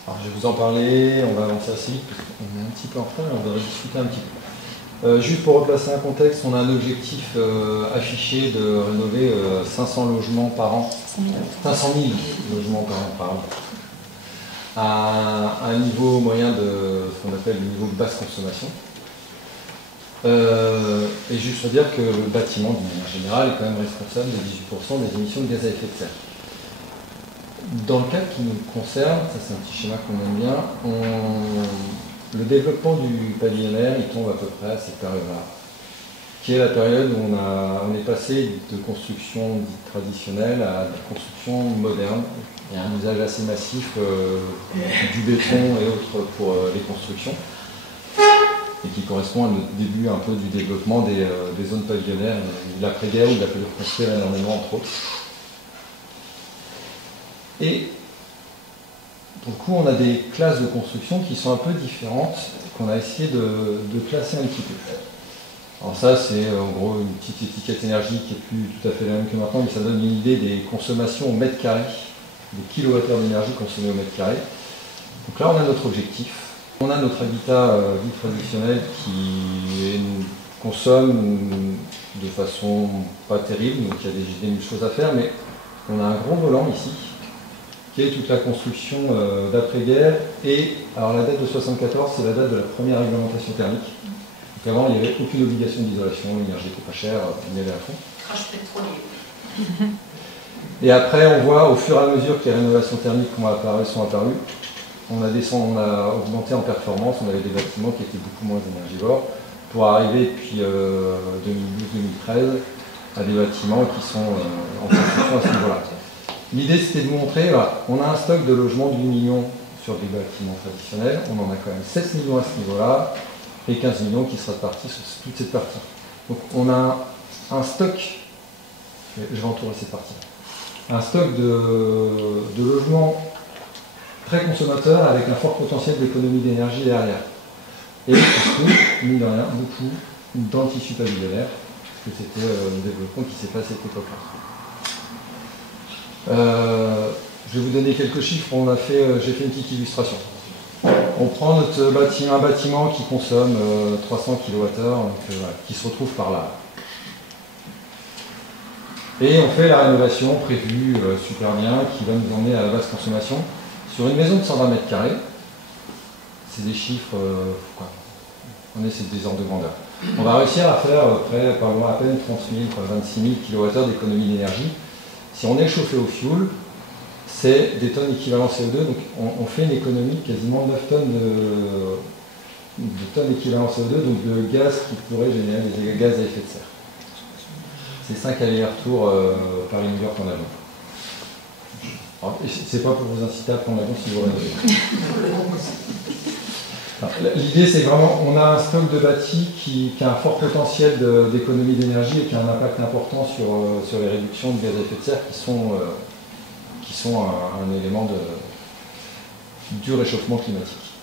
Alors, je vais vous en parler, on va avancer assez vite parce qu'on est un petit peu en retard et on va rediscuter un petit peu. Juste pour replacer un contexte, on a un objectif affiché de rénover 500 logements par an, 500 000 logements par an, à un niveau moyen de ce qu'on appelle le niveau de basse consommation. Et juste pour dire que le bâtiment, d'une manière générale, est quand même responsable de 18% des émissions de gaz à effet de serre. Dans le cas qui nous concerne, ça c'est un petit schéma qu'on aime bien, le développement du pavillonnaire, il tombe à peu près à cette période-là, qui est la période où on est passé de construction dite traditionnelle à de construction moderne. Il y a un usage assez massif du béton et autres pour les constructions, et qui correspond à notre début un peu du développement des zones pavillonnaires, de l'après-guerre où il a fallu construire énormément entre autres. Et pour le coup, on a des classes de construction qui sont un peu différentes, qu'on a essayé de classer un petit peu. Alors ça, c'est en gros une petite étiquette énergie qui n'est plus tout à fait la même que maintenant, mais ça donne une idée des consommations au mètre carré, des kilowattheures d'énergie consommés au mètre carré. Donc là, on a notre objectif. On a notre habitat dit traditionnel qui consomme de façon pas terrible, donc il y a des choses à faire, mais on a un gros volant ici, qui est toute la construction d'après-guerre. Et alors la date de 1974, c'est la date de la première réglementation thermique. Donc avant, il n'y avait aucune obligation d'isolation, l'énergie n'était pas chère, on y allait à fond. Crash pétrolier. Et après, on voit au fur et à mesure que les rénovations thermiques sont apparues, on a augmenté en performance, on avait des bâtiments qui étaient beaucoup moins énergivores, pour arriver depuis 2012-2013 à des bâtiments qui sont en construction à ce niveau-là. L'idée, c'était de vous montrer, voilà, on a un stock de logements de 8 millions sur des bâtiments traditionnels, on en a quand même 7 millions à ce niveau-là, et 15 millions qui sera répartis sur toute cette partie. Donc on a un stock, je vais entourer cette partie, un stock de logements très consommateurs avec un fort potentiel d'économie d'énergie derrière. Et surtout, mine de rien, beaucoup dans le tissu pavillonnaire, parce que c'était le développement qui s'est fait à cette époque-là. Je vais vous donner quelques chiffres, j'ai fait une petite illustration. On prend un bâtiment qui consomme 300 kWh, qui se retrouve par là. Et on fait la rénovation prévue super bien, qui va nous emmener à la basse consommation. Sur une maison de 120 mètres carrés, c'est des chiffres, on est sur des ordres de grandeur. On va réussir à faire par loin à peine 30 000, 26 000 kWh d'économie d'énergie. Si on est chauffé au fioul, c'est des tonnes équivalent CO2, donc on fait une économie de quasiment 9 tonnes de tonnes équivalent CO2, donc de gaz qui pourrait générer des gaz à effet de serre. C'est 5 allers-retours Paris-New York en avion. C'est pas pour vous inciter à prendre l'avion si vous rénovez. L'idée, c'est vraiment, on a un stock de bâti qui a un fort potentiel d'économie d'énergie et qui a un impact important sur les réductions de gaz à effet de serre qui sont un élément du réchauffement climatique.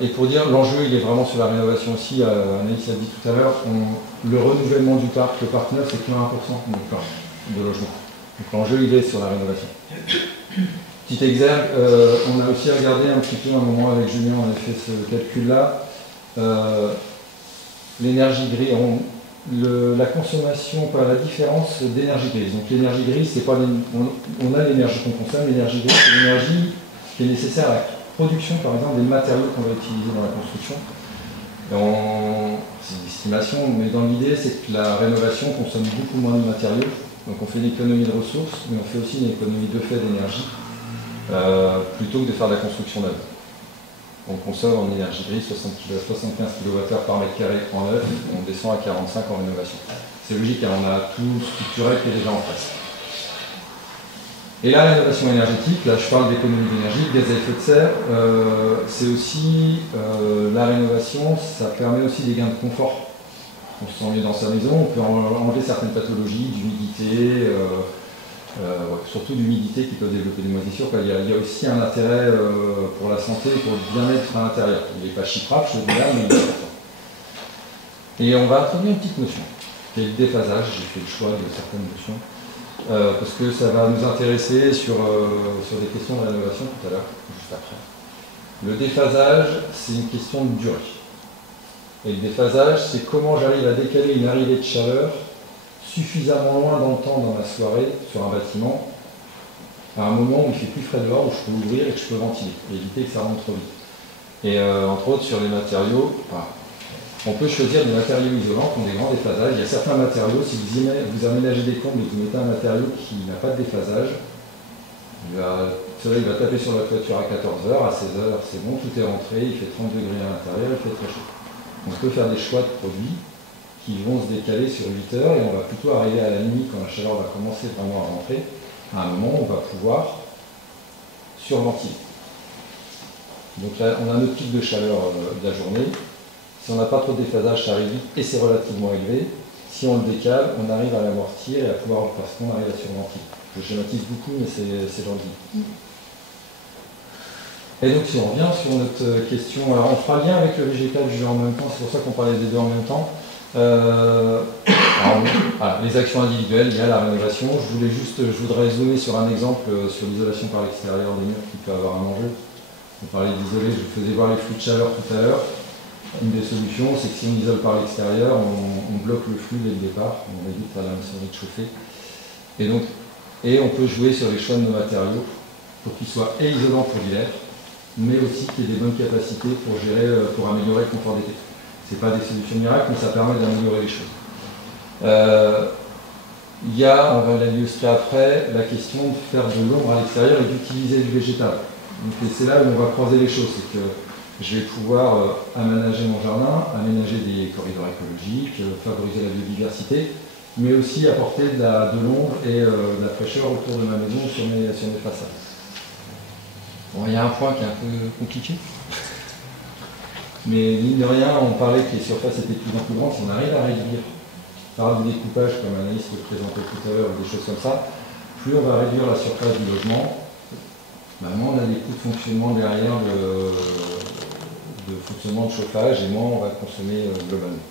Et pour dire, l'enjeu, il est vraiment sur la rénovation aussi. Anaïs l'a dit tout à l'heure, le renouvellement du parc, le parc neuf, c'est que 1% de logement. Donc l'enjeu, il est sur la rénovation. Petit exergue, on a aussi regardé un petit peu un moment avec Julien, on a fait ce calcul-là. l'énergie grise, la consommation, pas la différence d'énergie grise. Donc l'énergie grise, c'est pas on a l'énergie qu'on consomme, l'énergie grise, c'est l'énergie qui est nécessaire à la production, par exemple, des matériaux qu'on va utiliser dans la construction. C'est une estimation, mais dans l'idée, c'est que la rénovation consomme beaucoup moins de matériaux. Donc on fait une économie de ressources, mais on fait aussi une économie de fait d'énergie, plutôt que de faire de la construction neuve. On consomme en énergie grise 75 kWh par mètre carré en neuf, on descend à 45 en rénovation. C'est logique, hein, on a tout structurel qui est déjà en place. Et la rénovation énergétique, là je parle d'économie d'énergie, de gaz à effet de serre, c'est aussi la rénovation, ça permet aussi des gains de confort. On se sent mieux dans sa maison, on peut enlever certaines pathologies, d'humidité, surtout l'humidité qui peut développer des moisissures. Il y a aussi un intérêt pour la santé et pour le bien-être à l'intérieur. Il n'est pas chiffrable, je dis là, mais il est important. Et on va introduire une petite notion, qui est le déphasage. J'ai fait le choix de certaines notions, parce que ça va nous intéresser sur des questions de rénovation tout à l'heure, juste après. Le déphasage, c'est une question de durée. Et le déphasage, c'est comment j'arrive à décaler une arrivée de chaleur suffisamment loin dans le temps dans ma soirée sur un bâtiment, à un moment où il fait plus frais dehors, où je peux ouvrir et que je peux ventiler, et éviter que ça rentre trop vite. Et entre autres sur les matériaux, on peut choisir des matériaux isolants qui ont des grands déphasages. Il y a certains matériaux, si vous aménagez des combles et que vous mettez un matériau qui n'a pas de déphasage, le soleil va taper sur la toiture à 14h, à 16h c'est bon, tout est rentré, il fait 30 degrés à l'intérieur, il fait très chaud. On peut faire des choix de produits qui vont se décaler sur 8 heures et on va plutôt arriver à la nuit quand la chaleur va commencer vraiment à rentrer, à un moment où on va pouvoir surventiler. Donc là, on a notre pic de chaleur de la journée. Si on n'a pas trop de déphasage, ça arrive vite et c'est relativement élevé. Si on le décale, on arrive à l'amortir et à pouvoir, parce qu'on arrive à surventiler. Je schématise beaucoup, mais c'est gentil. Et donc si on revient sur notre question, alors on fera lien avec le végétal du en même temps, c'est pour ça qu'on parlait des deux en même temps. Voilà, les actions individuelles, il y a la rénovation. Je voudrais zoomer sur un exemple sur l'isolation par l'extérieur des murs qui peut avoir un enjeu. On parlait d'isoler, je vous faisais voir les flux de chaleur tout à l'heure. Une des solutions, c'est que si on isole par l'extérieur, on bloque le flux dès le départ, on évite à la maçonnerie de chauffer. Et on peut jouer sur les choix de nos matériaux pour qu'ils soient isolants pour l'hiver, mais aussi qu'il y ait des bonnes capacités pour améliorer le confort d'été. Ce n'est pas des solutions miracles, mais ça permet d'améliorer les choses. Il y a, on va l'illustrer après, la question de faire de l'ombre à l'extérieur et d'utiliser du végétal. C'est là où on va croiser les choses. C'est que je vais pouvoir aménager mon jardin, aménager des corridors écologiques, favoriser la biodiversité, mais aussi apporter de l'ombre et de la fraîcheur autour de ma maison sur mes façades. Bon, il y a un point qui est un peu compliqué. Mais mine de rien, on parlait que les surfaces étaient de plus en plus grandes. Si on arrive à réduire par du découpage, comme Anaïs le présentait tout à l'heure, ou des choses comme ça, plus on va réduire la surface du logement, moins on a des coûts de fonctionnement derrière de fonctionnement de chauffage, et moins on va consommer globalement.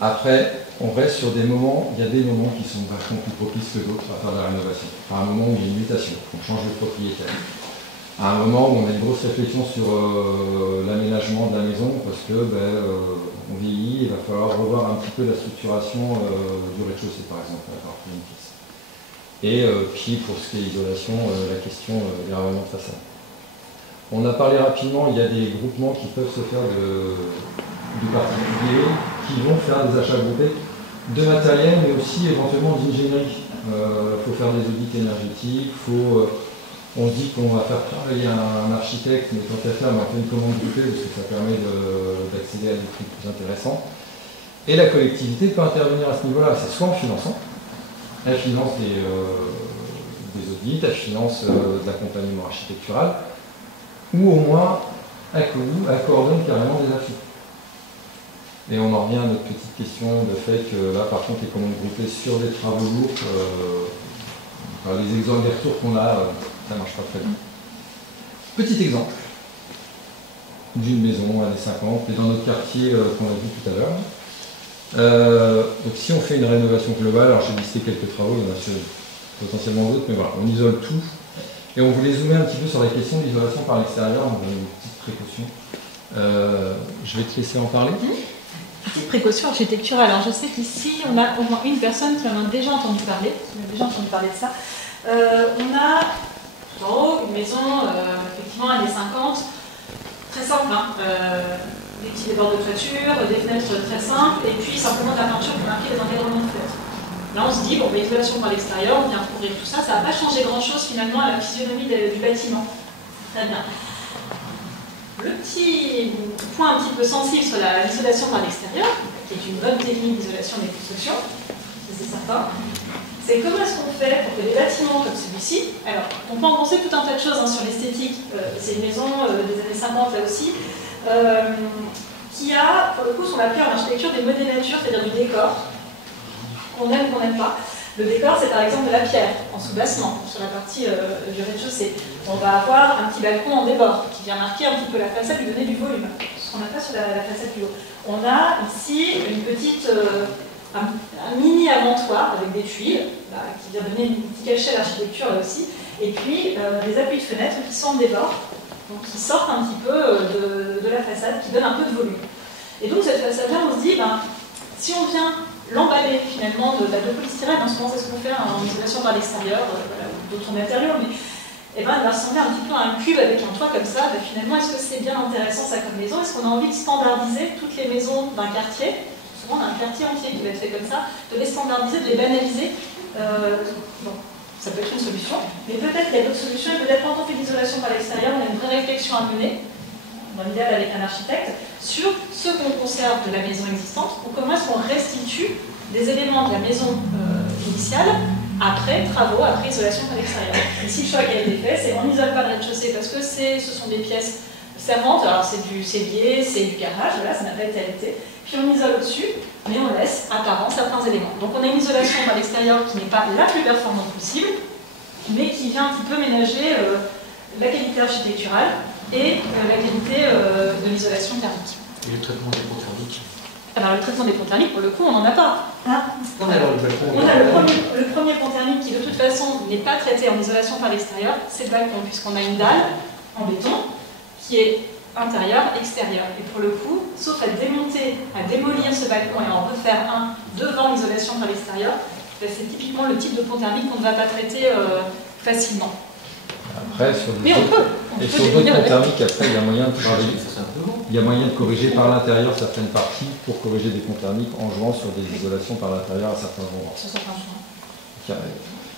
Après, on reste sur des moments, il y a des moments qui sont vachement plus propices que d'autres à faire de la rénovation. À un moment où il y a une mutation, on change de propriétaire. À un moment où on a une grosse réflexion sur l'aménagement de la maison, parce que on vieillit, il va falloir revoir un petit peu la structuration du rez-de-chaussée, par exemple, à part une pièce. Et puis pour ce qui est isolation, la question des ravalements de façade. On a parlé rapidement, il y a des groupements qui peuvent se faire du particulier, qui vont faire des achats groupés de matériel, mais aussi éventuellement d'ingénierie. Il faut faire des audits énergétiques, on se dit qu'on va faire travailler un architecte, mais tant qu'à faire, on fait une commande groupée parce que ça permet d'accéder à des trucs plus intéressants. Et la collectivité peut intervenir à ce niveau-là, c'est soit en finançant, elle finance des audits, elle finance de l'accompagnement architectural, ou au moins elle coordonne carrément des affaires. Et on en revient à notre petite question de fait que là par contre les commandes groupées sur des travaux lourds, les exemples des retours qu'on a, ça ne marche pas très bien. Petit exemple d'une maison années 50, et dans notre quartier qu'on a vu tout à l'heure. Donc si on fait une rénovation globale, alors j'ai listé quelques travaux, il y en a potentiellement d'autres, mais voilà, on isole tout. Et on voulait zoomer un petit peu sur la question de l'isolation par l'extérieur, on a une petite précaution. Je vais te laisser en parler. Petite précaution architecturale. Alors je sais qu'ici, on a au moins une personne qui en a déjà entendu parler, de ça. On a en haut une maison, effectivement, années 50, très simple, hein, des petits débords de toiture, des fenêtres très simples, et puis simplement de la peinture pour marquer les encadrements de fenêtres. Là, on se dit, bon, l'isolation par l'extérieur, on vient recouvrir tout ça, ça ne va pas changer grand-chose finalement à la physionomie du bâtiment. Très bien. Le petit point un petit peu sensible sur l'isolation par l'extérieur, qui est une bonne technique d'isolation des constructions, c'est sympa, c'est comment est-ce qu'on fait pour que les bâtiments comme celui-ci, alors on peut en penser tout un tas de choses hein, sur l'esthétique, c'est une maison des années 50 là aussi, qui a, pour le coup, ce qu'on appelle en architecture des modélatures, c'est-à-dire du décor, qu'on aime, qu'on n'aime pas. Le décor, c'est par exemple de la pierre, en sous-bassement, sur la partie du rez-de-chaussée. On va avoir un petit balcon en débord, qui vient marquer un petit peu la façade, lui donner du volume, ce qu'on n'a pas sur la façade plus haut. On a ici une petite, un mini avantoir avec des tuiles, là, qui vient donner une petite cachet à l'architecture là aussi, et puis des appuis de fenêtres qui sont en débord, donc qui sortent un petit peu de la façade, qui donnent un peu de volume. Et donc cette façade-là, on se dit, ben, si on vient l'emballer finalement de polystyrène, en ce moment c'est ce qu'on fait en isolation par l'extérieur, voilà, d'autres en intérieur, mais eh ben, elle va ressembler un petit peu à un cube avec un toit comme ça. Ben, finalement, est-ce que c'est bien intéressant ça comme maison? Est-ce qu'on a envie de standardiser toutes les maisons d'un quartier? Souvent on a un quartier entier qui va être fait comme ça, de les standardiser, de les banaliser. Bon, ça peut être une solution, mais peut-être qu'il y a d'autres solutions, et peut-être quand on fait l'isolation par l'extérieur, on a une vraie réflexion à mener, dans l'idéal avec un architecte, sur ce qu'on conserve de la maison existante, ou comment est-ce qu'on restitue des éléments de la maison initiale après travaux, après isolation par l'extérieur. Ici, le choix qui a été fait, c'est on n'isole pas le rez-de-chaussée parce que ce sont des pièces servantes, alors c'est du cellier, c'est du garage, voilà, ça n'a pas été arrêté. Puis on isole au-dessus, mais on laisse apparent certains éléments. Donc on a une isolation par l'extérieur qui n'est pas la plus performante possible, mais qui vient un petit peu ménager la qualité architecturale et la qualité de l'isolation thermique. Et le traitement des ponts thermiques? Alors le traitement des ponts thermiques, pour le coup, on n'en a pas. Hein, non, alors, on a le premier pont thermique qui, de toute façon, n'est pas traité en isolation par l'extérieur, c'est le balcon, puisqu'on a une dalle en béton qui est intérieur-extérieur. Et pour le coup, sauf à démonter, à démolir ce balcon et en refaire un devant l'isolation par l'extérieur, ben, c'est typiquement le type de pont thermique qu'on ne va pas traiter facilement. Après, sur d'autres ponts thermiques, après, il y a moyen de travailler. Il y a moyen de corriger par l'intérieur certaines parties pour corriger des ponts thermiques en jouant sur des isolations par l'intérieur à certains endroits.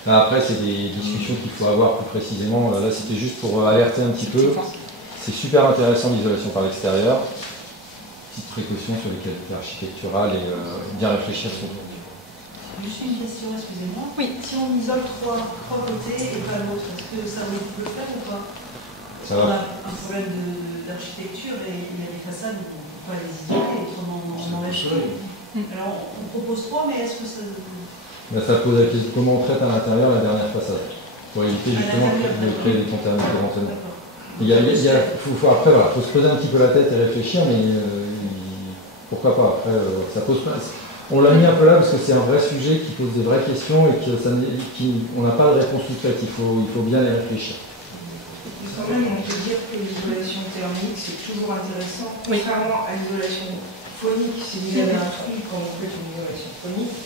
Là, après, c'est des discussions qu'il faut avoir plus précisément. Là, c'était juste pour alerter un petit peu. C'est super intéressant l'isolation par l'extérieur. Petite précaution sur les qualités architecturales et bien réfléchir sur tout. Juste une question, excusez-moi. Oui. Si on isole trois côtés et pas l'autre, est-ce que ça peut le faire ou pas? Ça on va. a un problème d'architecture et il y a des façades où on ne peut pas les isoler, autrement on enlève tout. Alors on propose trois, mais est-ce que ça... Là, ça pose la question comment on traite à l'intérieur la dernière façade pour éviter justement de créer des ponts thermiques éventuellement. Après, faut se poser un petit peu la tête et réfléchir, mais pourquoi pas. Après, ça pose pas. On l'a mis un peu là parce que c'est un vrai sujet qui pose des vraies questions et on n'a pas de réponse toute faite. Il faut bien les réfléchir. Quand même, on peut dire que l'isolation thermique, c'est toujours intéressant. Oui. Contrairement à l'isolation phonique, si vous avez un trou quand vous faites une isolation phonique,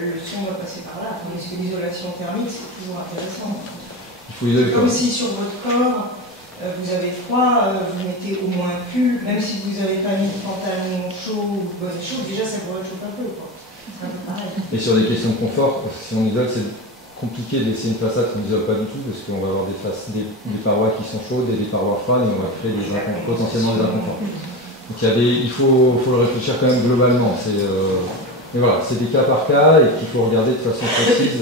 le son va passer par là. Tandis que l'isolation thermique, c'est toujours intéressant. Il faut isoler comme si sur votre corps, vous avez froid, vous mettez au moins un pull, même si vous n'avez pas mis de pantalon chaud ou de bonne chaud, déjà ça vous réchauffe un peu. C'est un peu pareil. Et sur des questions de confort, si on isole, c'est compliqué de laisser une façade qu'on n'isole pas du tout parce qu'on va avoir des parois qui sont chaudes et des parois froides et on va créer potentiellement des inconforts. Donc il faut le réfléchir quand même globalement. Mais voilà, c'est des cas par cas et qu'il faut regarder de façon précise.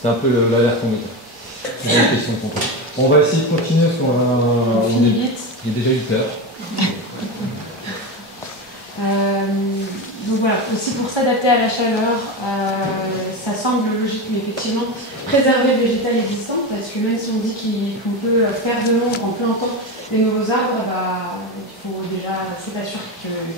C'est un peu l'alerte qu'on met. C'est une question de confort. On va essayer de continuer parce qu'on il est déjà 8 heures. Donc voilà, aussi pour s'adapter à la chaleur, ça semble logique, mais effectivement, préserver le végétal existant, parce que même si on dit qu'on peut faire de l'ombre en plein temps les nouveaux arbres, il faut déjà, c'est pas sûr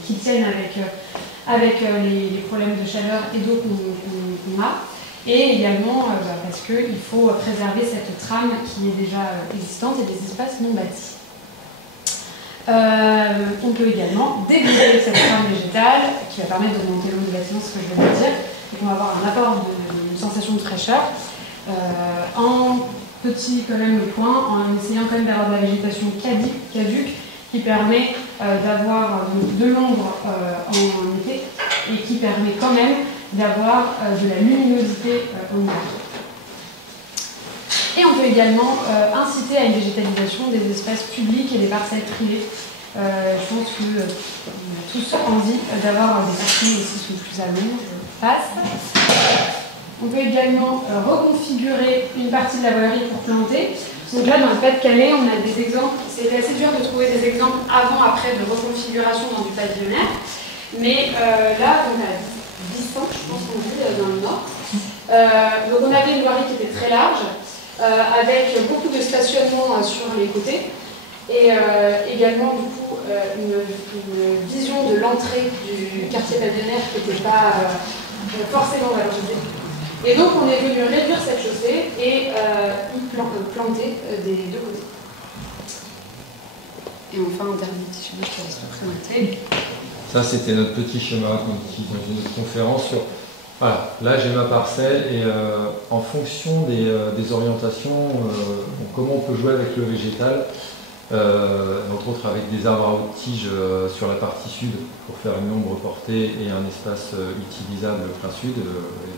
qu'ils tiennent avec les problèmes de chaleur et d'eau qu'on a. Et également parce qu'il faut préserver cette trame qui est déjà existante et des espaces non bâtis. On peut également déguiser cette trame végétale qui va permettre d'augmenter l'eau de bâtiment, ce que je viens de dire, et on va avoir un apport d'une sensation de fraîcheur en petit quand même le point, en essayant quand même d'avoir de la végétation caduque qui permet d'avoir de l'ombre en été et qui permet quand même d'avoir de la luminosité en hiver. Et on peut également inciter à une végétalisation des espaces publics et des parcelles privées. Je pense qu'on a tous envie d'avoir des parties aussi qui sont plus à l'ombre. Je passe. On peut également reconfigurer une partie de la voirie pour planter. Donc là, dans le Pas-de-Calais, on a des exemples. C'est assez dur de trouver des exemples avant-après de reconfiguration dans du pavillonnaire. Mais là, on a 10 ans, je pense qu'on dit, dans le nord. Donc on avait une voirie qui était très large, avec beaucoup de stationnement sur les côtés. Et également, du coup, une vision de l'entrée du quartier pavillonnaire qui n'était pas forcément valorisée. Et donc, on est venu réduire cette chaussée et y planter des deux côtés. Et enfin, un dernier petit schéma, je te laisse le présenter. Ça, c'était notre petit schéma qu'on utilise dans une autre conférence sur... Voilà, là j'ai ma parcelle et en fonction des orientations, comment on peut jouer avec le végétal, entre autres avec des arbres à haute tige sur la partie sud pour faire une ombre portée et un espace utilisable plein sud,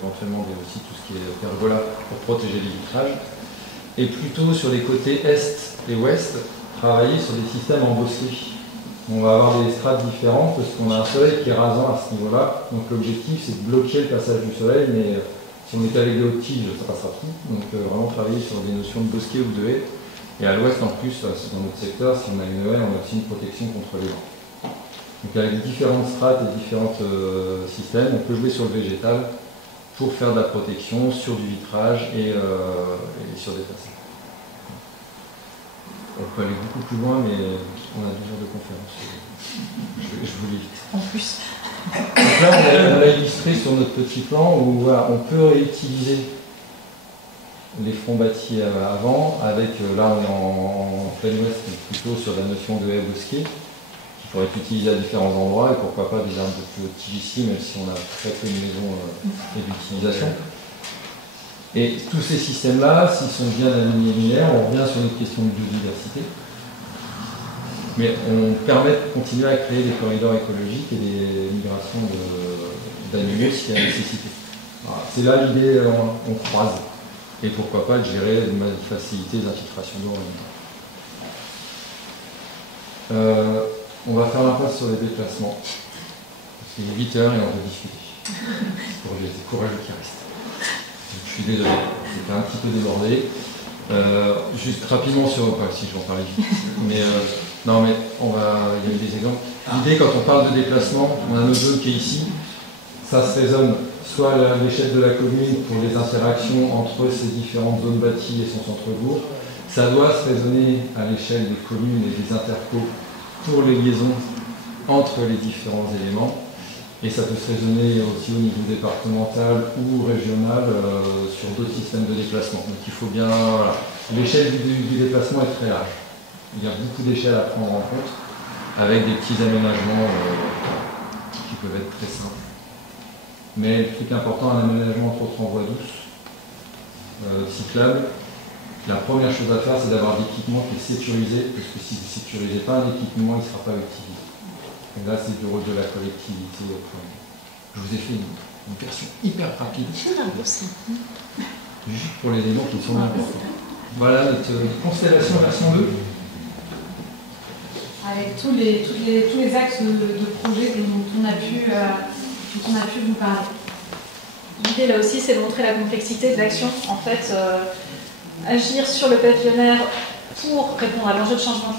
éventuellement aussi tout ce qui est pergola pour protéger les vitrages, et plutôt sur les côtés est et ouest, travailler sur des systèmes embosqués. On va avoir des strates différentes parce qu'on a un soleil qui est rasant à ce niveau-là. Donc l'objectif c'est de bloquer le passage du soleil, mais si on est avec des hautes tiges, ça passera tout. Donc vraiment travailler sur des notions de bosquet ou de haie. Et à l'ouest en plus, dans notre secteur, si on a une haie, on a aussi une protection contre les vents. Donc avec différentes strates et différents systèmes, on peut jouer sur le végétal pour faire de la protection sur du vitrage et sur des façades. On peut aller beaucoup plus loin, mais on a 2 jours de conférence. Je vous l'évite. En plus. Donc là, on l'a illustré sur notre petit plan où voilà, on peut réutiliser les fronts bâtis avant, avec, là on est en plein ouest, plutôt sur la notion de haie bosquée, qui pourrait être utilisée à différents endroits, et pourquoi pas des arbres de plus haute tige ici, même si on a très peu de maisons et d'utilisation. Et tous ces systèmes-là, s'ils sont bien alignés linéaires, on revient sur une question de biodiversité, mais on permet de continuer à créer des corridors écologiques et des migrations d'animaux s'il y a nécessité. Voilà. C'est là l'idée, on croise. Et pourquoi pas le gérer de faciliter les infiltrations d'eau. On va faire l'impasse sur les déplacements. C'est 8 heures et on va discuter. Pour les courageux qui restent. Je suis désolé, c'était un petit peu débordé. Juste rapidement sur... Enfin, si je vais en parler vite. Mais non, mais il y a eu des exemples. L'idée, quand on parle de déplacement, on a notre zone qui est ici. Ça se raisonne soit à l'échelle de la commune pour les interactions entre ces différentes zones bâties et son centre-bourg. Ça doit se raisonner à l'échelle des communes et des intercos pour les liaisons entre les différents éléments. Et ça peut se raisonner aussi au niveau départemental ou régional sur d'autres systèmes de déplacement. Donc il faut bien... Voilà. L'échelle du déplacement est très large. Il y a beaucoup d'échelles à prendre en compte, avec des petits aménagements qui peuvent être très simples. Mais le truc important, un aménagement entre autres en voie douce, cyclable, la première chose à faire, c'est d'avoir l'équipement qui est sécurisé, parce que si vous ne sécurisez pas un équipement, il ne sera pas utilisé. Et là, c'est du rôle de la collectivité. Je vous ai fait une version hyper rapide. Juste pour les éléments qui sont importants. Voilà notre constellation version 2. Avec tous les axes de projet dont on a pu vous parler. L'idée là aussi, c'est de montrer la complexité de l'action. En fait, agir sur le pavillonnaire pour répondre à l'enjeu du changement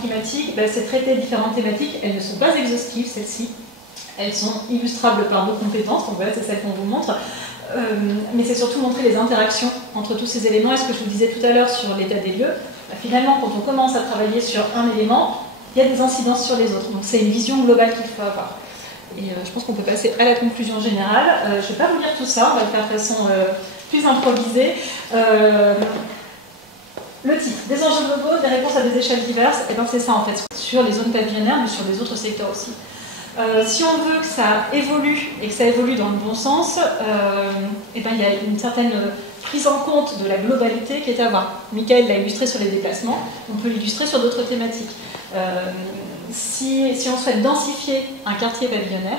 climatique, c'est traiter différentes thématiques. Elles ne sont pas exhaustives, celles-ci. Elles sont illustrables par nos compétences, donc voilà, c'est celle qu'on vous montre. Mais c'est surtout montrer les interactions entre tous ces éléments. Et ce que je vous disais tout à l'heure sur l'état des lieux, finalement, quand on commence à travailler sur un élément, il y a des incidences sur les autres. Donc c'est une vision globale qu'il faut avoir. Et je pense qu'on peut passer à la conclusion générale. Je ne vais pas vous lire tout ça, on va le faire de façon plus improvisée. Le titre, des enjeux globaux, des réponses à des échelles diverses, et bien c'est ça en fait, sur les zones pavillonnaires, mais sur les autres secteurs aussi. Si on veut que ça évolue, et que ça évolue dans le bon sens, et ben il y a une certaine prise en compte de la globalité qui est à avoir. Michael l'a illustré sur les déplacements, on peut l'illustrer sur d'autres thématiques. Si on souhaite densifier un quartier pavillonnaire,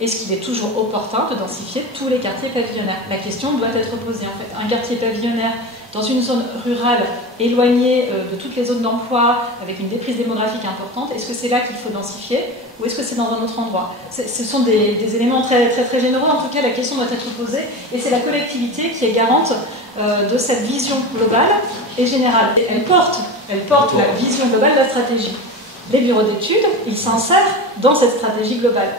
est-ce qu'il est toujours opportun de densifier tous les quartiers pavillonnaires? La question doit être posée en fait. Un quartier pavillonnaire dans une zone rurale éloignée de toutes les zones d'emploi, avec une déprise démographique importante, est-ce que c'est là qu'il faut densifier ou est-ce que c'est dans un autre endroit? Ce sont des éléments très, très, très généreux. En tout cas, la question doit être posée et c'est la collectivité qui est garante de cette vision globale et générale. Et elle porte la vision globale de la stratégie. Les bureaux d'études, ils s'insèrent dans cette stratégie globale.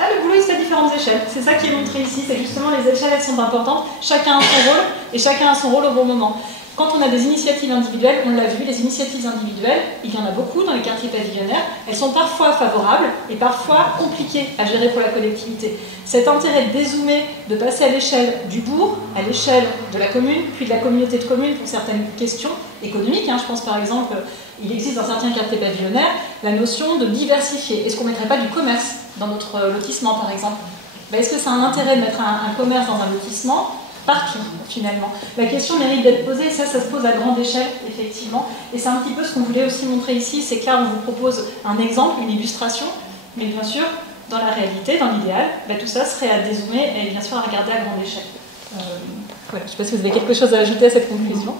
Le boulot, c'est à différentes échelles. C'est ça qui est montré ici. C'est justement les échelles, elles sont importantes. Chacun a son rôle et chacun a son rôle au bon moment. Quand on a des initiatives individuelles, on l'a vu, les initiatives individuelles, il y en a beaucoup dans les quartiers pavillonnaires. Elles sont parfois favorables et parfois compliquées à gérer pour la collectivité. Cet intérêt de dézoomer, de passer à l'échelle du bourg, à l'échelle de la commune, puis de la communauté de communes pour certaines questions économiques. Je pense par exemple, il existe dans certains quartiers pavillonnaires la notion de diversifier. Est-ce qu'on ne mettrait pas du commerce dans notre lotissement par exemple? Est-ce que ça a un intérêt de mettre un commerce dans un lotissement? Partout, finalement. La question mérite d'être posée, ça se pose à grande échelle, effectivement. Et c'est un petit peu ce qu'on voulait aussi montrer ici, c'est que là, on vous propose un exemple, une illustration, mais bien sûr, dans la réalité, dans l'idéal, tout ça serait à dézoomer et bien sûr à regarder à grande échelle. Voilà, je ne sais pas si vous avez quelque chose à ajouter à cette conclusion.